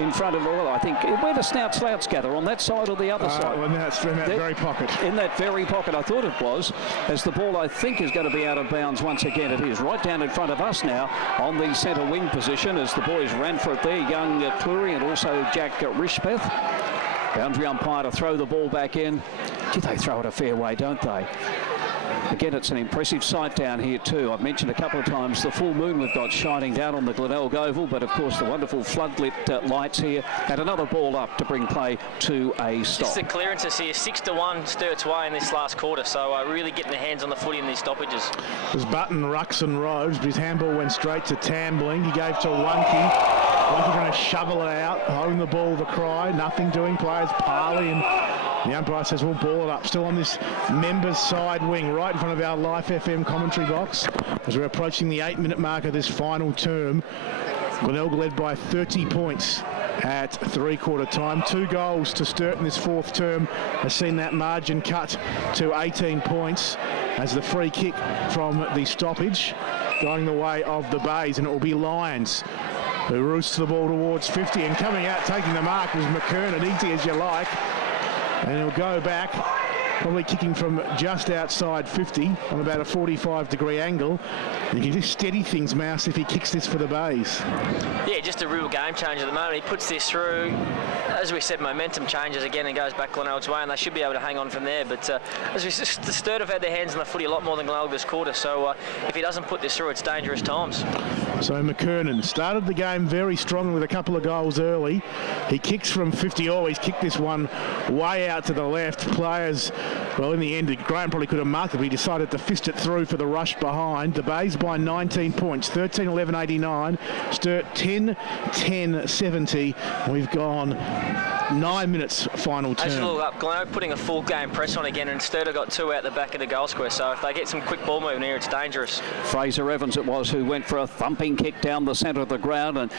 in front of, well, I think, where the slouts gather, on that side or the other side? Well, that's in that very pocket. In that very pocket, I thought it was, as the ball, I think, is going to be out of bounds once again. It is right down in front of us now on the centre wing position as the boys ran for it there, young Cleary and also Jack Rishpeth. Boundary umpire to throw the ball back in. Gee, they throw it a fair way, don't they? Again, it's an impressive sight down here too. I've mentioned a couple of times the full moon we've got shining down on the Glenelg Oval, but of course the wonderful floodlit lights here, and another ball up to bring play to a stop. It's the clearances here, 6-1 Sturt's way in this last quarter, so really getting their hands on the footy in these stoppages. It was Button, Rucks and Rhodes, but his handball went straight to Tambling. He gave to Wonky. Wonky trying to shovel it out, holding the ball, the cry, nothing doing. Players parley, and the umpire says we'll ball it up. Still on this members side wing, right in front of our Life FM commentary box as we're approaching the 8-minute mark of this final term. Glenelg led by 30 points at three-quarter time. 2 goals to Sturt in this fourth term has seen that margin cut to 18 points as the free kick from the stoppage going the way of the Bays, and it will be Lions who roosts the ball towards 50, and coming out taking the mark was McKernan, easy as you like, and he'll go back, probably kicking from just outside 50 on about a 45-degree angle. You can just steady things, Mouse, if he kicks this for the Bays. Yeah, just a real game changer at the moment. He puts this through. As we said, momentum changes again and goes back Glenelg's way, and they should be able to hang on from there. But as we said, the Sturt have had their hands on the footy a lot more than Glenelg this quarter, so if he doesn't put this through, it's dangerous times. So McKernan started the game very strongly with a couple of goals early. He kicks from 50. Always kicked this one way out to the left. Players, well, in the end, Graham probably could have marked it, but he decided to fist it through for the rush behind. The Bays by 19 points, 13-11-89. Sturt 10-10-70. We've gone 9 minutes final term. As you look up, Glenelg putting a full game press on again, and Sturt have got 2 out the back of the goal square, so if they get some quick ball movement here, it's dangerous. Fraser Evans it was who went for a thumping Jumping kick down the centre of the ground and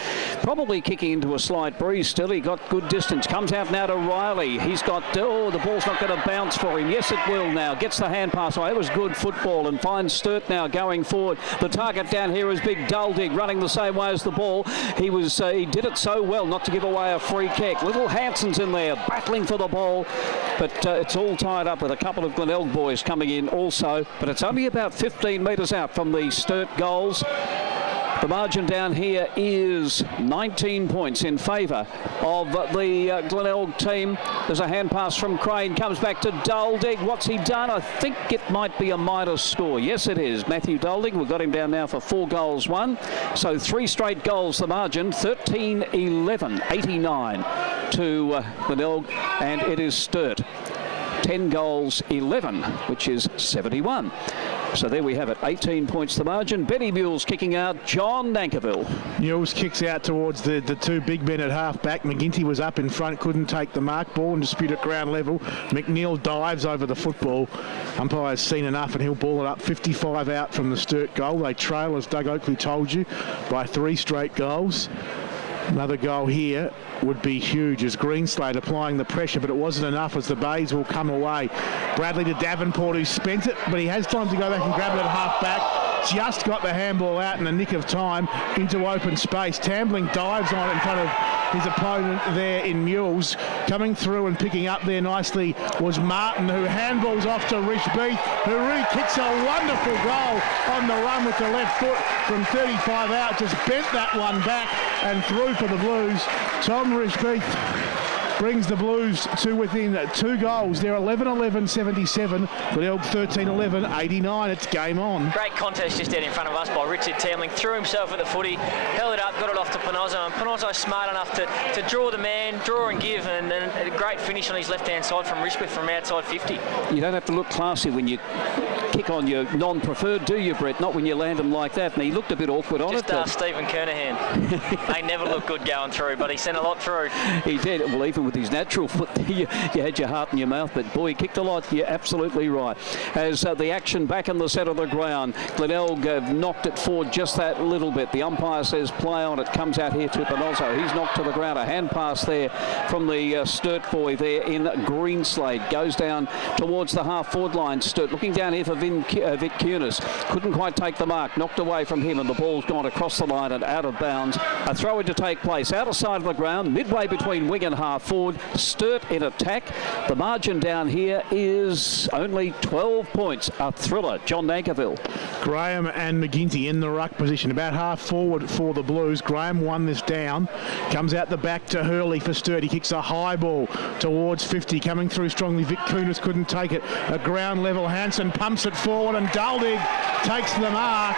probably kicking into a slight breeze still. He got good distance. Comes out now to Riley. He's got, oh, the ball's not going to bounce for him. Yes, it will now. Gets the hand pass away. It was good football and finds Sturt now going forward. The target down here is Big Duldig running the same way as the ball. He did it so well not to give away a free kick. Little Hanson's in there battling for the ball, but it's all tied up with a couple of Glenelg boys coming in also. But it's only about 15 metres out from the Sturt goals. The margin down here is 19 points in favour of the Glenelg team. There's a hand pass from Crane, comes back to Duldig. What's he done? I think it might be a minus score. Yes, it is. Matthew Duldig, we've got him down now for 4 goals, 1. So 3 straight goals, the margin, 13-11, 89 to Glenelg, and it is Sturt. 10 goals, 11, which is 71. So there we have it, 18 points the margin. Benny Mules kicking out, John Nankerville. Mules kicks out towards the 2 big men at half back. McGinty was up in front, couldn't take the mark. Ball in dispute at ground level. McNeil dives over the football. Umpire's seen enough and he'll ball it up. 55 out from the Sturt goal. They trail, as Doug Oakley told you, by 3 straight goals. Another goal here would be huge as Greenslade applying the pressure, but it wasn't enough as the Bays will come away. Bradley to Davenport, who spent it, but he has time to go back and grab it at half back. Just got the handball out in the nick of time into open space. Tambling dives on it in front of his opponent there in Mules. Coming through and picking up there nicely was Martin, who handballs off to Rich Beath, who really kicks a wonderful goal on the run with the left foot from 35 out. Just bent that one back and through for the Blues. Tom Rich Beath brings the Blues to within 2 goals. They're 11-11-77. Glenelg 13-11-89. It's game on. Great contest just out in front of us by Richard Tambling. Threw himself at the footy, held it up, got it off to Panozzo, and Panozzo smart enough to draw the man, draw and give, and a great finish on his left-hand side from Rishbeth from outside 50. You don't have to look classy when you kick on your non-preferred, do you, Brett? Not when you land them like that. And he looked a bit awkward on it. Just Stephen Kernahan. They never look good going through, but he sent a lot through. He did. Well, even with his natural foot, you had your heart in your mouth, but boy, he kicked a lot. You're absolutely right. As the action back in the centre of the ground, Glenelg knocked it forward just that little bit. The umpire says play on. It comes out here to Panozzo. He's knocked to the ground. A hand pass there from the Sturt boy there in Greenslade. Goes down towards the half-forward line. Sturt looking down here for Vic Kunis. Couldn't quite take the mark. Knocked away from him, and the ball's gone across the line and out of bounds. A throw-in to take place. Outer side of the ground, midway between wing and half-forward. Sturt in attack. The margin down here is only 12 points. A thriller. John Nankerville. Graham and McGinty in the ruck position, about half forward for the Blues. Graham won this down. Comes out the back to Hurley for Sturt. He kicks a high ball towards 50. Coming through strongly. Vic Kunis couldn't take it. At ground level, Hansen pumps it forward and Duldig takes the mark.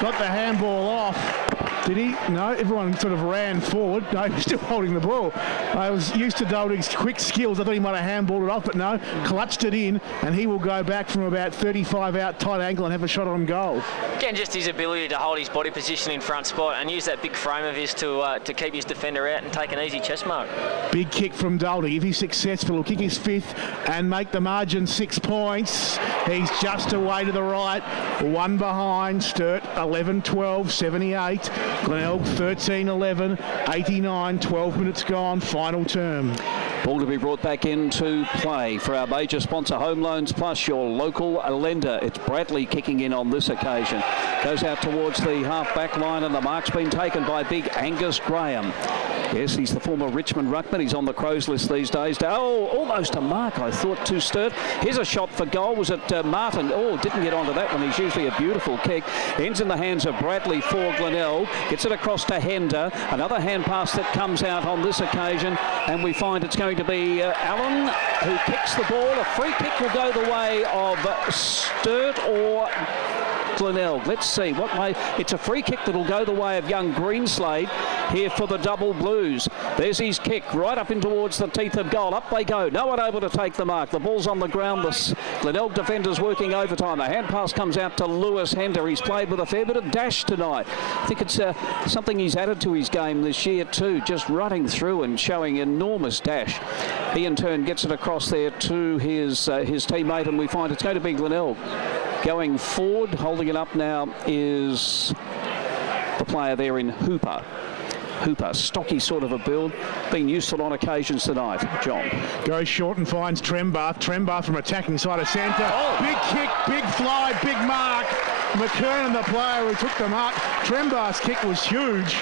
Got the handball off. Did he? No, everyone sort of ran forward. No, he was still holding the ball. I was used to Duldig's quick skills. I thought he might have handballed it off, but no, clutched it in, and he will go back from about 35 out, tight angle, and have a shot on goal. Again, just his ability to hold his body position in front spot and use that big frame of his to keep his defender out and take an easy chest mark. Big kick from Duldig. If he's successful, he'll kick his 5th and make the margin 6 points. He's just away to the right. 1 behind. Sturt 11-12, 78. Glenelg 13-11, 89, 12 minutes gone, final term. Ball to be brought back into play for our major sponsor, Home Loans Plus, your local lender. It's Bradley kicking in on this occasion. Goes out towards the half-back line, and the mark's been taken by big Angus Graham. Yes, he's the former Richmond ruckman. He's on the Crows list these days. Oh, almost a mark, I thought, to Sturt. Here's a shot for goal. Was it Martin? Oh, didn't get onto that one. He's usually a beautiful kick. Ends in the hands of Bradley for Glenelg. Gets it across to Hender. Another hand pass that comes out on this occasion, and we find it's going to be Allen who kicks the ball. A free kick will go the way of Sturt or Glenelg. Let's see what way. It's a free kick that'll go the way of young Greenslade here for the double Blues. There's his kick right up in towards the teeth of goal. Up they go. No one able to take the mark. The ball's on the ground. The Glenelg defenders working overtime. The hand pass comes out to Lewis Hender. He's played with a fair bit of dash tonight. I think it's something he's added to his game this year too, just running through and showing enormous dash. He in turn gets it across there to his teammate, and we find it's going to be Glenelg. Going forward, holding it up now is the player there in Hooper. Hooper, stocky sort of a build, been useful on occasions tonight. John. Goes short and finds Trembath. Trembath from attacking side of centre. Oh. Big kick, big fly, big mark. McKernan, the player who took the mark. Trembath's kick was huge.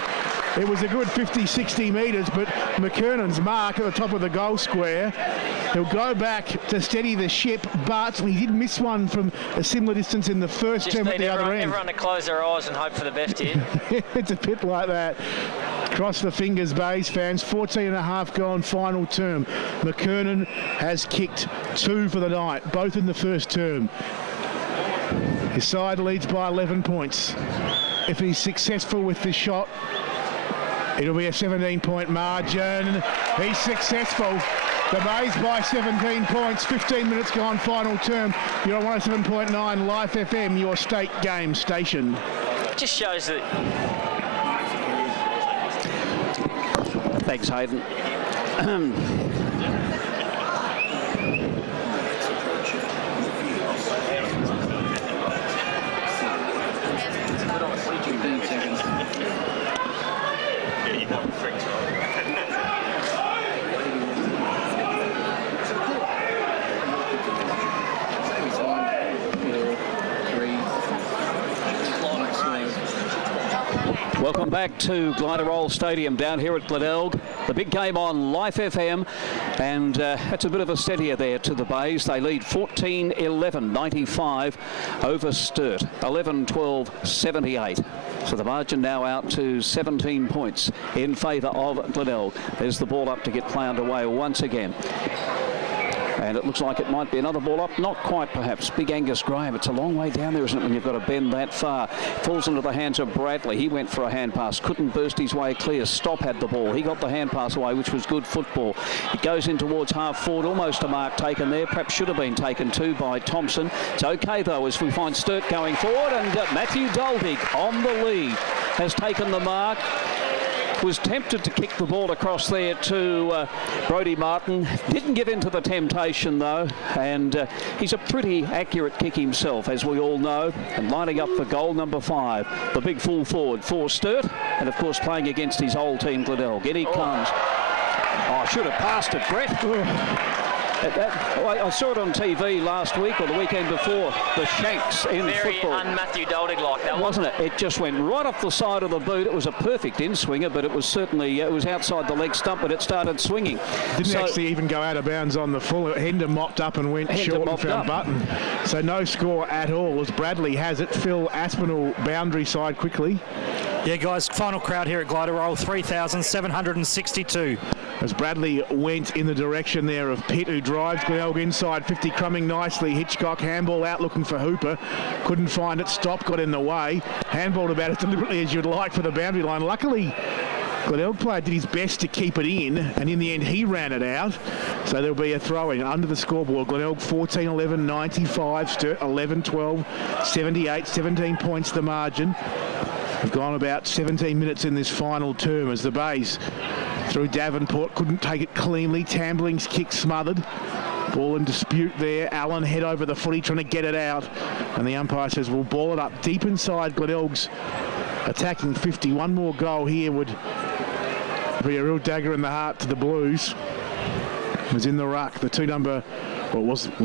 It was a good 50, 60 metres, but McKernan's mark at the top of the goal square. He'll go back to steady the ship, but he did miss one from a similar distance in the first term at the other end. Everyone to close their eyes and hope for the best here. It's a bit like that. Cross the fingers, Bays fans. 14 and a half gone, final term. McKernan has kicked 2 for the night, both in the first term. His side leads by 11 points. If he's successful with this shot, it'll be a 17-point margin. He's successful. The Bays by 17 points. 15 minutes gone, final term. You're on 107.9 Life FM, your state game station. It just shows that. Thanks, Hayden. Welcome back to Gliderroll Stadium down here at Glenelg. The big game on Life FM, and that's a bit of a steadier there to the Bays. They lead 14-11, 95 over Sturt, 11-12, 78. So the margin now out to 17 points in favour of Glenelg. There's the ball up to get play underway once again. And it looks like it might be another ball up. Not quite, perhaps. Big Angus Graham. It's a long way down there, isn't it, when you've got to bend that far. Falls into the hands of Bradley. He went for a hand pass. Couldn't burst his way clear. Stop had the ball. He got the hand pass away, which was good football. It goes in towards half forward. Almost a mark taken there. Perhaps should have been taken too by Thompson. It's okay, though, as we find Sturt going forward. And Matthew Doldig on the lead has taken the mark. Was tempted to kick the ball across there to Brodie Martin. Didn't give in to the temptation, though, and he's a pretty accurate kick himself, as we all know, and lining up for goal number 5, the big full forward for Sturt, and of course playing against his old team, Glenelg. In he comes. Oh, should have passed it, Brett. I saw it on TV last week or the weekend before, the shanks in football. Very un-Matthew Doldig like that, wasn't it? It just went right off the side of the boot. It was a perfect in-swinger, but it was certainly, it was outside the leg stump, but it started swinging. Didn't actually even go out of bounds on the full. Hender mopped up and went short and found Button. So no score at all as Bradley has it. Phil Aspinall boundary side quickly. Yeah, guys, final crowd here at Gliderroll, 3,762. As Bradley went in the direction there of Pitt, who drives Glenelg inside 50, crumbing nicely. Hitchcock, handball out looking for Hooper. Couldn't find it. Stop, got in the way. Handballed about as deliberately as you'd like for the boundary line. Luckily, Glenelg player did his best to keep it in, and in the end he ran it out. So there'll be a throw-in under the scoreboard. Glenelg 14-11, 95. Sturt 11-12, 78, 17 points the margin. We've gone about 17 minutes in this final term as the Bays through Davenport couldn't take it cleanly. Tambling's kick smothered. Ball in dispute there. Allen head over the footy trying to get it out. And the umpire says we'll ball it up deep inside Glenelg's attacking 50. One more goal here would be a real dagger in the heart to the Blues. It was in the ruck. The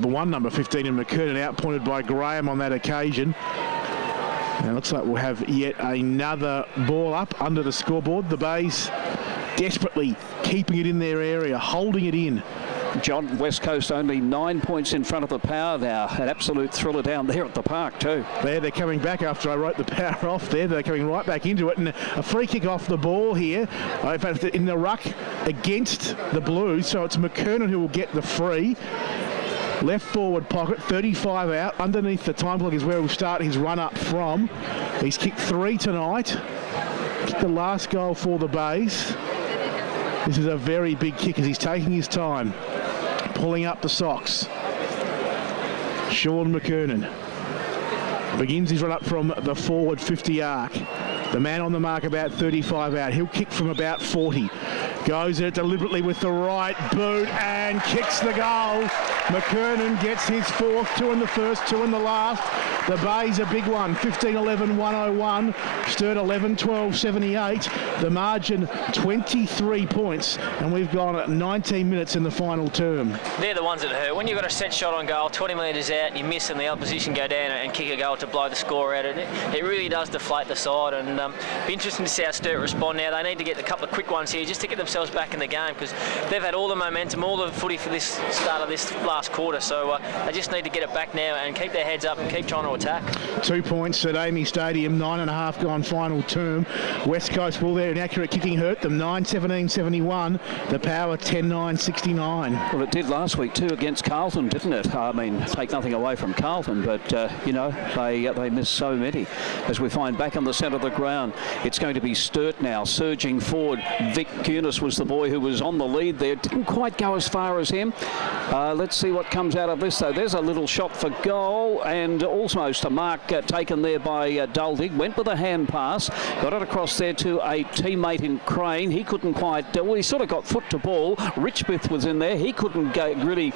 one number 15 in McKernan outpointed by Graham on that occasion. And it looks like we'll have yet another ball up under the scoreboard. The Bays desperately keeping it in their area, holding it in. John, West Coast only 9 points in front of the Power now. An absolute thriller down there at the park too. They're coming back after I wrote the Power off there. They're coming right back into it. And a free kick off the ball here. In fact, in the ruck against the Blues. So it's McKernan who will get the free. Left forward pocket, 35 out. Underneath the time clock is where we'll start his run up from. He's kicked 3 tonight. Kicked the last goal for the Bays. This is a very big kick as he's taking his time. Pulling up the socks. Sean McKernan begins his run up from the forward 50 arc. The man on the mark about 35 out. He'll kick from about 40. Goes it deliberately with the right boot and kicks the goal. McKernan gets his fourth, 2 in the first, 2 in the last. The Bay's a big one, 15-11-101. Sturt 11-12-78. The margin 23 points, and we've gone at 19 minutes in the final term. They're the ones that hurt. When you've got a set shot on goal, 20 metres out, you miss and the opposition go down and kick a goal to blow the score out. It really does deflate the side, and be interesting to see how Sturt respond now. They need to get a couple of quick ones here just to get themselves back in the game, because they've had all the momentum, all the footy for this start of this last quarter, so they just need to get it back now and keep their heads up and keep trying to attack. 2 points at Amy Stadium, 9.5 gone final term. West Coast ball there, inaccurate kicking hurt them, 9-17-71. The Power 10-9-69. Well, it did last week too against Carlton, didn't it? I mean, take nothing away from Carlton, but you know, they missed so many. As we find back on the centre of the ground, it's going to be Sturt now, surging forward. Vic Cunis was the boy who was on the lead there. Didn't quite go as far as him. Let's see what comes out of this, though. There's a little shot for goal, and almost a mark taken there by Duldig. Went with a hand pass, got it across there to a teammate in Crane. He couldn't quite, well, he sort of got foot to ball. Richbith was in there. He couldn't really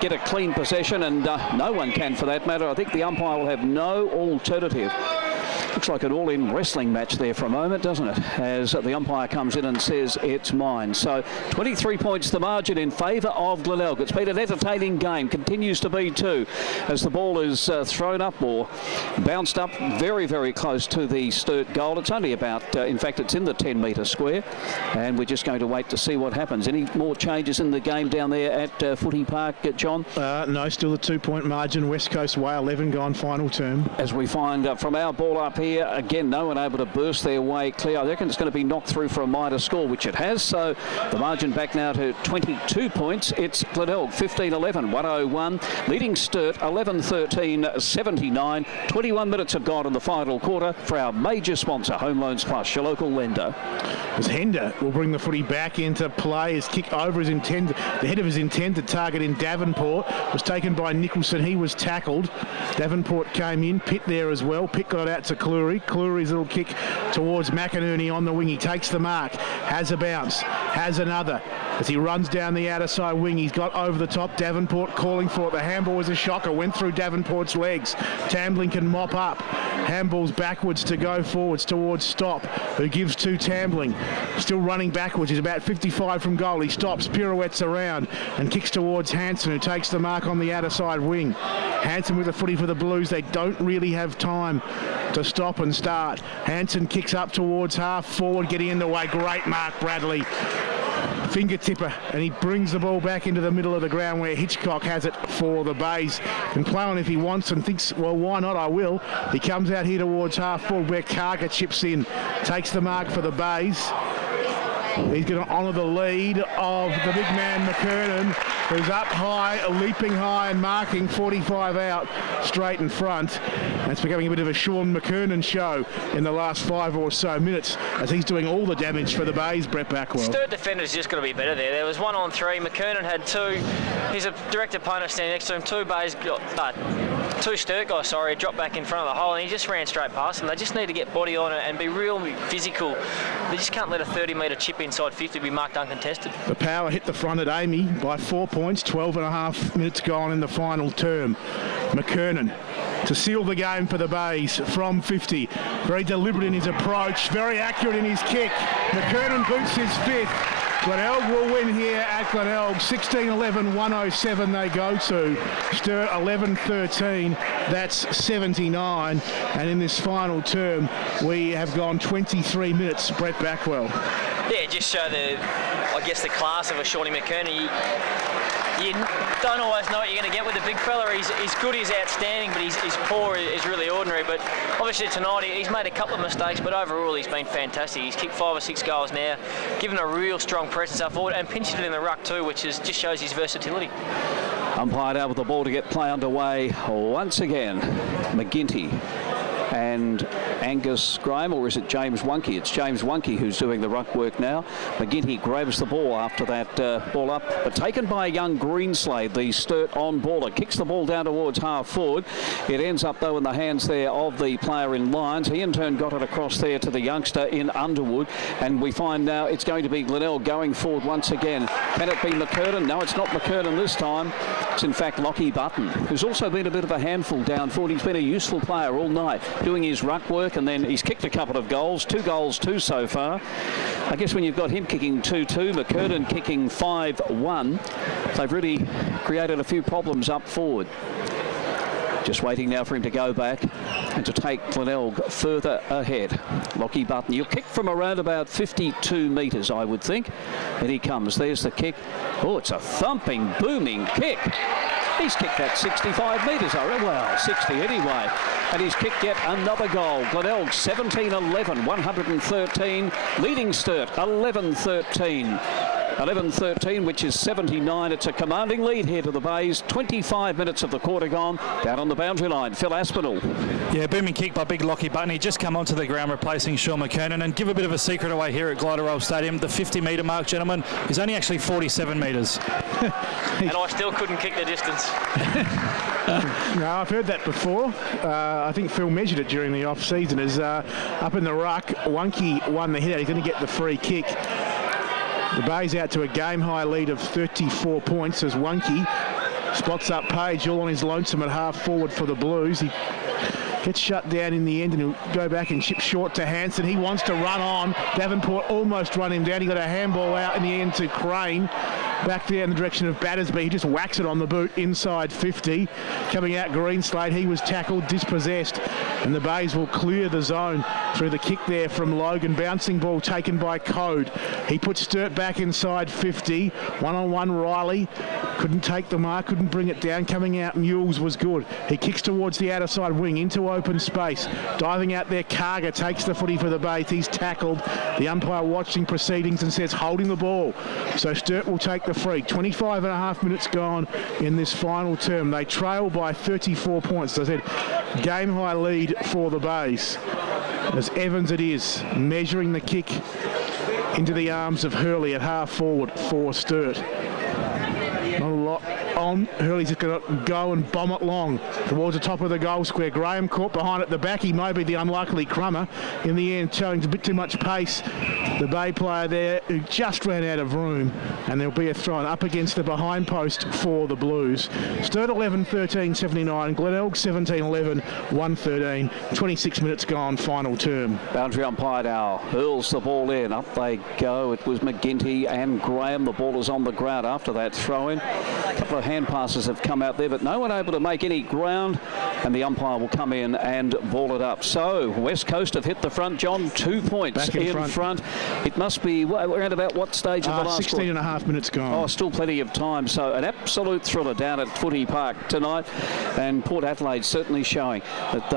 get a clean possession, and no one can for that matter. I think the umpire will have no alternative. Looks like an all-in wrestling match there for a moment, doesn't it? As the umpire comes in and says it's mine. So 23 points the margin in favour of Glenelg. It's been an entertaining game, continues to be too, as the ball is thrown up or bounced up very, very close to the Sturt goal. It's only about, in fact, it's in the 10-metre square, and we're just going to wait to see what happens. Any more changes in the game down there at Footy Park, John? No, still a 2-point margin. West Coast way 11 gone final term. As we find from our ball up here, again, no one able to burst their way clear. I reckon it's going to be knocked through for a minor score, which it has. So the margin back now to 22 points. It's Glenelg 15-11-101, leading Sturt 11-13-79. 21 minutes have gone in the final quarter for our major sponsor, Home Loans Plus, your local lender. As Hender will bring the footy back into play. His kick over his intended, the head of his intended target in Davenport was taken by Nicholson. He was tackled. Davenport came in. Pitt there as well. Pitt got it out to Cleary. Cleary's little kick towards McInerney on the wing. He takes the mark. Has a bounce. Has another. As he runs down the outer side wing, he's got over the top. Davenport calling for it. The handball was a shocker. Went through Davenport's legs. Tambling can mop up. Handballs backwards to go forwards towards Stop, who gives to Tambling. Still running backwards. He's about 55 from goal. He stops, pirouettes around and kicks towards Hanson, who takes the mark on the outer side wing. Hanson with the footy for the Blues. They don't really have time to stop and start. Hanson kicks up towards half forward, getting in the way. Great mark, Bradley. Finger tipper, and he brings the ball back into the middle of the ground where Hitchcock has it for the Bays. Can play on if he wants and thinks, well, why not? I will. He comes out here towards half forward where Karga chips in, takes the mark for the Bays. He's going to honour the lead of the big man McKernan, who's up high, leaping high and marking 45 out straight in front. And it's becoming a bit of a Sean McKernan show in the last 5 or so minutes as he's doing all the damage for the Bays, Brett Backwell. Sturt defenders just got to be better there. There was 1 on 3. McKernan had 2. He's a direct opponent standing next to him. 2 Bays got... 2 Sturt guys, sorry, dropped back in front of the hole, and he just ran straight past them. They just need to get body on it and be real physical. They just can't let a 30-metre chip inside 50 be marked uncontested. The Power hit the front at Amy by 4 points, 12.5 minutes gone in the final term. McKernan to seal the game for the Bays from 50. Very deliberate in his approach, very accurate in his kick. McKernan boots his 5th. Glenelg will win here at Glenelg. 16-11-107 they go to. Sturt 11-13. That's 79. And in this final term, we have gone 23 minutes. Brett Backwell. Yeah, just show the class of a Shawnee McKernan. You don't always know what you're going to get with the big fella. He's good, he's outstanding, but his poor is really ordinary. But obviously tonight he's made a couple of mistakes, but overall he's been fantastic. He's kicked 5 or 6 goals now, given a real strong presence up forward and pinched it in the ruck too, which just shows his versatility. Umpired out with the ball to get play underway once again. McGinty and Angus Graham, or is it James Wunke? It's James Wunke who's doing the ruck work now. McGinty grabs the ball after that ball up, but taken by a young Greenslade, the Sturt on baller. Kicks the ball down towards half forward. It ends up, though, in the hands there of the player in Lyons. He, in turn, got it across there to the youngster in Underwood, and we find now it's going to be Glenelg going forward once again. Can it be McKernan? No, it's not McKernan this time. It's, in fact, Lockie Button, who's also been a bit of a handful down forward. He's been a useful player all night, doing his ruck work, and then he's kicked a couple of goals. 2 goals, 2 so far. I guess when you've got him kicking 2-2, McKernan kicking 5-1, they've really created a few problems up forward. Just waiting now for him to go back and to take Glenelg further ahead. Lockie Button, you'll kick from around about 52 metres, I would think. And he comes. There's the kick. Oh, it's a thumping, booming kick. He's kicked that 65 metres, well, 60 anyway. And he's kicked yet another goal. Glenelg 17-11, 113, leading Sturt 11-13. 11-13, which is 79. It's a commanding lead here to the Bays. 25 minutes of the quarter gone. Down on the boundary line, Phil Aspinall. Yeah, booming kick by big Lockie Button. He just come onto the ground replacing Sean McKernan, and give a bit of a secret away here at Glenelg Stadium. The 50-metre mark, gentlemen, is only actually 47 metres. And I still couldn't kick the distance. No, I've heard that before. I think Phil measured it during the off-season. As up in the ruck, Wunke won the hit out. He's going to get the free kick. The Bays out to a game-high lead of 34 points as Wunke spots up Page all on his lonesome at half-forward for the Blues. He gets shut down in the end, and he'll go back and chip short to Hansen. He wants to run on. Davenport almost run him down. He got a handball out in the end to Crane. Back there in the direction of Battersby. He just whacks it on the boot inside 50. Coming out Greenslade, he was tackled, dispossessed, and the Bays will clear the zone through the kick there from Logan. Bouncing ball taken by Code. He puts Sturt back inside 50. One-on-one Riley. Couldn't take the mark, couldn't bring it down. Coming out Mules was good. He kicks towards the outer side wing into open space. Diving out there, Karga takes the footy for the Bays. He's tackled. The umpire watching proceedings and says holding the ball. So Sturt will take the free. 25 and a half minutes gone in this final term. They trail by 34 points. As I said, game high lead for the Bays. As Evans it is, measuring the kick into the arms of Hurley at half forward for Sturt. Not a lot on. Hurley's just going to go and bomb it long towards the top of the goal square. Graham caught behind at the back. He may be the unlucky crummer in the end, showing a bit too much pace. The Bay player there who just ran out of room, and there'll be a throw up against the behind post for the Blues. Sturt 11-13, 79. Glenelg 17-11, 113. 26 minutes gone, final term. Boundary umpire now hurls the ball in. Up they go. It was McGinty and Graham. The ball is on the ground after that throw-in. A couple of hand passes have come out there, but no one able to make any ground, and the umpire will come in and ball it up. So West Coast have hit the front, John. 2 points Back in front. It must be, we're at about what stage of the last 16 and a half minutes gone. Oh, still plenty of time. So an absolute thriller down at Footy Park tonight, and Port Adelaide certainly showing that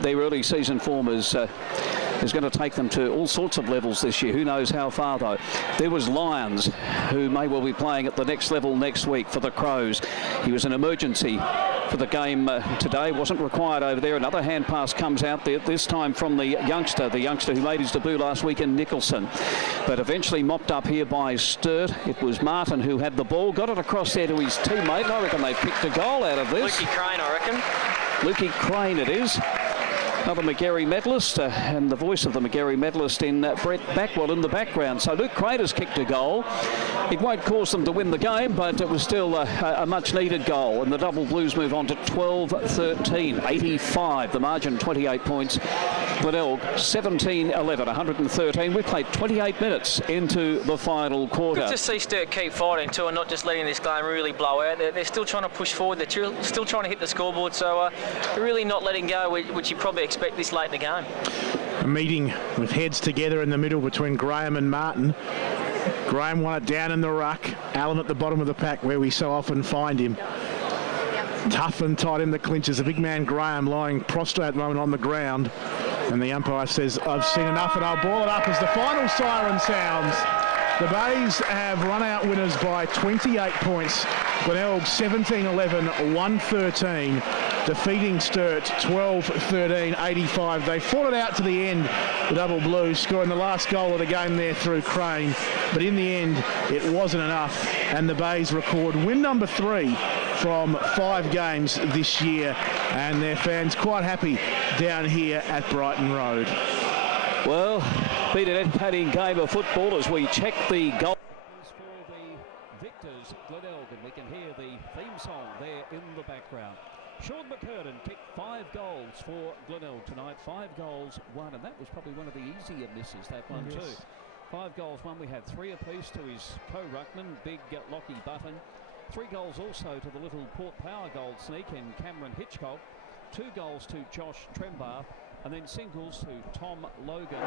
their early season form is going to take them to all sorts of levels this year. Who knows how far, though. There was Lyons, who may well be playing at the next level next week for the Crows. He was an emergency for the game today. Wasn't required over there. Another hand pass comes out there, this time from the youngster who made his debut last week in Nicholson. But eventually mopped up here by Sturt. It was Martin who had the ball, got it across there to his teammate. And I reckon they've picked a goal out of this. Lukey Crane, I reckon. Lukey Crane it is. Another McGarry medalist, and the voice of the McGarry medalist in Brett Backwell in the background. So Luke Crane has kicked a goal. It won't cause them to win the game, but it was still a much-needed goal. And the Double Blues move on to 12-13, 85. The margin, 28 points. Glenelg, 17-11, 113. We played 28 minutes into the final quarter. Good to see Sturt keep fighting too, and not just letting this game really blow out. They're still trying to push forward. They're still trying to hit the scoreboard. So they're really not letting go, which you probably expect this late in the game. A meeting with heads together in the middle between Graham and Martin. Graham won it down in the ruck. Allen at the bottom of the pack where we so often find him. Tough and tight in the clinches. The big man Graham lying prostrate at the moment on the ground. And the umpire says, I've seen enough and I'll ball it up as the final siren sounds. The Bays have run out winners by 28 points. Glenelg 17-11, 113. defeating Sturt 12-13, 85. They fought it out to the end, the Double Blues, scoring the last goal of the game there through Crane. But in the end, it wasn't enough, and the Bays record win number 3 from 5 games this year, and their fans quite happy down here at Brighton Road. Well, been an entertaining game of football as we check the goals for the victors, Glenelg, and we can hear the theme song there in the background. Sean McCurden kicked 5 goals for Glenelg tonight, 5 goals, 1, and that was probably one of the easier misses, that one too. 5 goals, 1. We had 3 apiece to his co-ruckman, big Lockie Button. 3 goals also to the little Port Power goal sneak in Cameron Hitchcock. 2 goals to Josh Trembar, and then singles to Tom Logan.